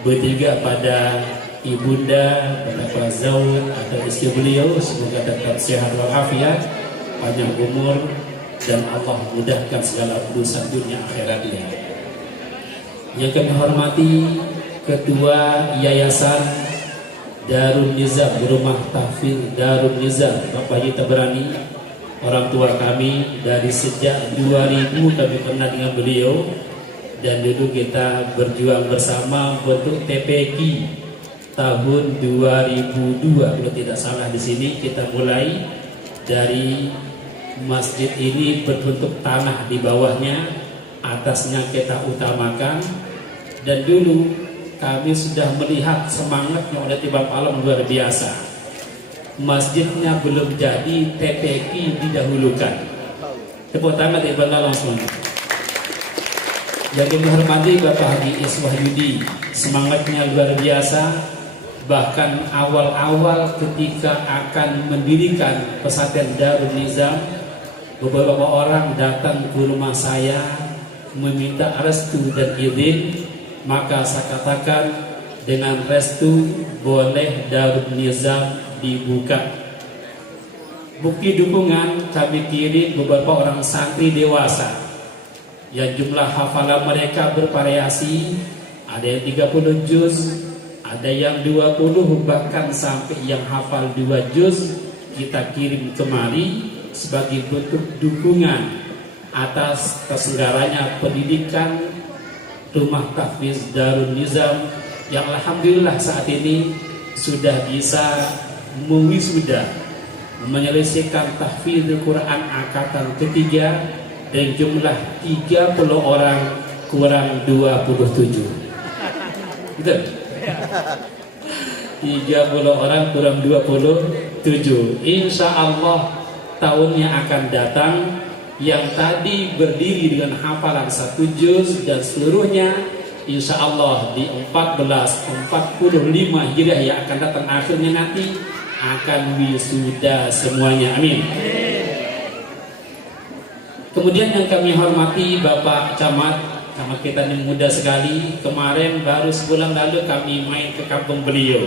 bertiga pada ibunda, pada zaud atau istri beliau, semoga tetap sehat walafiat, panjang umur, dan Allah mudahkan segala urusan dunia akhiratnya. Yang kami hormati Ketua Yayasan Darun Nizam, Rumah Tahfidz Darun Nizam, Bapak Haji Tabrani, orang tua kami dari sejak 2000 kami pernah dengan beliau. Dan dulu kita berjuang bersama bentuk TPQ tahun 2002 kalau tidak salah. Di sini kita mulai dari masjid ini berbentuk tanah di bawahnya, atasnya kita utamakan. Dan dulu kami sudah melihat semangatnya oleh Tibang Alam luar biasa. Masjidnya belum jadi, TPQ didahulukan. Tepuk tangan dari belakang langsung. Yang kami hormati Bapak Haji Iswahyudi, semangatnya luar biasa. Bahkan awal-awal ketika akan mendirikan pesantren Darul Nizam, beberapa orang datang ke rumah saya meminta restu dan izin, maka saya katakan dengan restu boleh Darul Nizam dibuka. Bukti dukungan kami kirim beberapa orang santri dewasa yang jumlah hafalan mereka bervariasi, ada yang 30 juz, ada yang 20, bahkan sampai yang hafal 2 juz. Kita kirim kemari sebagai bentuk dukungan atas terselenggaranya pendidikan Rumah Tahfiz Darul Nizam yang alhamdulillah saat ini sudah bisa mewisuda, menyelesaikan tahfidzul Quran angkatan ketiga dan jumlah 30 orang kurang 27. Betul? 30 orang kurang 27. Insya Allah tahun yang akan datang yang tadi berdiri dengan hafalan 1 juz dan seluruhnya, insya Allah di 1445 Hijriah yang akan datang akhirnya nanti akan wisuda semuanya. Amin. Kemudian yang kami hormati Bapak Camat kita ini muda sekali. Kemarin baru sebulan lalu kami main ke kampung beliau.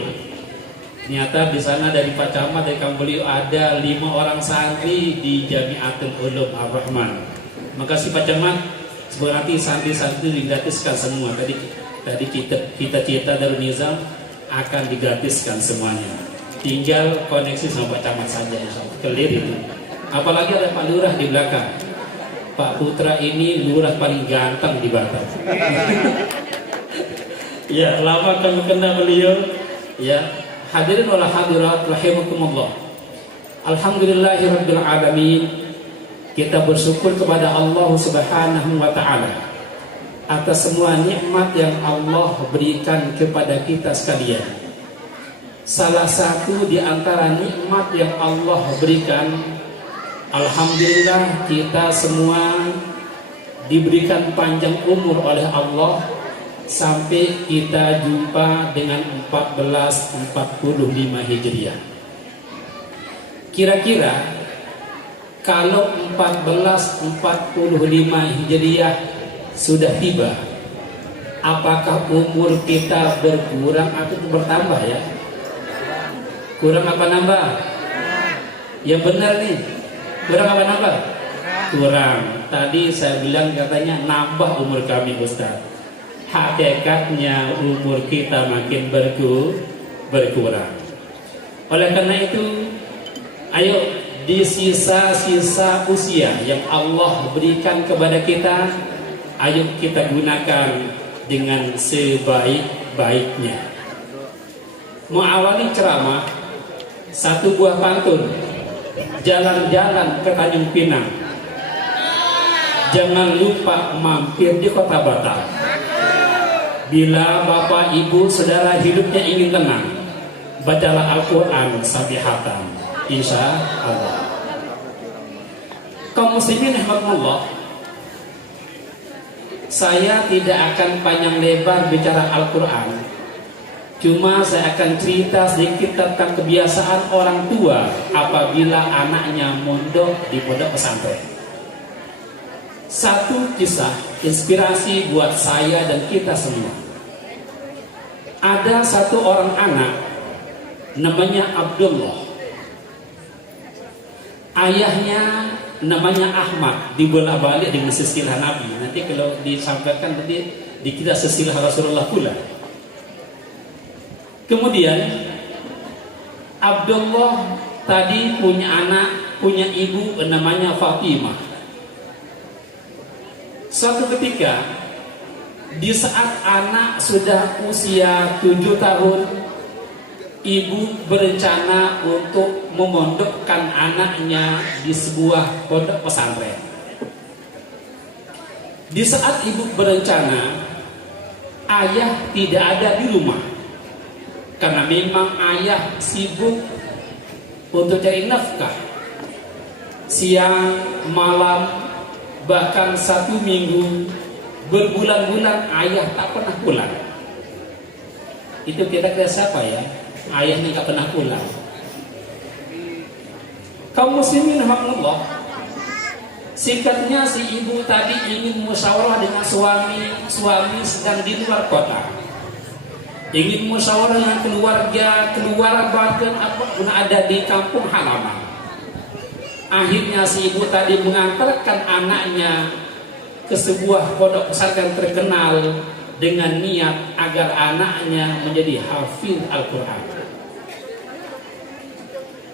Ternyata di sana dari Pak Camat, dari kampung beliau ada 5 orang santri di Jamiatul Ulum Ar-Rahman. Makasih Pak Camat. Semoga nanti santri-santri digratiskan semua. Tadi kita Darul Nizam akan digratiskan semuanya. Tinggal koneksi sama Pak Camat saja, insya Allah. Clear itu. Apalagi ada Pak Lurah di belakang. Pak Putra ini lurah paling ganteng di Batam. Ya, lama kami kenal beliau. Ya, hadirin wal hadirat rahimakumullah. Alhamdulillahirabbil alamin. Kita bersyukur kepada Allah Subhanahu wa taala atas semua nikmat yang Allah berikan kepada kita sekalian. Salah satu di antara nikmat yang Allah berikan, alhamdulillah kita semua diberikan panjang umur oleh Allah sampai kita jumpa dengan 1445 Hijriah. Kira-kira kalau 1445 Hijriah sudah tiba, apakah umur kita berkurang atau bertambah ya? Kurang apa nambah? Yang benar nih. Kurang apa nambah? Kurang. Tadi saya bilang katanya nambah umur kami Ustaz. Hakikatnya umur kita makin berkurang. Oleh karena itu, ayo di sisa-sisa usia yang Allah berikan kepada kita, ayo kita gunakan dengan sebaik-baiknya. Mengawali ceramah, satu buah pantun. Jalan-jalan ke Tanjung Pinang, jangan lupa mampir di Kota Batam. Bila Bapak Ibu Saudara hidupnya ingin tenang, bacalah Al-Quran sabihatan, insya Allah. Kaum muslimin rahmatullah, saya tidak akan panjang lebar bicara Al-Quran. Cuma saya akan cerita sedikit tentang kebiasaan orang tua apabila anaknya mondok di pondok pesantren. Satu kisah inspirasi buat saya dan kita semua. Ada satu orang anak namanya Abdullah. Ayahnya namanya Ahmad, dibolak-balik dengan silsilah Nabi. Nanti kalau disampaikan nanti dikira silsilah Rasulullah pula. Kemudian Abdullah tadi punya anak, punya ibu namanya Fatimah. Suatu ketika di saat anak sudah usia 7 tahun, ibu berencana untuk memondokkan anaknya di sebuah pondok pesantren. Di saat ibu berencana, ayah tidak ada di rumah. Karena memang ayah sibuk untuk cari nafkah. Siang, malam, bahkan 1 minggu, berbulan-bulan ayah tak pernah pulang. Itu kira-kira siapa ya? Ayahnya tak pernah pulang. Kaum muslimin rahimahullah, singkatnya si ibu tadi ingin musyawarah dengan suami sedang di luar kota, ingin musyawarah dengan keluarga bahkan apapun ada di kampung halaman. Akhirnya si ibu tadi mengantarkan anaknya ke sebuah pondok pesantren terkenal dengan niat agar anaknya menjadi hafiz Al-Quran.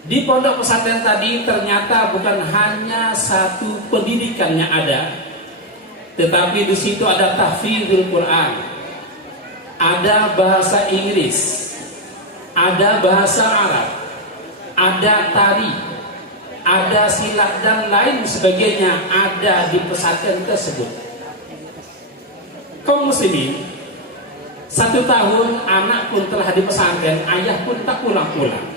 Di pondok pesantren tadi ternyata bukan hanya satu pendidikan yang ada, tetapi di situ ada tahfidzul Quran, ada bahasa Inggris, ada bahasa Arab, ada tari, ada silat dan lain sebagainya ada di pesantren tersebut. Kaum muslimin, 1 tahun anak pun telah di pesantren, ayah pun tak pulang-pulang.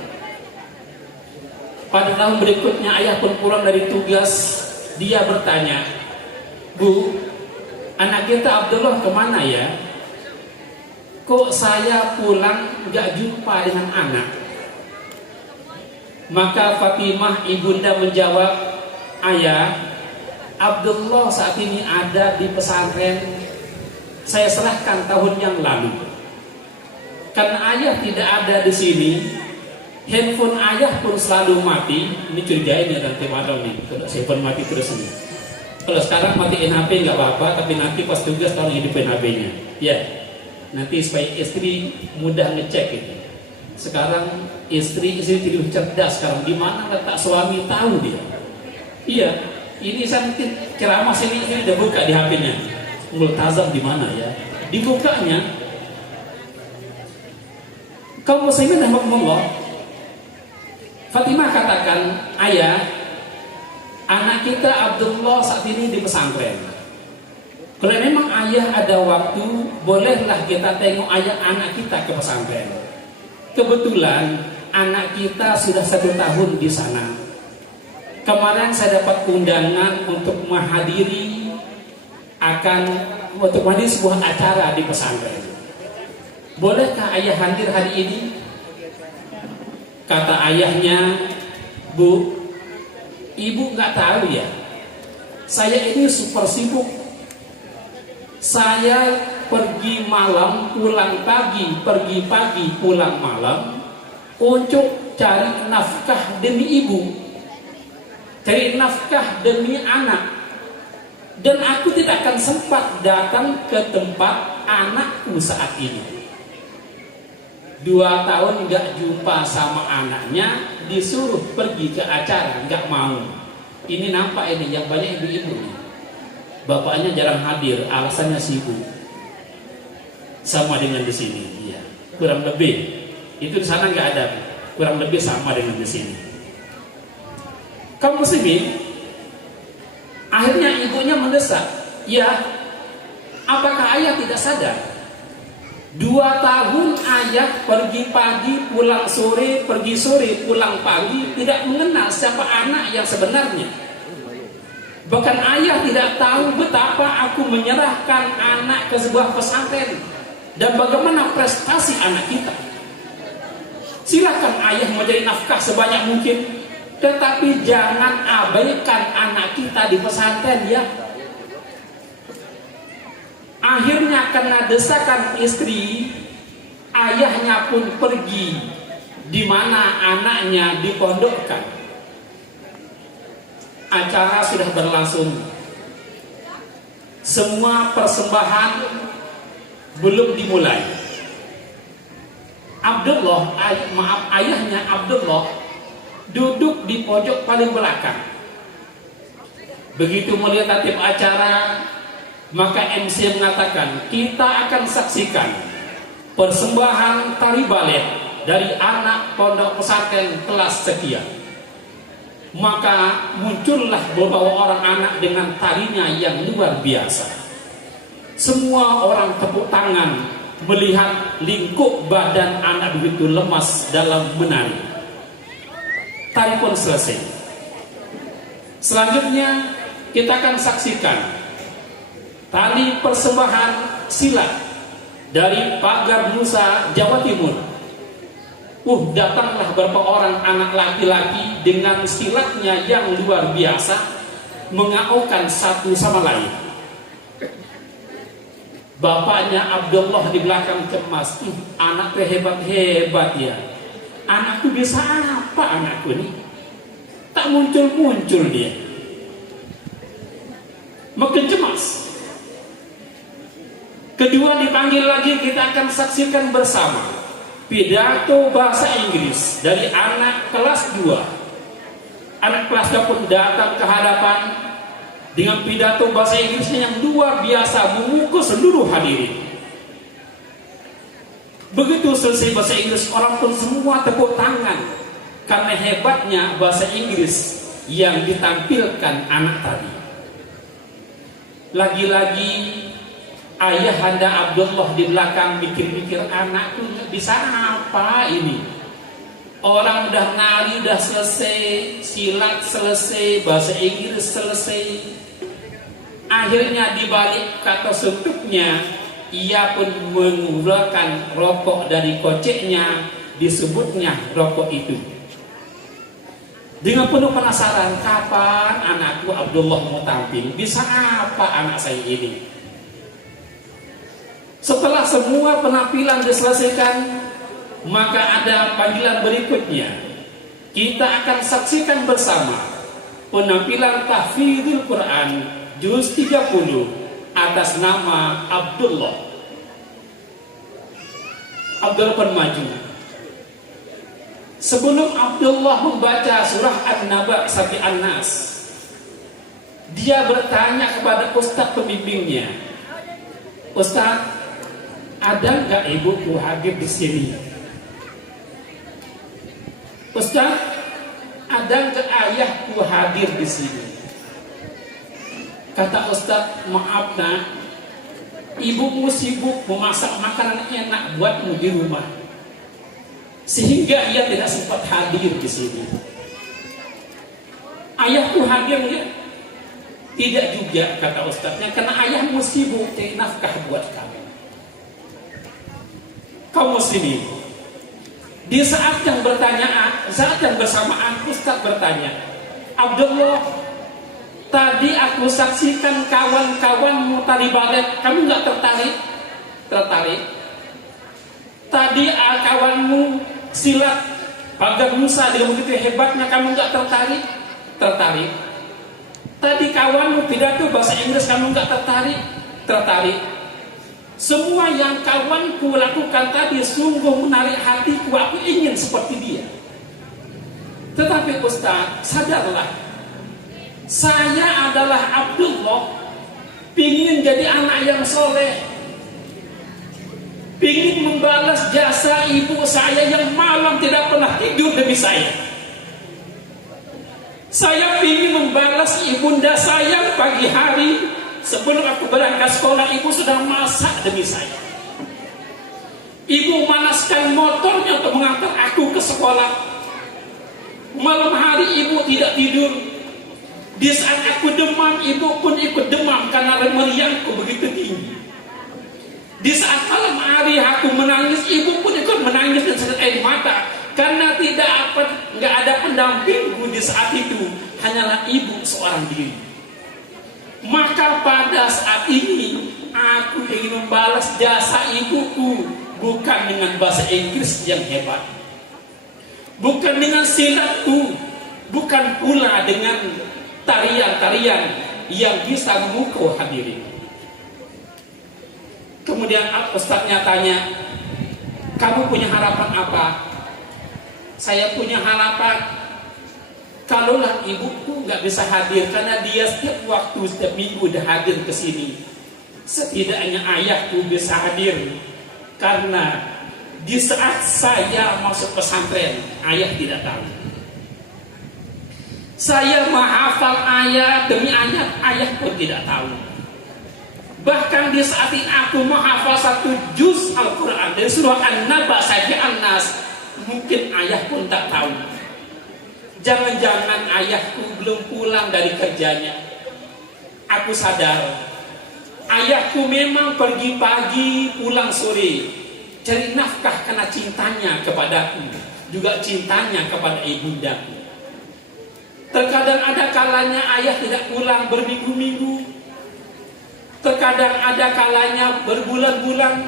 Pada tahun berikutnya ayah pun pulang dari tugas. Dia bertanya, "Bu, anak kita Abdullah kemana ya? Kok saya pulang gak jumpa dengan anak?" Maka Fatimah ibunda menjawab, "Ayah, Abdullah saat ini ada di pesantren. Saya serahkan tahun yang lalu. Karena ayah tidak ada di sini, handphone ayah pun selalu mati." Ini curigain ya nanti malam nih, kalau handphone mati terus ini. Kalau sekarang matiin HP nggak apa-apa, tapi nanti pas tugas tolong hidupin HP-nya. Ya, nanti supaya istri mudah ngecek itu. Sekarang istri tidak cerdas sekarang, di mana letak suami tahu dia. Iya, ini saya mungkin ceramah sini udah buka di HP-nya. Multazam di mana ya? Dibukanya. Kaum muslimin rahimahumullah, Fatimah katakan, "Ayah, anak kita Abdullah saat ini di pesantren. Kalau memang ayah ada waktu, bolehlah kita tengok ayah anak kita ke pesantren. Kebetulan anak kita sudah 1 tahun di sana. Kemarin saya dapat undangan untuk menghadiri sebuah acara di pesantren. Bolehkah ayah hadir hari ini?" Kata ayahnya, "Bu, ibu nggak tahu ya, saya ini super sibuk. Saya pergi malam, pulang pagi, pergi pagi, pulang malam untuk cari nafkah demi ibu, cari nafkah demi anak. Dan aku tidak akan sempat datang ke tempat anakku saat ini. 2 tahun nggak jumpa sama anaknya, disuruh pergi ke acara, nggak mau. Ini nampak ini yang banyak ibu-ibu. Bapaknya jarang hadir, alasannya sibuk. Sama dengan di sini, iya. Kurang lebih. Itu di sana nggak ada, kurang lebih sama dengan di sini. Kaum muslimin, akhirnya ibunya mendesak, "Ya, apakah ayah tidak sadar? 2 tahun ayah pergi pagi, pulang sore, pergi sore, pulang pagi, tidak mengenal siapa anak yang sebenarnya. Bahkan ayah tidak tahu betapa aku menyerahkan anak ke sebuah pesantren dan bagaimana prestasi anak kita. Silakan ayah menjadi nafkah sebanyak mungkin, tetapi jangan abaikan anak kita di pesantren ya." Akhirnya karena desakan istri, ayahnya pun pergi di mana anaknya dipondokkan. Acara sudah berlangsung. Semua persembahan belum dimulai. Ayahnya Abdullah duduk di pojok paling belakang. Begitu melihat tertib acara, maka MC mengatakan, "Kita akan saksikan persembahan tari balet dari anak pondok pesantren kelas sekian." Maka muncullah beberapa orang anak dengan tarinya yang luar biasa. Semua orang tepuk tangan melihat lingkup badan anak begitu lemas dalam menari. Tari pun selesai. Selanjutnya kita akan saksikan tali persembahan silat dari Pagar Nusa, Jawa Timur. Datanglah beberapa orang anak laki-laki dengan silatnya yang luar biasa, mengaukan satu sama lain. Bapaknya Abdullah di belakang cemas, anakku hebat-hebat ya. Anakku bisa apa anakku ini? Tak muncul-muncul dia. Makin cemas. Kedua dipanggil lagi, kita akan saksikan bersama pidato bahasa Inggris dari anak kelas 2. Anak kelas 2 pun datang ke hadapan dengan pidato bahasa Inggrisnya yang luar biasa, memukul seluruh hadirin. Begitu selesai bahasa Inggris, orang pun semua tepuk tangan karena hebatnya bahasa Inggris yang ditampilkan anak tadi. Lagi-lagi ayahanda Abdullah di belakang mikir-mikir, anakku bisa apa ini? Orang udah nari udah selesai, silat selesai, bahasa Inggris selesai. Akhirnya dibalik kata sentupnya, ia pun mengeluarkan rokok dari koceknya, disebutnya rokok itu. Dengan penuh penasaran, kapan anakku Abdullah mau tampil? Bisa apa anak saya ini? Setelah semua penampilan diselesaikan, maka ada panggilan berikutnya. Kita akan saksikan bersama penampilan tahfidzul Quran juz 30 atas nama Abdullah. Abdullah pun maju. Sebelum Abdullah membaca surah An-Naba sampai An-Nas, dia bertanya kepada ustaz pembimbingnya, "Ustaz, ada nggak ibuku hadir di sini? Ustaz, ada nggak ayahku hadir di sini?" Kata ustaz, "Maaf nak, ibumu sibuk memasak makanan enak buatmu di rumah, sehingga ia tidak sempat hadir di sini." "Ayahku hadir ya?" "Tidak juga," kata ustaznya, "karena ayahmu sibuk cari nafkah buat kamu." Kaum muslimin, di saat yang bersamaan ustaz bertanya, "Abdullah, tadi aku saksikan kawan-kawanmu tari balet, kamu nggak tertarik?" "Tertarik." "Tadi kawanmu silat Pagar Nusa dengan begitu hebatnya, kamu nggak tertarik?" "Tertarik." "Tadi kawanmu pidato bahasa Inggris, kamu nggak tertarik?" "Tertarik." "Semua yang kawanku lakukan tadi sungguh menarik hatiku, aku ingin seperti dia. Tetapi Ustaz, sadarlah, saya adalah Abdullah, pingin jadi anak yang soleh, pingin membalas jasa ibu saya yang malam tidak pernah tidur demi saya. Saya pingin membalas ibunda saya pagi hari sebelum aku berangkat sekolah, ibu sudah masak demi saya. Ibu manaskan motornya untuk mengantar aku ke sekolah. Malam hari ibu tidak tidur. Di saat aku demam, ibu pun ikut demam karena meriangku begitu tinggi. Di saat malam hari aku menangis, ibu pun ikut menangis dan sedot air mata karena nggak ada pendampingku di saat itu, hanyalah ibu seorang diri. Maka pada saat ini aku ingin membalas jasa ibuku, bukan dengan bahasa Inggris yang hebat, bukan dengan silatku, bukan pula dengan tarian-tarian yang bisa memukau hadirin." Kemudian ustaznya tanya, "Kamu punya harapan apa?" "Saya punya harapan, kalaulah ibuku nggak bisa hadir, karena dia setiap waktu, setiap minggu udah hadir ke sini, setidaknya ayahku bisa hadir. Karena di saat saya masuk pesantren, ayah tidak tahu. Saya menghafal ayat demi ayat, ayah pun tidak tahu. Bahkan di saat ini aku menghafal 1 juz Al-Quran dari surah An-Naba sampai An-Nas, mungkin ayah pun tak tahu. Jangan-jangan ayahku belum pulang dari kerjanya. aku sadar ayahku memang pergi pagi pulang sore cari nafkah karena cintanya kepadaku, juga cintanya kepada ibundaku. Terkadang ada kalanya ayah tidak pulang berminggu-minggu, terkadang ada kalanya berbulan-bulan,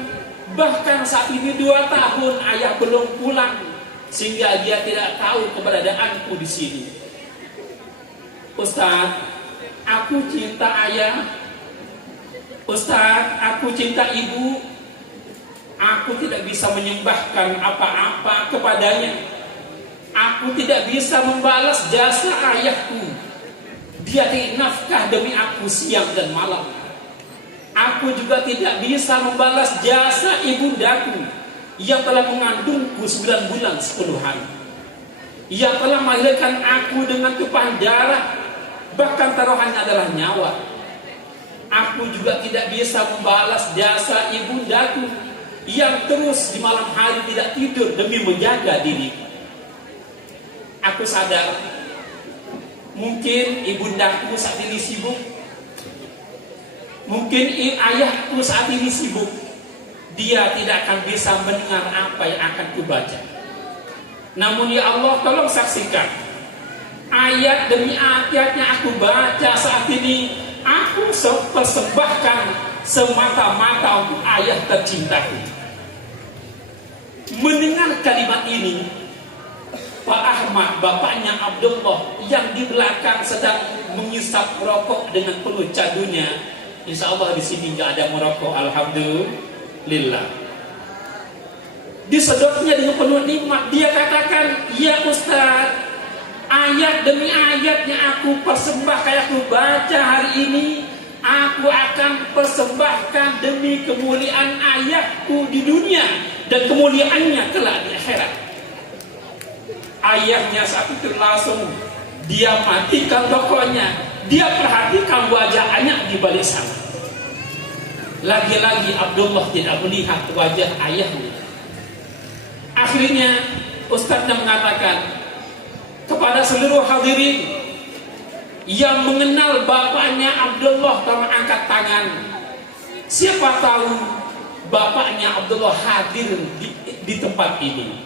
bahkan saat ini 2 tahun ayah belum pulang, sehingga dia tidak tahu keberadaanku di sini. Ustaz, aku cinta ayah. Ustaz, aku cinta ibu. Aku tidak bisa menyembahkan apa-apa kepadanya. Aku tidak bisa membalas jasa ayahku. Dia cari nafkah demi aku siang dan malam. Aku juga tidak bisa membalas jasa ibundaku yang telah mengandungku 9 bulan 10 hari, yang telah melahirkan aku dengan tumpahan darah, bahkan taruhannya adalah nyawa. Aku juga tidak bisa membalas jasa ibundaku yang terus di malam hari tidak tidur demi menjaga diriku. Aku sadar mungkin ibundaku saat ini sibuk, mungkin ayahku saat ini sibuk. Dia tidak akan bisa mendengar apa yang akan kubaca. Namun ya Allah, tolong saksikan ayat demi ayatnya aku baca saat ini. Aku persembahkan semata-mata untuk ayah tercintaku. Mendengar kalimat ini, Pak Ahmad, bapaknya Abdullah yang di belakang sedang mengisap rokok dengan penuh cadunya. Insya Allah di sini nggak ada merokok, alhamdulillah. Disedotnya dengan penuh nikmat. Dia katakan, ya Ustaz, ayat demi ayatnya aku persembahkan, aku baca hari ini, aku akan persembahkan demi kemuliaan ayahku di dunia dan kemuliaannya kelak di akhirat. Ayahnya saat itu langsung dia matikan rokoknya, dia perhatikan wajah anak di balik sana. Lagi-lagi Abdullah tidak melihat wajah ayahnya. Akhirnya Ustaznya mengatakan kepada seluruh hadirin yang mengenal bapaknya Abdullah, tolong angkat tangan. Siapa tahu bapaknya Abdullah hadir di tempat ini.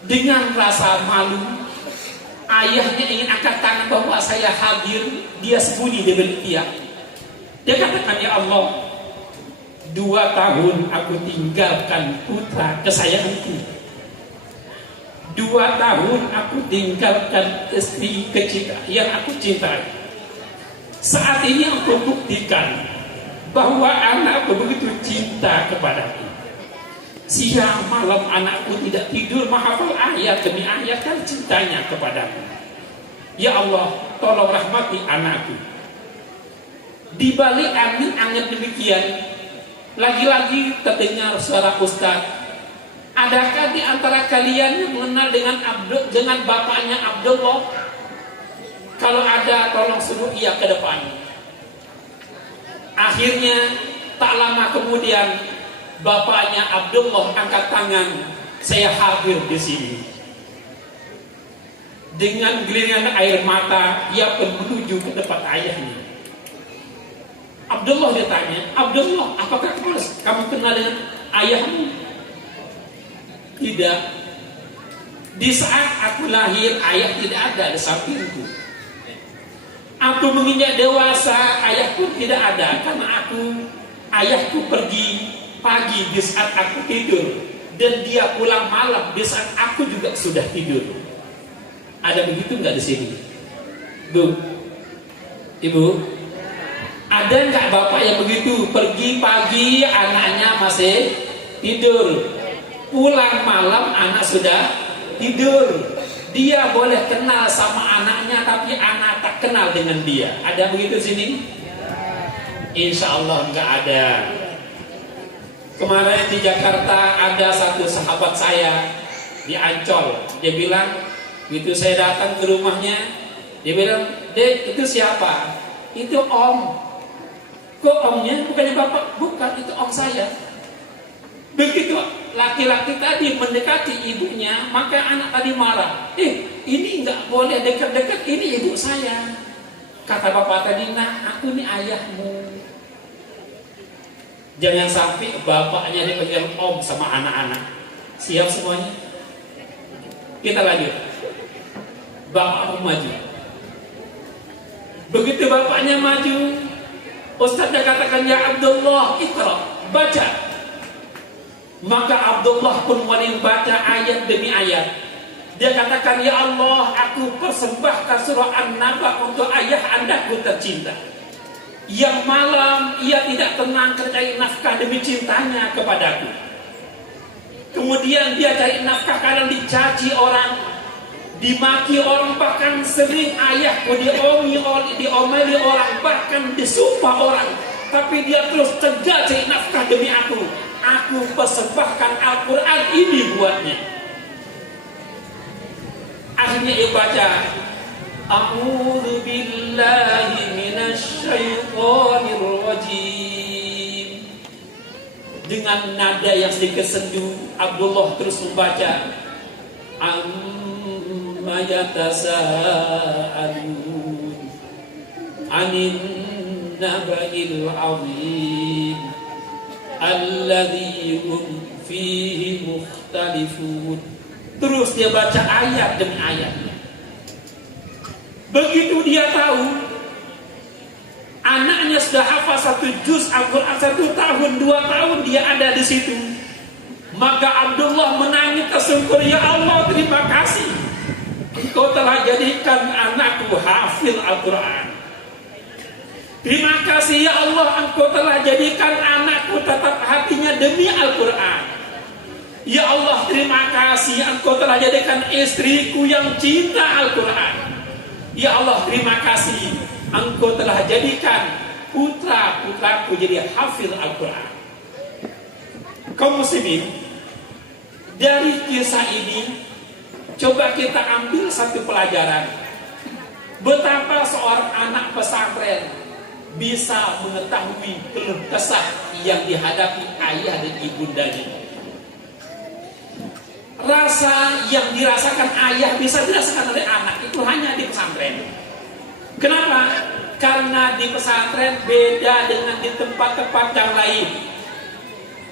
Dengan rasa malu, ayahnya ingin angkat tangan bahwa saya hadir, dia sembunyi di balik tiang. Dia katakan, ya Allah, 2 tahun aku tinggalkan putra kesayanganku. 2 tahun aku tinggalkan istri kecil yang aku cintai. Saat ini aku buktikan bahwa anakku begitu cinta kepadaku. Siang malam anakku tidak tidur menghafal ayat demi ayat dan cintanya kepadaku. Ya Allah, tolong rahmati anakku. Di balik angin-angin demikian, lagi-lagi terdengar suara Ustaz. Adakah di antara kalian yang mengenal dengan bapaknya Abdullah? Kalau ada, tolong suruh ia ke depan. Akhirnya tak lama kemudian bapaknya Abdullah angkat tangan, saya hadir di sini. Dengan geliran air mata, ia pun menuju ke tempat ayahnya. Abdullah ditanya, Abdullah, apakah kamu kenal dengan ayahmu? Tidak. Di saat aku lahir, ayah tidak ada di sampingku. Aku menginjak dewasa, ayah pun tidak ada karena ayahku pergi pagi di saat aku tidur, dan dia pulang malam di saat aku juga sudah tidur. Ada begitu nggak di sini, Bu, Ibu? Ada nggak bapak yang begitu? Pergi pagi, anaknya masih tidur, pulang malam, anak sudah tidur. Dia boleh kenal sama anaknya, tapi anak tak kenal dengan dia. Ada begitu sini? Insya Allah nggak ada. Kemarin di Jakarta ada satu sahabat saya di Ancol. Dia bilang, begitu saya datang ke rumahnya, dia bilang, Dek, itu siapa? Itu Om. Kok omnya? Bukannya bapak? Bukan, itu om saya. Begitu laki-laki tadi mendekati ibunya, maka anak tadi marah. Ini nggak boleh dekat-dekat, ini ibu saya. Kata bapak tadi, nah aku nih ayahmu. Jangan sampai bapaknya dipanggil om sama anak-anak. Siap semuanya? Kita lanjut. Bapak maju. Begitu bapaknya maju, Ustaznya katakan, ya Abdullah, Iqra, baca. Maka Abdullah pun mulai baca ayat demi ayat. Dia katakan, ya Allah, aku persembahkan surah An-Naba untuk ayah andaku tercinta. Yang malam ia tidak tenang cari nafkah demi cintanya kepadaku. Kemudian dia cari nafkah kadang dicaci orang, dimaki orang, bahkan sering ayahku diomeli orang, bahkan disumpah orang. Tapi dia terus tegar cari nafkah demi aku. Aku persembahkan Al-Quran ini buatnya. Akhirnya ia baca, A'udzu billahi minasyaitonir rajim. Dengan nada yang sedikit sendu, Abdullah terus membaca, Amma yatasaalun 'anin naba'il 'azim alladzi hum fihi mukhtalifun. Terus dia baca ayat demi ayat. Begitu dia tahu anaknya sudah hafal 1 juz Al-Quran 1 tahun, 2 tahun dia ada di situ, maka Abdullah menangis tersungkur, ya Allah, terima kasih, Engkau telah jadikan anakku hafil Al-Quran. Terima kasih ya Allah, Engkau telah jadikan anakku tetap hatinya demi Al-Quran. Ya Allah, terima kasih, Engkau telah jadikan istriku yang cinta Al-Quran. Ya Allah, terima kasih, Engkau telah jadikan putra-putraku jadi hafil Al-Quran. Kaum muslimin, dari kisah ini coba kita ambil satu pelajaran. Betapa seorang anak pesantren bisa mengetahui keluh kesah yang dihadapi ayah dan ibundanya. Rasa yang dirasakan ayah bisa dirasakan oleh anak itu hanya di pesantren. Kenapa? Karena di pesantren beda dengan di tempat-tempat yang lain.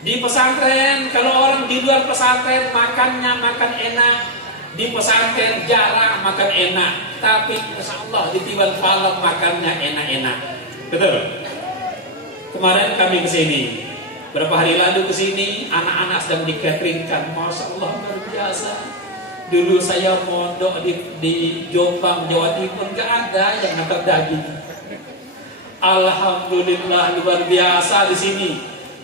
Di pesantren, kalau orang di luar pesantren makannya makan enak, di pesantren jarang makan enak. Tapi insya Allah di Tiban Palem makannya enak-enak. Betul? Kemarin kami kesini, berapa hari lalu kesini, anak-anak sedang dikateringkan. Masya Allah, luar biasa. Dulu saya mondok di Jombang, Jawa Timur, gak ada yang ngantar daging. Alhamdulillah, luar biasa di sini.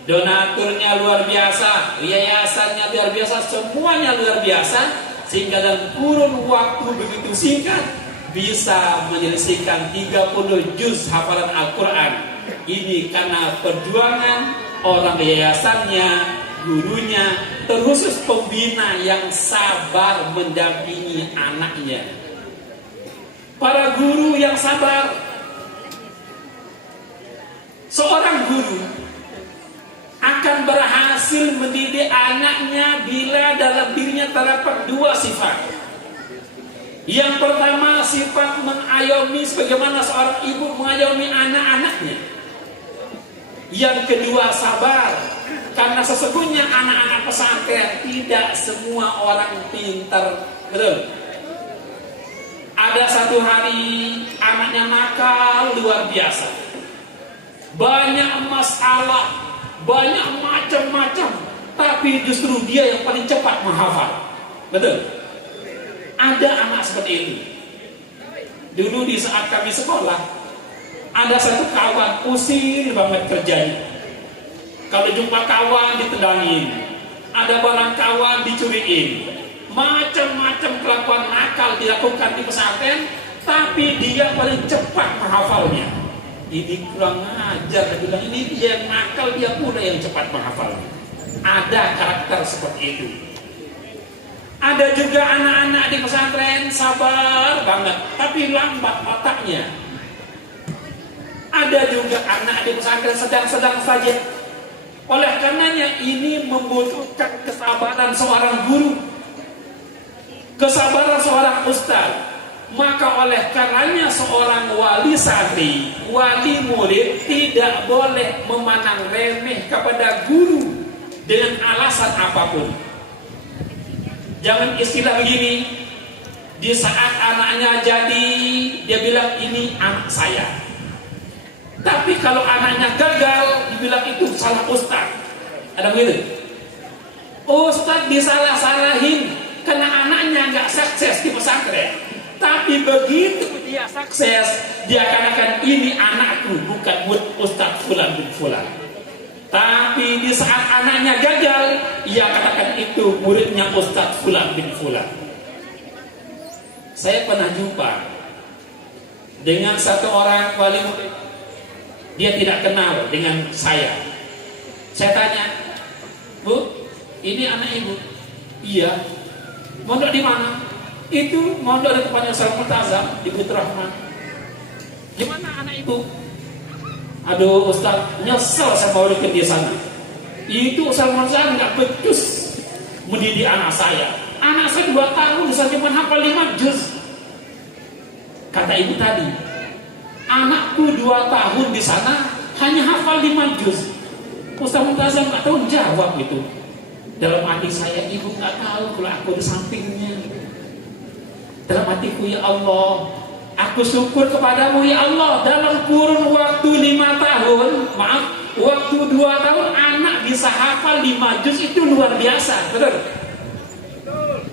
Donaturnya luar biasa, yayasannya luar biasa, semuanya luar biasa. Sehingga dalam kurun waktu begitu singkat bisa menyelesaikan 30 juz hafalan Al-Quran. Ini karena perjuangan orang yayasannya, gurunya, terkhusus pembina yang sabar mendampingi anaknya. Para guru yang sabar. Seorang guru akan berhasil mendidik anaknya bila dalam dirinya terdapat 2 sifat. Yang pertama, sifat mengayomi sebagaimana seorang ibu mengayomi anak-anaknya. Yang kedua, sabar. Karena sesungguhnya anak-anak pesantren tidak semua orang pintar. Betul? Ada satu hari anaknya nakal luar biasa. Banyak masalah, banyak macam-macam, tapi justru dia yang paling cepat menghafal. Betul? Ada anak seperti itu. Dulu di saat kami sekolah, ada satu kawan usil banget kerjanya. Kalau jumpa kawan ditendangin, ada barang kawan dicuriin, macam-macam kelakuan nakal dilakukan di pesantren, tapi dia paling cepat menghafalnya. Ini kurang ajar, dia bilang, ini dia yang nakal, dia pula yang cepat menghafalnya. Ada karakter seperti itu. Ada juga anak-anak di pesantren sabar banget, tapi lambat otaknya. Ada juga anak di pesantren sedang-sedang saja. Oleh karenanya ini membutuhkan kesabaran seorang guru, kesabaran seorang ustaz, Maka oleh karenanya seorang wali santri, wali murid tidak boleh memandang remeh kepada guru dengan alasan apapun. Jangan istilah begini, di saat anaknya jadi dia bilang ini anak saya, tapi kalau anaknya gagal dibilang itu salah ustaz. Ada begitu? Ustaz disalah-salahin karena anaknya nggak sukses di pesantren, tapi begitu dia sukses dia katakan ini anakku, bukan Ustaz fulan bin fulan. Tapi di saat anaknya gagal, ia katakan itu muridnya Ustaz fulan bin fulan. Saya pernah jumpa dengan satu orang wali murid. Dia tidak kenal dengan saya. Saya tanya, Bu, ini anak ibu? Iya. Mondok di mana? Itu mondok di tempatnya Ustaz Multazam di Bukit Rahman. Gimana anak ibu? Aduh Ustaz, nyesel saya bawa ke dia sana. Itu Ustaz Multazam nggak becus mendidik anak saya. Anak saya 2 tahun bisa cuma hafal 5 juz. Kata ibu tadi, anakku 2 tahun di sana hanya hafal 5 juz. Ustaz Multazam nggak tahu jawab itu. Dalam hati saya, ibu nggak tahu kalau aku di sampingnya. Dalam hatiku, ya Allah, aku syukur kepadamu ya Allah, dalam kurun waktu 5 tahun, maaf, waktu 2 tahun anak bisa hafal 5 juz itu luar biasa, betul?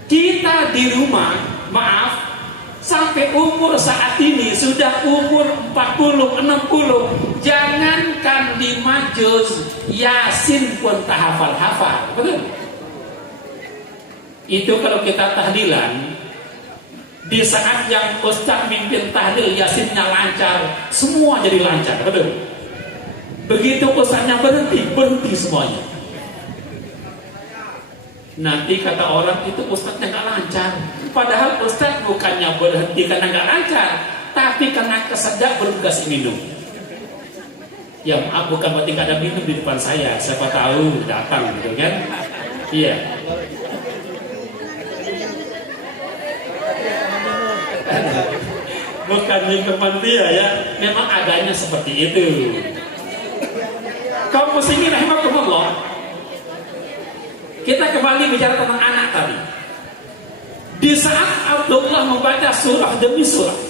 Kita di rumah, maaf, sampai umur saat ini sudah umur 40, 60, jangankan 5 juz, Yasin pun tak hafal-hafal, betul? Itu kalau kita tahlilan, di saat yang Ustaz mimpin tahlil, Yasinnya lancar, semua jadi lancar, betul? Begitu Ustaznya berhenti semuanya. Nanti kata orang itu Ustaznya nggak lancar. Padahal Ustaz bukannya berhenti karena nggak lancar, tapi karena kesedak bertugas minum. Ya maaf, bukan berarti nggak ada minum di depan saya. Siapa tahu datang gitu kan? Iya. Bukan lingkungan dia ya, memang adanya seperti itu. Kaum muslimin rahimakumullah, kita kembali bicara tentang anak tadi. Di saat Abdullah membaca surah demi surah,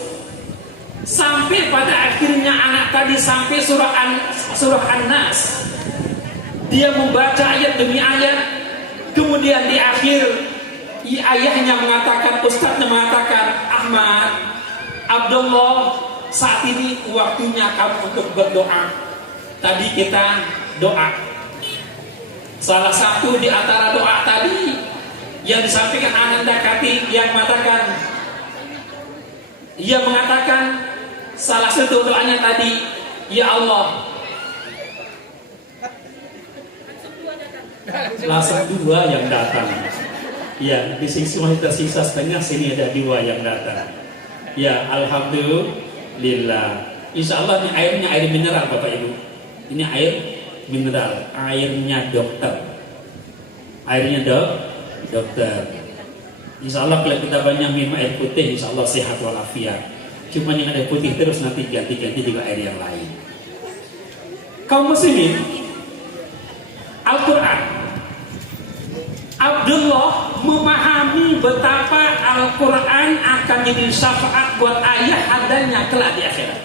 sampai pada akhirnya anak tadi sampai surah An-Nas, dia membaca ayat demi ayat. Kemudian di akhir ayahnya mengatakan, ustadznya mengatakan, Ahmad, Abdullah, saat ini waktunya kamu untuk berdoa. Tadi kita doa. Salah satu di antara doa tadi yang disampaikan Ananda Kati yang mengatakan, ia mengatakan salah satu doanya tadi, ya Allah, langsung 2 yang datang. Ya, di sini semua tersisa setengah, sini ada 2 yang datang. Ya, alhamdulillah. Insya Allah ini airnya air mineral Bapak Ibu. Ini air mineral, airnya dokter. Airnya dokter. Insya Allah kalau kita banyak minum air putih, insya Allah sehat walafiat. Cuma yang ada putih terus nanti ganti-ganti juga air yang lain. Kaum muslimin, Al-Quran, Abdullah memahami betapa Al-Quran akan jadi syafaat buat ayah adanya kelak di akhirat.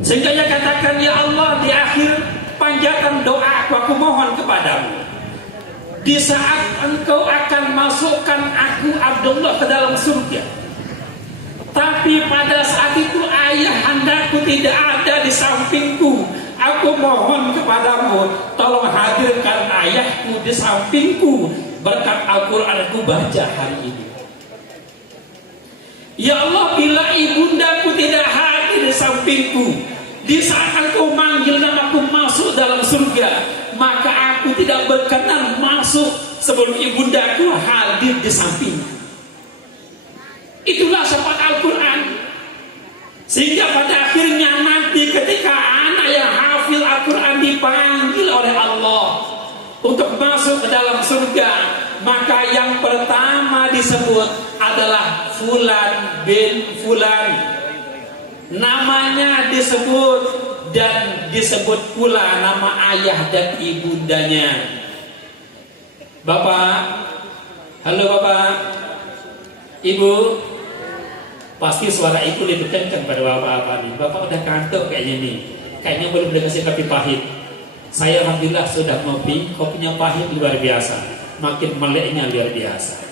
Sehingga ia katakan, ya Allah, di akhir panjatan doa aku mohon kepadamu, di saat engkau akan masukkan aku Abdullah ke dalam surga, tapi pada saat itu ayah andaku tidak ada di sampingku, aku mohon kepadamu, tolong hadirkan ayahku di sampingku berkat Al-Quran aku baca hari ini. Ya Allah, bila ibundaku tidak hadir di sampingku, di saat engkau manggil namaku masuk dalam surga, maka aku tidak berkenan masuk sebelum ibundaku hadir di samping. Itulah syafaat Al-Quran. Sehingga pada akhirnya nanti ketika anak yang hafil Al-Quran dipanggil oleh Allah untuk masuk ke dalam surga, maka yang pertama disebut adalah Fulan bin Fulan. Namanya disebut dan disebut pula nama ayah dan ibundanya. Bapak, halo Bapak, Ibu, pasti suara itu lebih kencang pada Bapak nih. Bapak udah kantuk kayaknya nih. Kayaknya belum dikasih kopi pahit. Saya alhamdulillah sudah ngopi, kopinya pahit luar biasa. Makin meleknya luar biasa.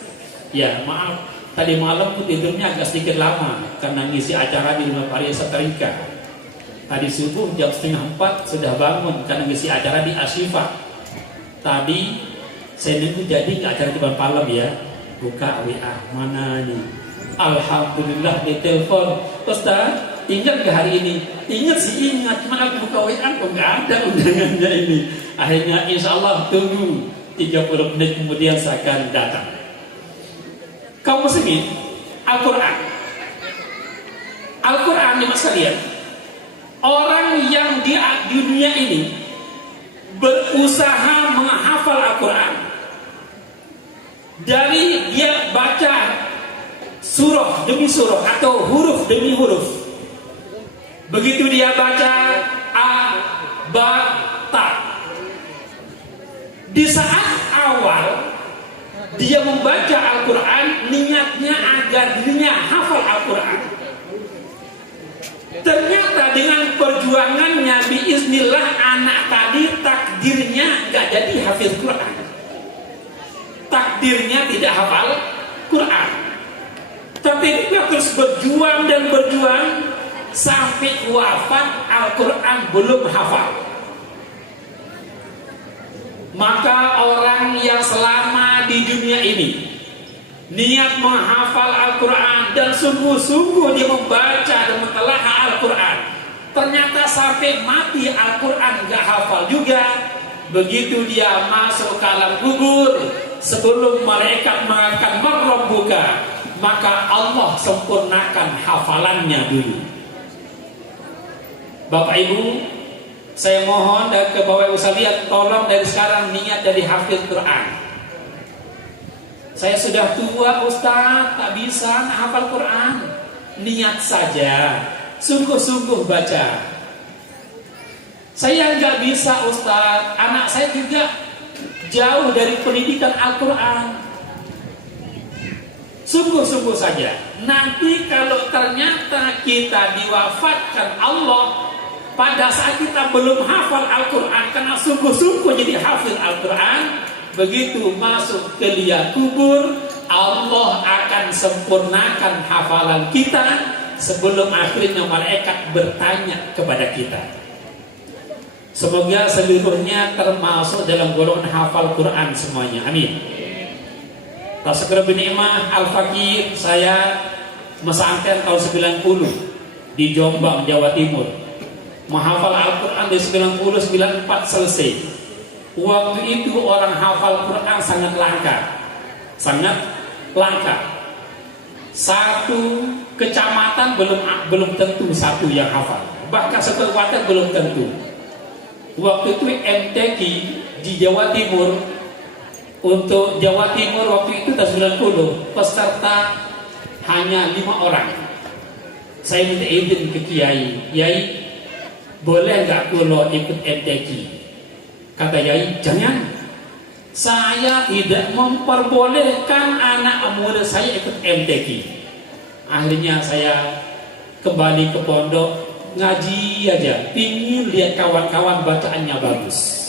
Ya maaf, tadi malam tidurnya agak sedikit lama karena ngisi acara di rumah Paria Satarika. Tadi subuh jam 3:30 sudah bangun karena ngisi acara di Asyifa. Tadi saya nunggu jadi ke acara di Palem ya. Buka WA, mana nih? Alhamdulillah ditelepon. Ustaz, ingat ke hari ini? Ingat sih ingat, cuma aku buka WA kok nggak ada undangannya ini. Akhirnya insya Allah tunggu 30 menit kemudian saya akan datang. Kaum muslimin, Al-Quran nih mas kalian, orang yang di dunia ini berusaha menghafal Al-Quran, dari dia baca surah demi surah atau huruf demi huruf. Begitu dia baca A, Ba, Ta, di saat awal dia membaca Al-Quran, niatnya agar dirinya hafal Al-Quran. Ternyata dengan perjuangannya biiznillah anak tadi takdirnya gak jadi hafiz Quran. Takdirnya tidak hafal Quran. Tapi dia terus berjuang dan berjuang sampai wafat Al-Quran belum hafal. Maka orang yang selama di dunia ini niat menghafal Al-Quran dan sungguh-sungguh dia membaca dan mentelaah Al-Quran, ternyata sampai mati Al-Quran gak hafal juga. Begitu dia masuk ke alam kubur, sebelum malaikat mengatakan marrabbuka, maka Allah sempurnakan hafalannya dulu. Bapak Ibu, saya mohon dan ke Bapak Ibu sekalian, tolong dari sekarang niat jadi hafiz Quran. Saya sudah tua Ustaz, tak bisa hafal Quran. Niat saja, sungguh-sungguh baca. Saya nggak bisa Ustaz, anak saya juga jauh dari pendidikan Al-Quran. Sungguh-sungguh saja. Nanti kalau ternyata kita diwafatkan Allah pada saat kita belum hafal Al-Quran, karena sungguh-sungguh jadi hafiz Al-Quran, begitu masuk ke liang kubur, Allah akan sempurnakan hafalan kita sebelum akhirnya malaikat bertanya kepada kita. Semoga seluruhnya termasuk dalam golongan hafal Quran semuanya. Amin. Tasakra bin Imah Al-Fakir, saya mesantren tahun 90 di Jombang, Jawa Timur. Menghafal Al-Quran di 90-94 selesai. Waktu itu orang hafal Quran sangat langka. Sangat langka. Satu kecamatan belum tentu satu yang hafal. Bahkan satu kabupaten belum tentu. Waktu itu MTQ di Jawa Timur, untuk Jawa Timur waktu itu tahun 90 peserta hanya 5 orang. Saya minta izin ke Kiai, Kiai boleh nggak kalau ikut MTQ? Kata Kiai, jangan. Saya tidak memperbolehkan anak muda saya ikut MTQ. Akhirnya saya kembali ke pondok, ngaji aja, pingin lihat kawan-kawan bacaannya bagus.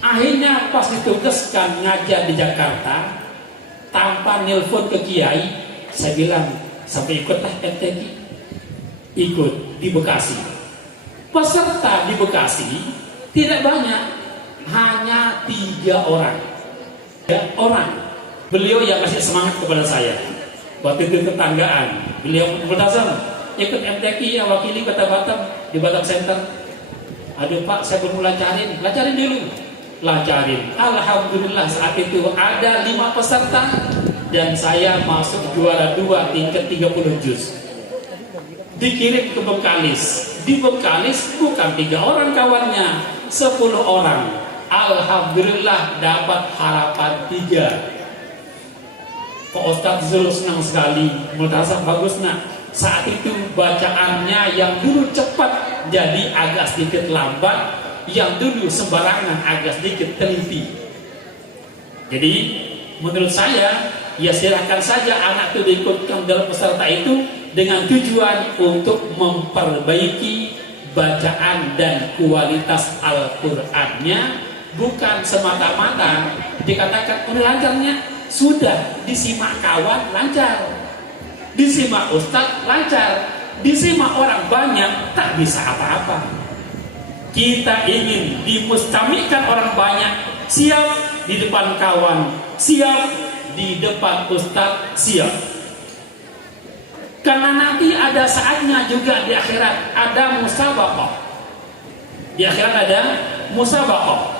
Akhirnya pas ditugaskan ngajar di Jakarta, tanpa nelpon ke Kiai, saya bilang sampai ikutlah MTQ. Ikut di Bekasi. Peserta di Bekasi tidak banyak, hanya 3 orang. 3 orang. Beliau yang kasih semangat kepada saya. Waktu itu tetanggaan, beliau berdasar ikut MTQ yang wakili Kota Batam di Batam Center. Aduh Pak, saya belum lancarin dulu. Lancarin. Alhamdulillah saat itu ada 5 peserta dan saya masuk juara 2 tingkat 30 juz. Dikirim ke Bengkalis. Di Bengkalis bukan 3 orang kawannya, 10 orang. Alhamdulillah dapat harapan 3. Kok Ustadz Zul senang sekali, Multazam bagus nak. Saat itu bacaannya yang dulu cepat jadi agak sedikit lambat, yang dulu sembarangan agak sedikit teliti. Jadi menurut saya, ya silahkan saja anak itu diikutkan dalam peserta itu dengan tujuan untuk memperbaiki bacaan dan kualitas Al-Qur'annya, bukan semata-mata dikatakan lancarnya sudah disimak kawan lancar, disimak ustadz lancar, disimak orang banyak tak bisa apa-apa. Kita ingin dimustamikan orang banyak, siap di depan kawan, siap di depan ustadz, siap. Karena nanti ada saatnya juga di akhirat ada musabaqah. Di akhirat ada musabaqah.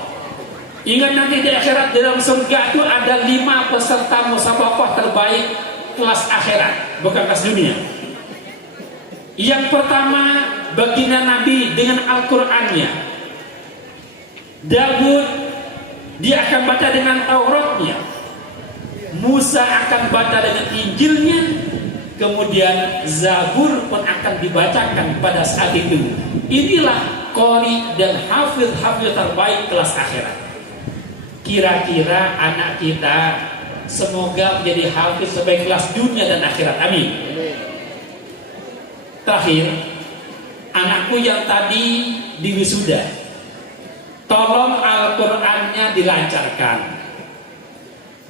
Ingat nanti di akhirat dalam surga itu ada 5 peserta musabaqah terbaik kelas akhirat, bukan kelas dunia. Yang pertama baginda Nabi dengan Al-Qur'annya. Daud dia akan baca dengan Tauratnya. Musa akan baca dengan Injilnya. Kemudian Zabur pun akan dibacakan pada saat itu. Inilah qori dan hafidh-hafidh terbaik kelas akhirat. Kira-kira anak kita semoga menjadi hafidh sebaik kelas dunia dan akhirat. Amin. Terakhir, anakku yang tadi di wisuda, tolong Al-Qur'annya dilancarkan.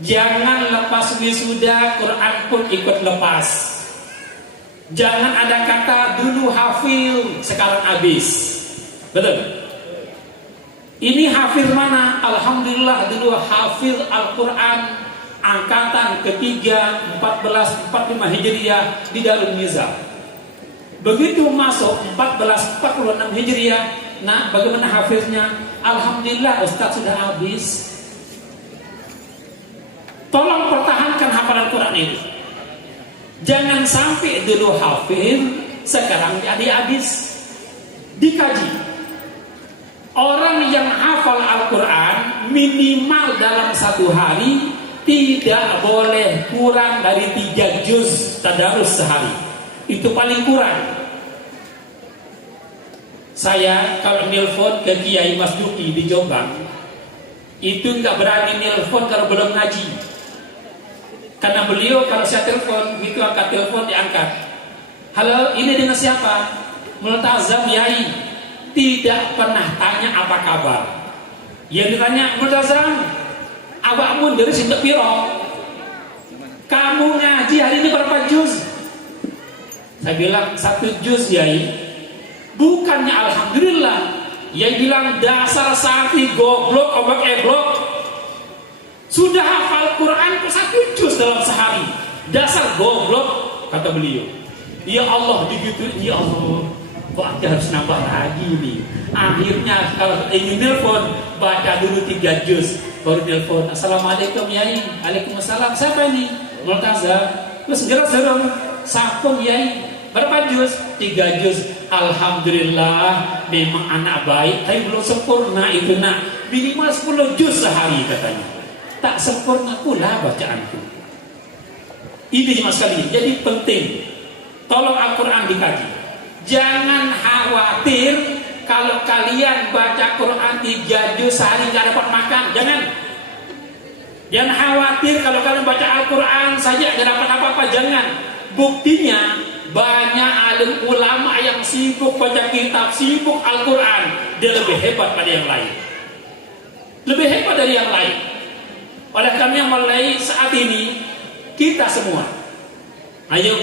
Jangan lepas wisuda Quran pun ikut lepas. Jangan ada kata dulu hafil sekarang habis. Betul? Ini hafil mana? Alhamdulillah dulu hafil Al-Quran angkatan ketiga 1445 Hijriah di Darul Nizam. Begitu masuk 1446 Hijriah, nah bagaimana hafiznya? Alhamdulillah Ustaz sudah habis. Tolong pertahankan hafalan Quran itu. Jangan sampai dulu hafil sekarang jadi habis. Dikaji. Orang yang hafal Al-Quran minimal dalam 1 hari tidak boleh kurang dari 3 juz tadarus sehari. Itu paling kurang. Saya kalau nelpon ke Kiai Mas Duki di Jombang, itu nggak berani nelpon kalau belum ngaji. Karena beliau kalau saya telepon, itu angkat telepon diangkat. Halo, ini dengan siapa? Multazam Yai. Tidak pernah tanya apa kabar. Yang ditanya, Multazam, abakmu dari Sintek Piro? Kamu ngaji hari ini berapa juz? Saya bilang 1 juz Yai. Bukannya Alhamdulillah. Yai bilang dasar santri goblok, obak eblok. Sudah hafal Quran 1 juz dalam sehari. Dasar goblok, kata beliau. Ya Allah begitu, ya Allah. Kok harus nambah lagi nih? Akhirnya kalau ingin nelpon, baca dulu 3 juz, baru nelpon. Assalamualaikum Yai. Waalaikumsalam. Siapa ini? Multazam. Terus jelas-jelas sampun Yai. Berapa juz? 3 juz. Alhamdulillah, memang anak baik, tapi belum sempurna itu nak. Minimal 10 juz sehari katanya. Tak sempurna pula bacaanku. Ini mas sekali. Jadi penting. Tolong Al-Quran dikaji. Jangan khawatir kalau kalian baca Quran 3 juz sehari nggak dapat makan. Jangan khawatir kalau kalian baca Al-Quran saja nggak dapat apa-apa. Jangan. Buktinya banyak alim ulama yang sibuk baca kitab, sibuk Al-Quran. Dia lebih hebat pada yang lain. Lebih hebat dari yang lain. Oleh karena mulai saat ini kita semua, ayo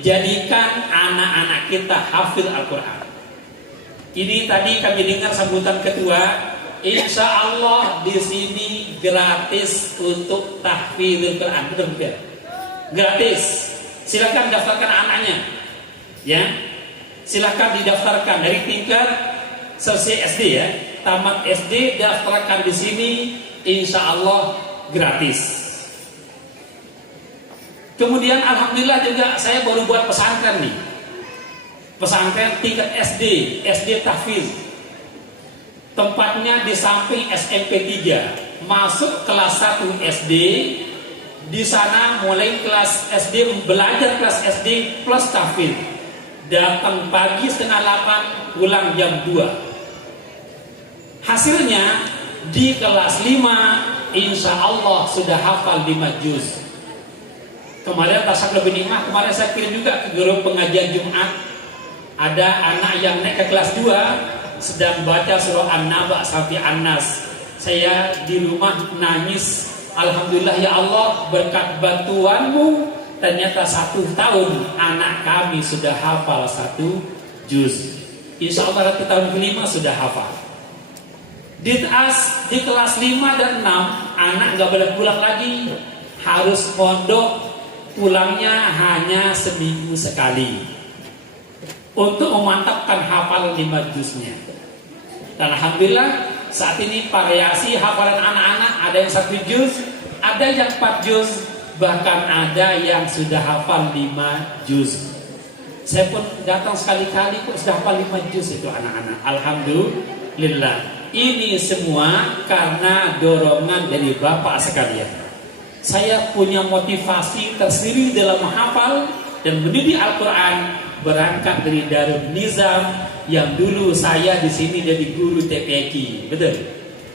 jadikan anak-anak kita hafil Al-Quran. Ini tadi kami dengar sambutan ketua. Insya Allah di sini gratis untuk tahfidz Quran, betul-betul gratis. Silakan daftarkan anaknya, ya. Silakan didaftarkan dari tingkat selesai SD ya, tamat SD daftarkan di sini. Insya Allah gratis. Kemudian alhamdulillah juga saya baru buat pesantren nih. Pesantren tingkat SD tahfidz. Tempatnya di samping SMP 3. Masuk kelas 1 SD, Di sana mulai kelas SD, belajar kelas SD plus tahfidz. Datang pagi setengah 8, pulang jam 2. Hasilnya di kelas 5 insya Allah sudah hafal 5 juz. Kemarin tasak lebih nikmat, kemarin saya kirim juga ke grup pengajian Jumat. Ada anak yang naik ke kelas 2 sedang baca surah An-Naba sampai An-Nas. Saya di rumah nangis. Alhamdulillah ya Allah, berkat bantuanmu ternyata 1 tahun anak kami sudah hafal 1 juz. Insya Allah nanti tahun kelima sudah hafal. Di kelas 5 dan 6 anak nggak boleh pulang lagi, harus pondok, pulangnya hanya seminggu sekali untuk memantapkan hafal 5 juznya. Dan alhamdulillah saat ini variasi hafalan anak-anak, ada yang 1 juz, ada yang 4 juz, bahkan ada yang sudah hafal 5 juz. Saya pun datang sekali-kali kok sudah hafal 5 juz itu anak-anak. Alhamdulillah. Ini semua karena dorongan dari Bapak sekalian. Saya punya motivasi tersendiri dalam menghafal dan mendidik Al-Quran berangkat dari Darul Nizam yang dulu saya di sini jadi guru TPQ, betul?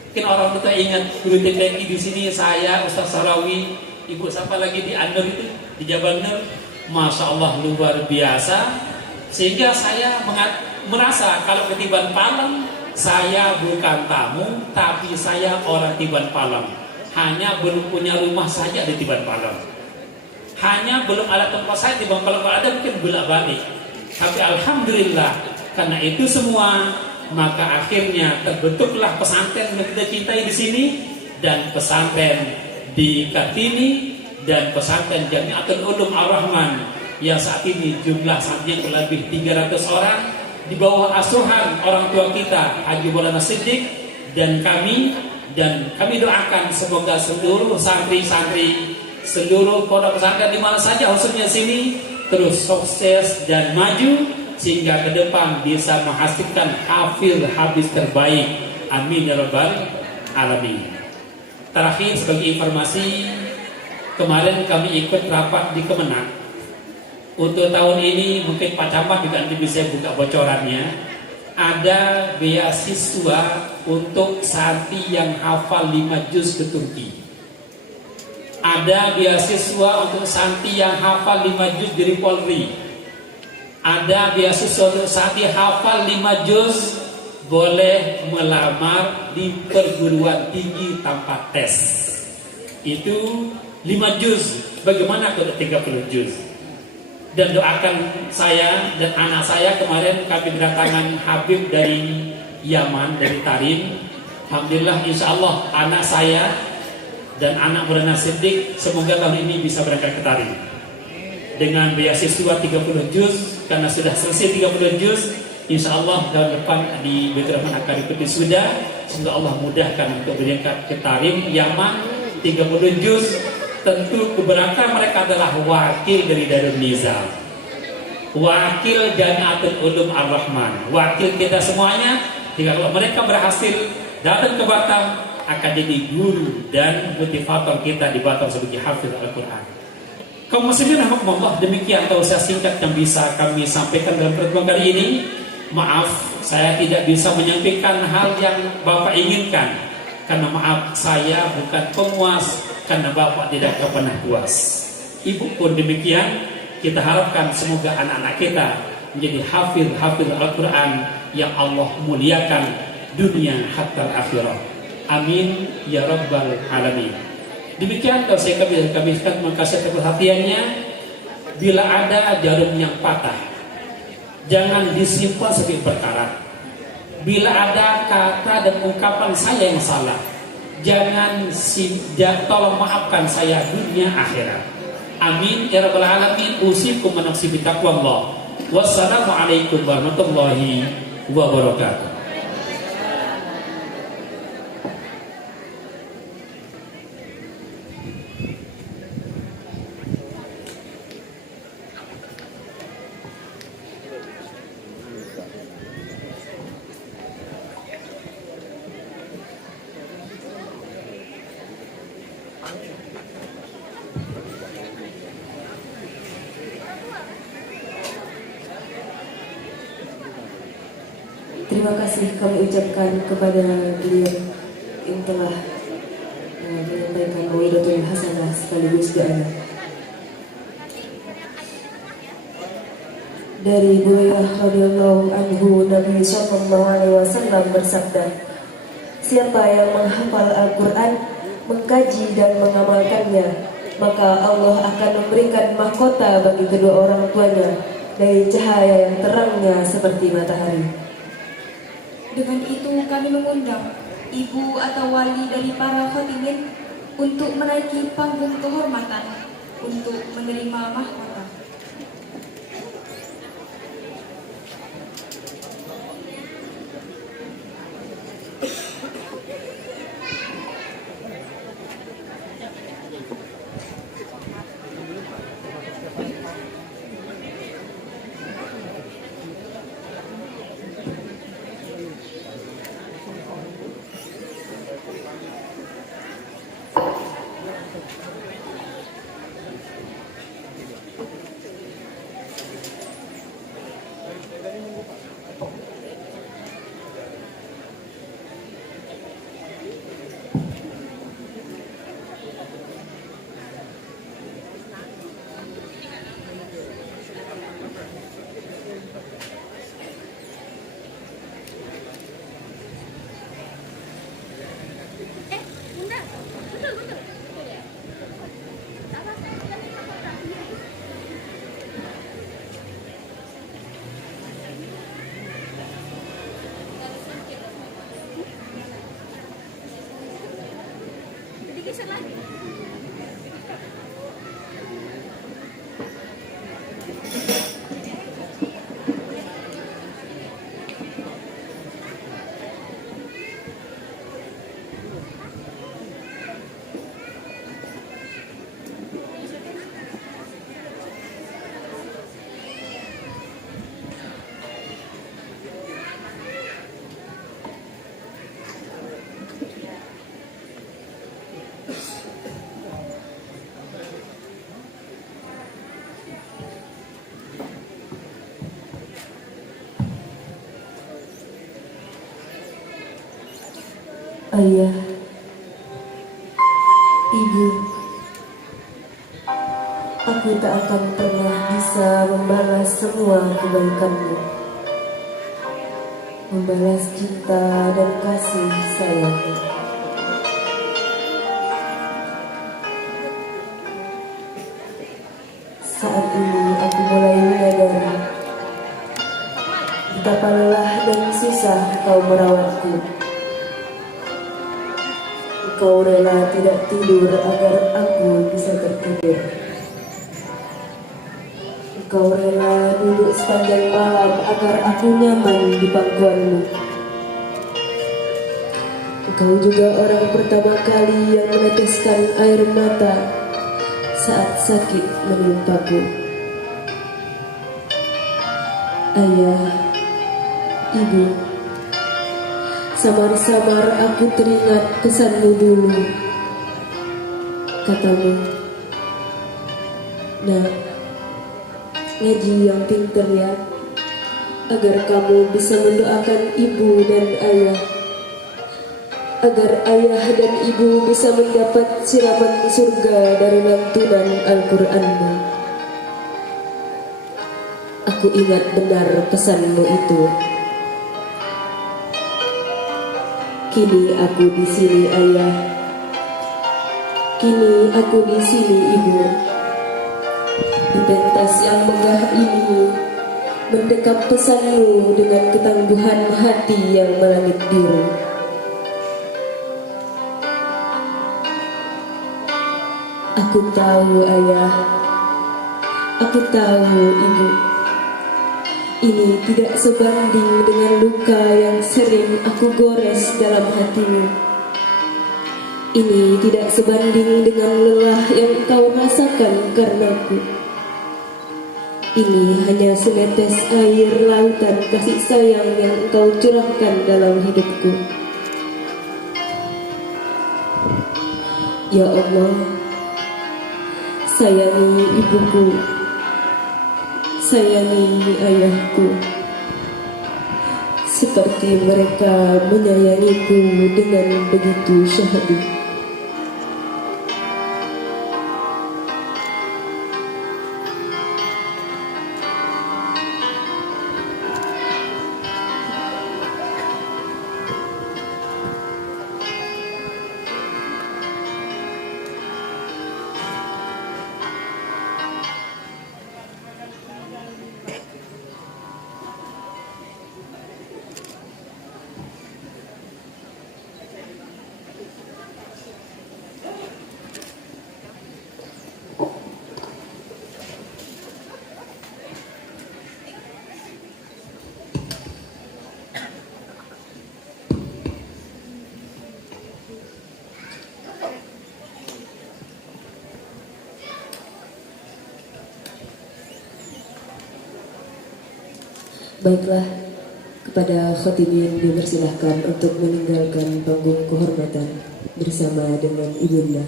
Mungkin orang tua ingat guru TPQ di sini saya, Ustaz Sarawi, Ibu siapa lagi di An-Nur itu, di Jabal Nur, Masya Allah luar biasa. Sehingga saya merasa kalau ke Tiban Palem saya bukan tamu, tapi saya orang Tiban Palem. Hanya belum punya rumah saja di Tiban Palem. Hanya belum ada tempat saya di Tiban Palem, ada mungkin bolak-balik. Tapi alhamdulillah karena itu semua, maka akhirnya terbentuklah pesantren yang kita cintai di sini, dan pesantren di Kartini dan pesantren Jamiatul Ulum Ar-Rahman yang saat ini jumlah santrinya lebih 300 orang di bawah asuhan orang tua kita Haji Maulana Siddiq dan kami doakan semoga seluruh santri-santri, seluruh pondok pesantren di mana saja khususnya sini terus sukses dan maju sehingga ke depan bisa menghasilkan hafiz terbaik. Amin ya rabbal alamin. Terakhir sebagai informasi, kemarin kami ikut rapat di Kemenak. Untuk tahun ini mungkin Pak Camat juga nanti bisa buka bocorannya. Ada beasiswa untuk santri yang hafal 5 juz ke Turki. Ada beasiswa untuk santri yang hafal 5 juz dari Polri. Ada beasiswa untuk santri hafal 5 juz boleh melamar di perguruan tinggi tanpa tes. Itu 5 juz. Bagaimana kalau 30 juz? Dan doakan saya dan anak saya, kemarin kami kedatangan Habib dari Yaman, dari Tarim. Alhamdulillah insya Allah anak saya dan anak Maulana Siddiq semoga tahun ini bisa berangkat ke Tarim dengan beasiswa 30 juz. Karena sudah selesai 30 juz, insya Allah tahun depan di Baitur Rahman akan ikuti sudah. Semoga Allah mudahkan untuk berangkat ke Tarim Yaman 30 juz. Tentu keberangkatan mereka adalah wakil dari Darul Nizam, wakil Jamiatul Ulum Ar-Rahman, wakil kita semuanya. Jika kalau mereka berhasil datang ke Batam, akan jadi guru dan motivator kita di Batam sebagai hafiz Al-Quran. Kaum muslimin rahimakumullah, demikian tausiah singkat yang bisa kami sampaikan dalam pertemuan kali ini. Maaf, saya tidak bisa menyampaikan hal yang Bapak inginkan, karena maaf saya bukan pemuas, karena Bapak tidak pernah puas. Ibu pun demikian. Kita harapkan semoga anak-anak kita menjadi hafiz Al-Quran yang Allah muliakan dunia hatta akhirat. Amin ya rabbal alamin. Demikian tausiah kami makasih atas perhatiannya. Bila ada jarum yang patah, jangan disimpan sebagai perkara. Bila ada kata dan ungkapan saya yang salah, jangan tolong maafkan saya dunia akhirat. Amin ya rabbal alamin. Usikum wa nafsi bi taqwallah. Wassalamualaikum warahmatullahi wabarakatuh. terima kasih kami ucapkan kepada beliau yang telah menyampaikan mawidatul hasanah sekaligus doa. Dari Hurairah radhiyallahu anhu, Nabi sallallahu alaihi wasallam bersabda, siapa yang menghafal Al-Quran, mengkaji dan mengamalkannya, maka Allah akan memberikan mahkota bagi kedua orang tuanya dari cahaya yang terangnya seperti matahari. Dengan itu kami mengundang ibu atau wali dari para khotibin untuk menaiki panggung kehormatan untuk menerima mahkota. Ayah, Ibu, aku tak akan pernah bisa membalas semua kebaikanmu, membalas cinta dan kasih sayangmu. Saat ini aku mulai menyadari betapa lelah dan susah kau merawatku. Kau rela tidak tidur agar aku bisa tertidur. Kau rela duduk sepanjang malam agar aku nyaman di pangkuanmu. Kau juga orang pertama kali yang meneteskan air mata saat sakit menimpaku. Ayah, Ibu, samar-samar aku teringat pesanmu dulu. Katamu, nah, ngaji yang pinter ya, agar kamu bisa mendoakan ibu dan ayah, agar ayah dan ibu bisa mendapat siraman surga dari lantunan Al-Quranmu. Aku ingat benar pesanmu itu. Kini aku di sini ayah, kini aku di sini ibu. Di pentas yang megah ini, mendekap pesanmu dengan ketangguhan hati yang melangit biru. Aku tahu ayah, aku tahu ibu, ini tidak sebanding dengan luka yang sering aku gores dalam hatimu. Ini tidak sebanding dengan lelah yang kau rasakan karenaku. Ini hanya senetes air lautan kasih sayang yang engkau curahkan dalam hidupku. Ya Allah, sayangi ibuku, sayangi ayahku, seperti mereka menyayangiku dengan begitu syahdu. Baiklah, kepada khotibin dipersilahkan untuk meninggalkan panggung kehormatan bersama dengan ibunda.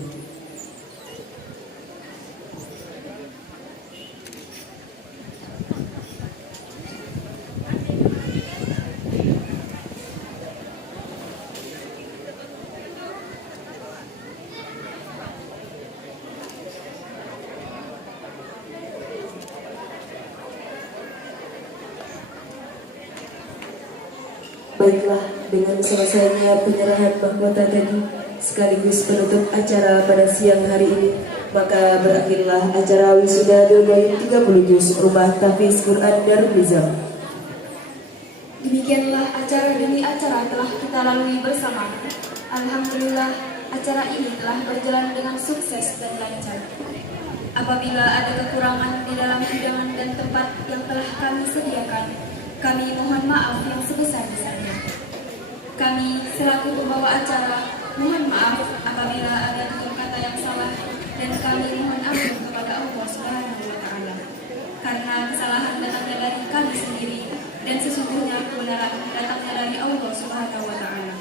Baiklah, dengan selesainya penyerahan mahkota tadi sekaligus penutup acara pada siang hari ini, maka berakhirlah acara wisuda Dogoy 30 Juz Rumah Tahfiz Quran Darul Nizam. Demikianlah acara demi acara telah kita lalui bersama. Alhamdulillah, acara ini telah berjalan dengan sukses dan lancar. Apabila ada kekurangan di dalam hidangan dan tempat yang telah kami sediakan, kami mohon maaf yang sebesar-besarnya. Kami selaku pembawa acara mohon maaf apabila ada tutur kata yang salah, dan kami mohon ampun kepada Allah Subhanahu wa Ta'ala, karena kesalahan datangnya dari kami sendiri dan sesungguhnya kebenaran datangnya dari Allah Subhanahu wa Ta'ala.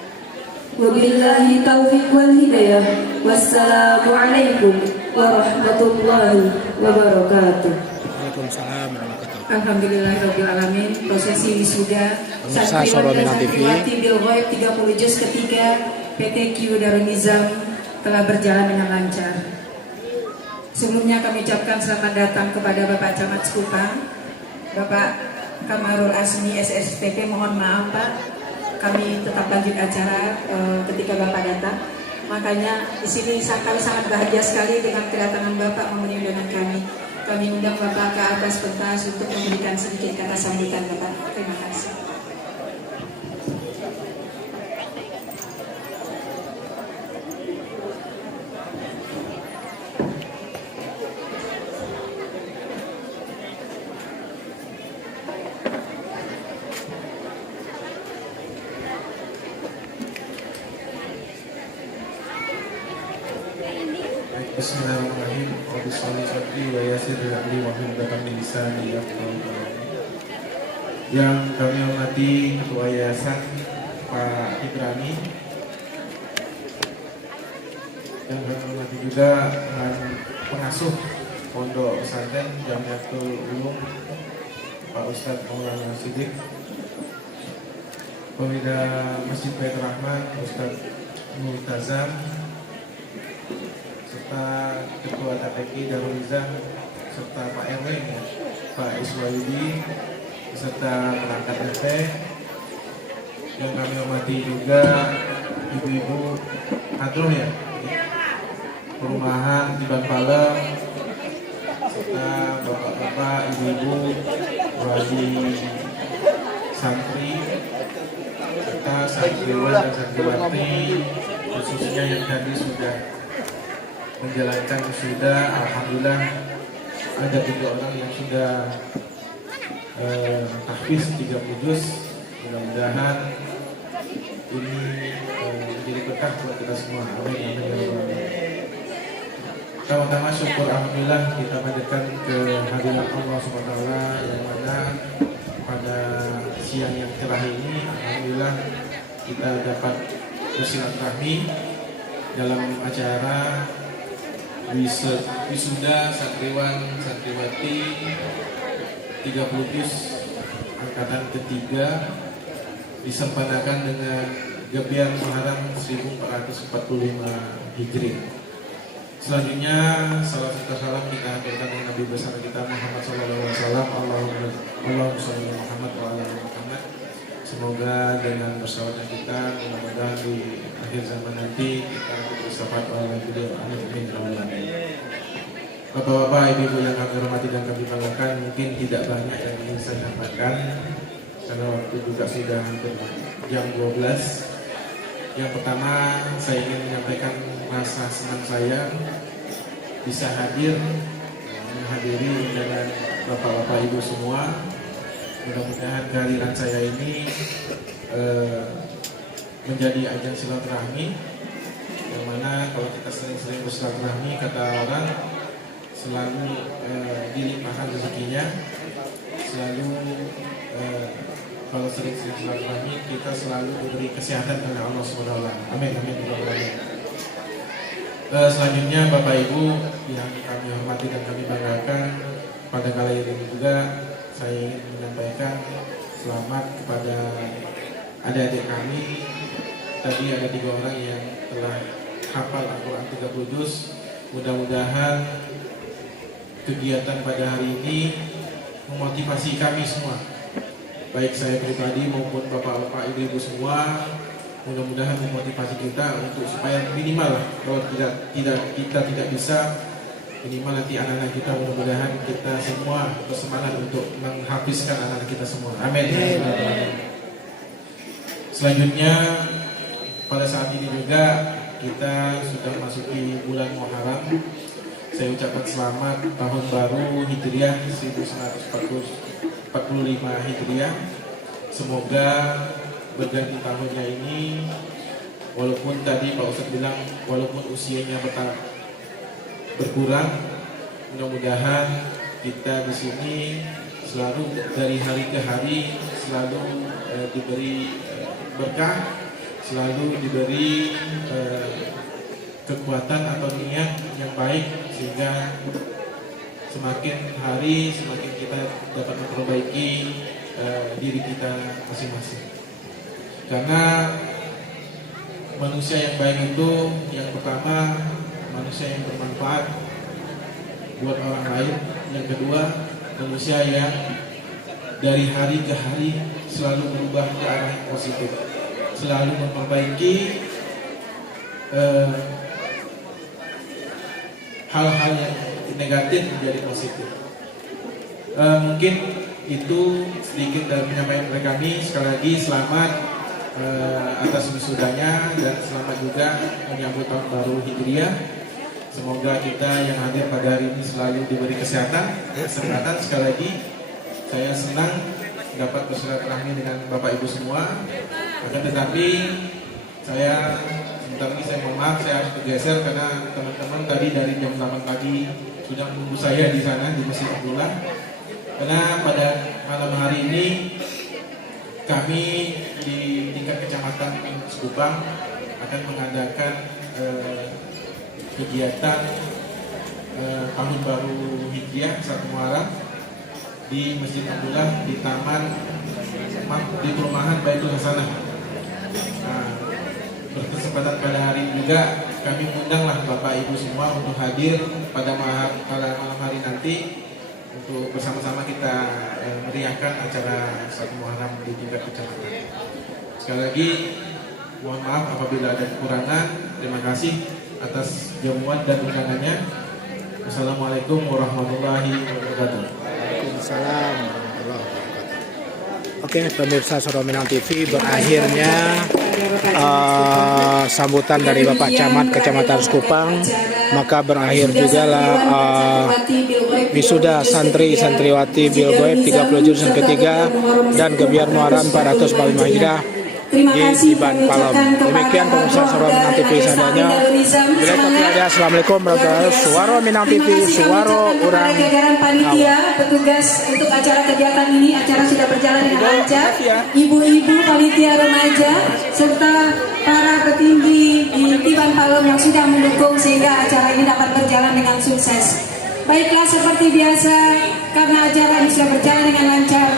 Wabillahi taufiq wal hidayah. Wassalamualaikum warahmatullahi wabarakatuh. Waalaikumsalam warahmatullahi wabarakatuh. Alhamdulillahirrabbilalamin. Prosesi wisuda santriwan dan santriwati Bil Ghaib 30 Juz ketiga PTQ Darul Nizam telah berjalan dengan lancar. Sebelumnya kami ucapkan selamat datang kepada Bapak Camat Sekupang, Bapak Kamarul Asmi SSPP. Mohon maaf Pak, kami tetap lanjut acara ketika Bapak datang. Makanya di sini kami sangat bahagia sekali dengan kedatangan Bapak memenuhi undangan kami. Kami undang Bapak ke atas pentas untuk memberikan sedikit kata sambutan Bapak. Terima kasih. Bismillahirrahmanirrahim. Wabismillah sadri wa yasir amri wa hudatan min lisani yafqahu qawli. Yang kami hormati Ketua Yayasan Pak Ibrani, yang kami hormati juga pengasuh Pondok Pesantren Jamiatul Ulum Pak Ustadz Maulana Siddiq, Pemida Masjid Baitur Rahman Ustadz Multazam, serta Ketua TPQ Darul Nizam, serta Pak RW Pak Iswayudi, serta perangkat RT. Yang kami hormati juga ibu-ibu hadroh ya, perumahan Tiban Palem, serta bapak-bapak, ibu-ibu, wali santri, serta santriwan dan santriwati, khususnya yang tadi sudah menjalankan wisuda. Alhamdulillah ada 3 orang yang sudah tahfiz 30 juz. Mudah-mudahan ini menjadi berkah buat kita semua. Amin amin ya rabbal alamin. Pertama-tama syukur alhamdulillah kita panjatkan ke hadirat Allah Subhanahu wa taala yang mana pada siang yang cerah ini alhamdulillah kita dapat bersilaturahmi dalam acara wisuda santriwan santriwati 30 juz angkatan ketiga disempurnakan dengan Gebiar Muharram 1445 Hijri. Selanjutnya salam serta salam kita haturkan dengan Nabi besar kita Muhammad SAW. Allahumma sholli ala Muhammad wa ala ali Muhammad. Semoga dengan bersalawatnya kita mudah-mudahan di akhir zaman nanti kita bersyafaat oleh beliau. Amin. Bapak-bapak, ibu-ibu yang kami hormati dan kami banggakan, mungkin tidak banyak yang ingin saya sampaikan karena waktu juga sudah hampir jam 12. Yang pertama, saya ingin menyampaikan rasa senang saya bisa hadir menghadiri undangan bapak-bapak ibu semua. Mudah-mudahan kehadiran saya ini menjadi ajang silaturahmi, yang mana kalau kita sering-sering bersilaturahmi, kata orang selalu dilimpahkan rezekinya, selalu kalau sering-sering silaturahmi kita selalu diberi kesehatan oleh Allah SWT. Amin. Selanjutnya Bapak Ibu yang kami hormati dan kami banggakan, pada kali ini juga saya ingin menyampaikan selamat kepada adik-adik kami. Tadi ada 3 orang yang telah hafal Al-Quran 30 juz. Mudah-mudahan kegiatan pada hari ini memotivasi kami semua, baik saya pribadi maupun bapak-bapak, ibu-ibu semua. Mudah-mudahan memotivasi kita untuk supaya minimal lah, kalau kita tidak bisa, minimal nanti anak-anak kita, mudah-mudahan kita semua bersemangat untuk menghafizkan anak-anak kita semua. Amin. Selanjutnya pada saat ini juga kita sudah masuki bulan Muharram. Saya ucapkan selamat tahun baru Hijriah 1445 Hijriah. Semoga berganti tahunnya ini, walaupun tadi Pak Ustadz bilang walaupun usianya berkurang, mudah-mudahan kita di sini selalu dari hari ke hari selalu diberi berkah, selalu diberi kekuatan atau niat yang baik, sehingga semakin hari semakin kita dapat memperbaiki diri kita masing-masing. Karena manusia yang baik itu yang pertama manusia yang bermanfaat buat orang lain, yang kedua manusia yang dari hari ke hari selalu berubah ke arah yang positif, selalu memperbaiki hal-hal yang negatif menjadi positif. Mungkin itu sedikit dari penyampaian dari kami. Sekali lagi selamat atas wisudanya dan selamat juga menyambut tahun baru Hijriah. Semoga kita yang hadir pada hari ini selalu diberi kesehatan. Sekali lagi saya senang dapat bersilaturahmi dengan Bapak Ibu semua. Akan tetapi saya sebentar lagi saya mohon maaf, saya harus bergeser karena teman-teman tadi dari jam 8 pagi sudah menunggu saya di sana di Masjid Abdullah. Karena pada malam hari ini kami di tingkat kecamatan Sekupang akan mengadakan kegiatan tahun baru Hijriah 1 Muharram di Masjid Abdullah di taman di perumahan Baitul Hasanah. Berkesempatan pada hari ini juga kami mengundanglah Bapak Ibu semua untuk hadir pada malam hari nanti untuk bersama-sama kita meriahkan acara 1 Muharram di tingkat kecamatan. Sekali lagi mohon maaf apabila ada kekurangan. Terima kasih atas jamuan dan undangannya. Wassalamualaikum warahmatullahi wabarakatuh. Waalaikumsalam warahmatullahi wabarakatuh. Oke, pemirsa Suara Minang TV, berakhirnya sambutan dari Bapak Camat Kecamatan Sekupang. Maka berakhir juga lah wisuda santri-santriwati Bilgoib 30 jurusan ketiga dan Gebiar Muharram 1445 Hijriah di Diban Palem. Demikian pemirsa Suara Minang TV seadanya. Bila ada, Assalamualaikum warahmatullahi wabarakatuh. Suara Minang TV, suara orang jajaran panitia, petugas untuk acara kegiatan ini, acara sudah berjalan dengan lancar. Ibu-ibu panitia remaja serta para petinggi di Diban Palem yang sudah mendukung sehingga acara ini dapat berjalan dengan sukses. Baiklah, seperti biasa, karena acara ini sudah berjalan dengan lancar,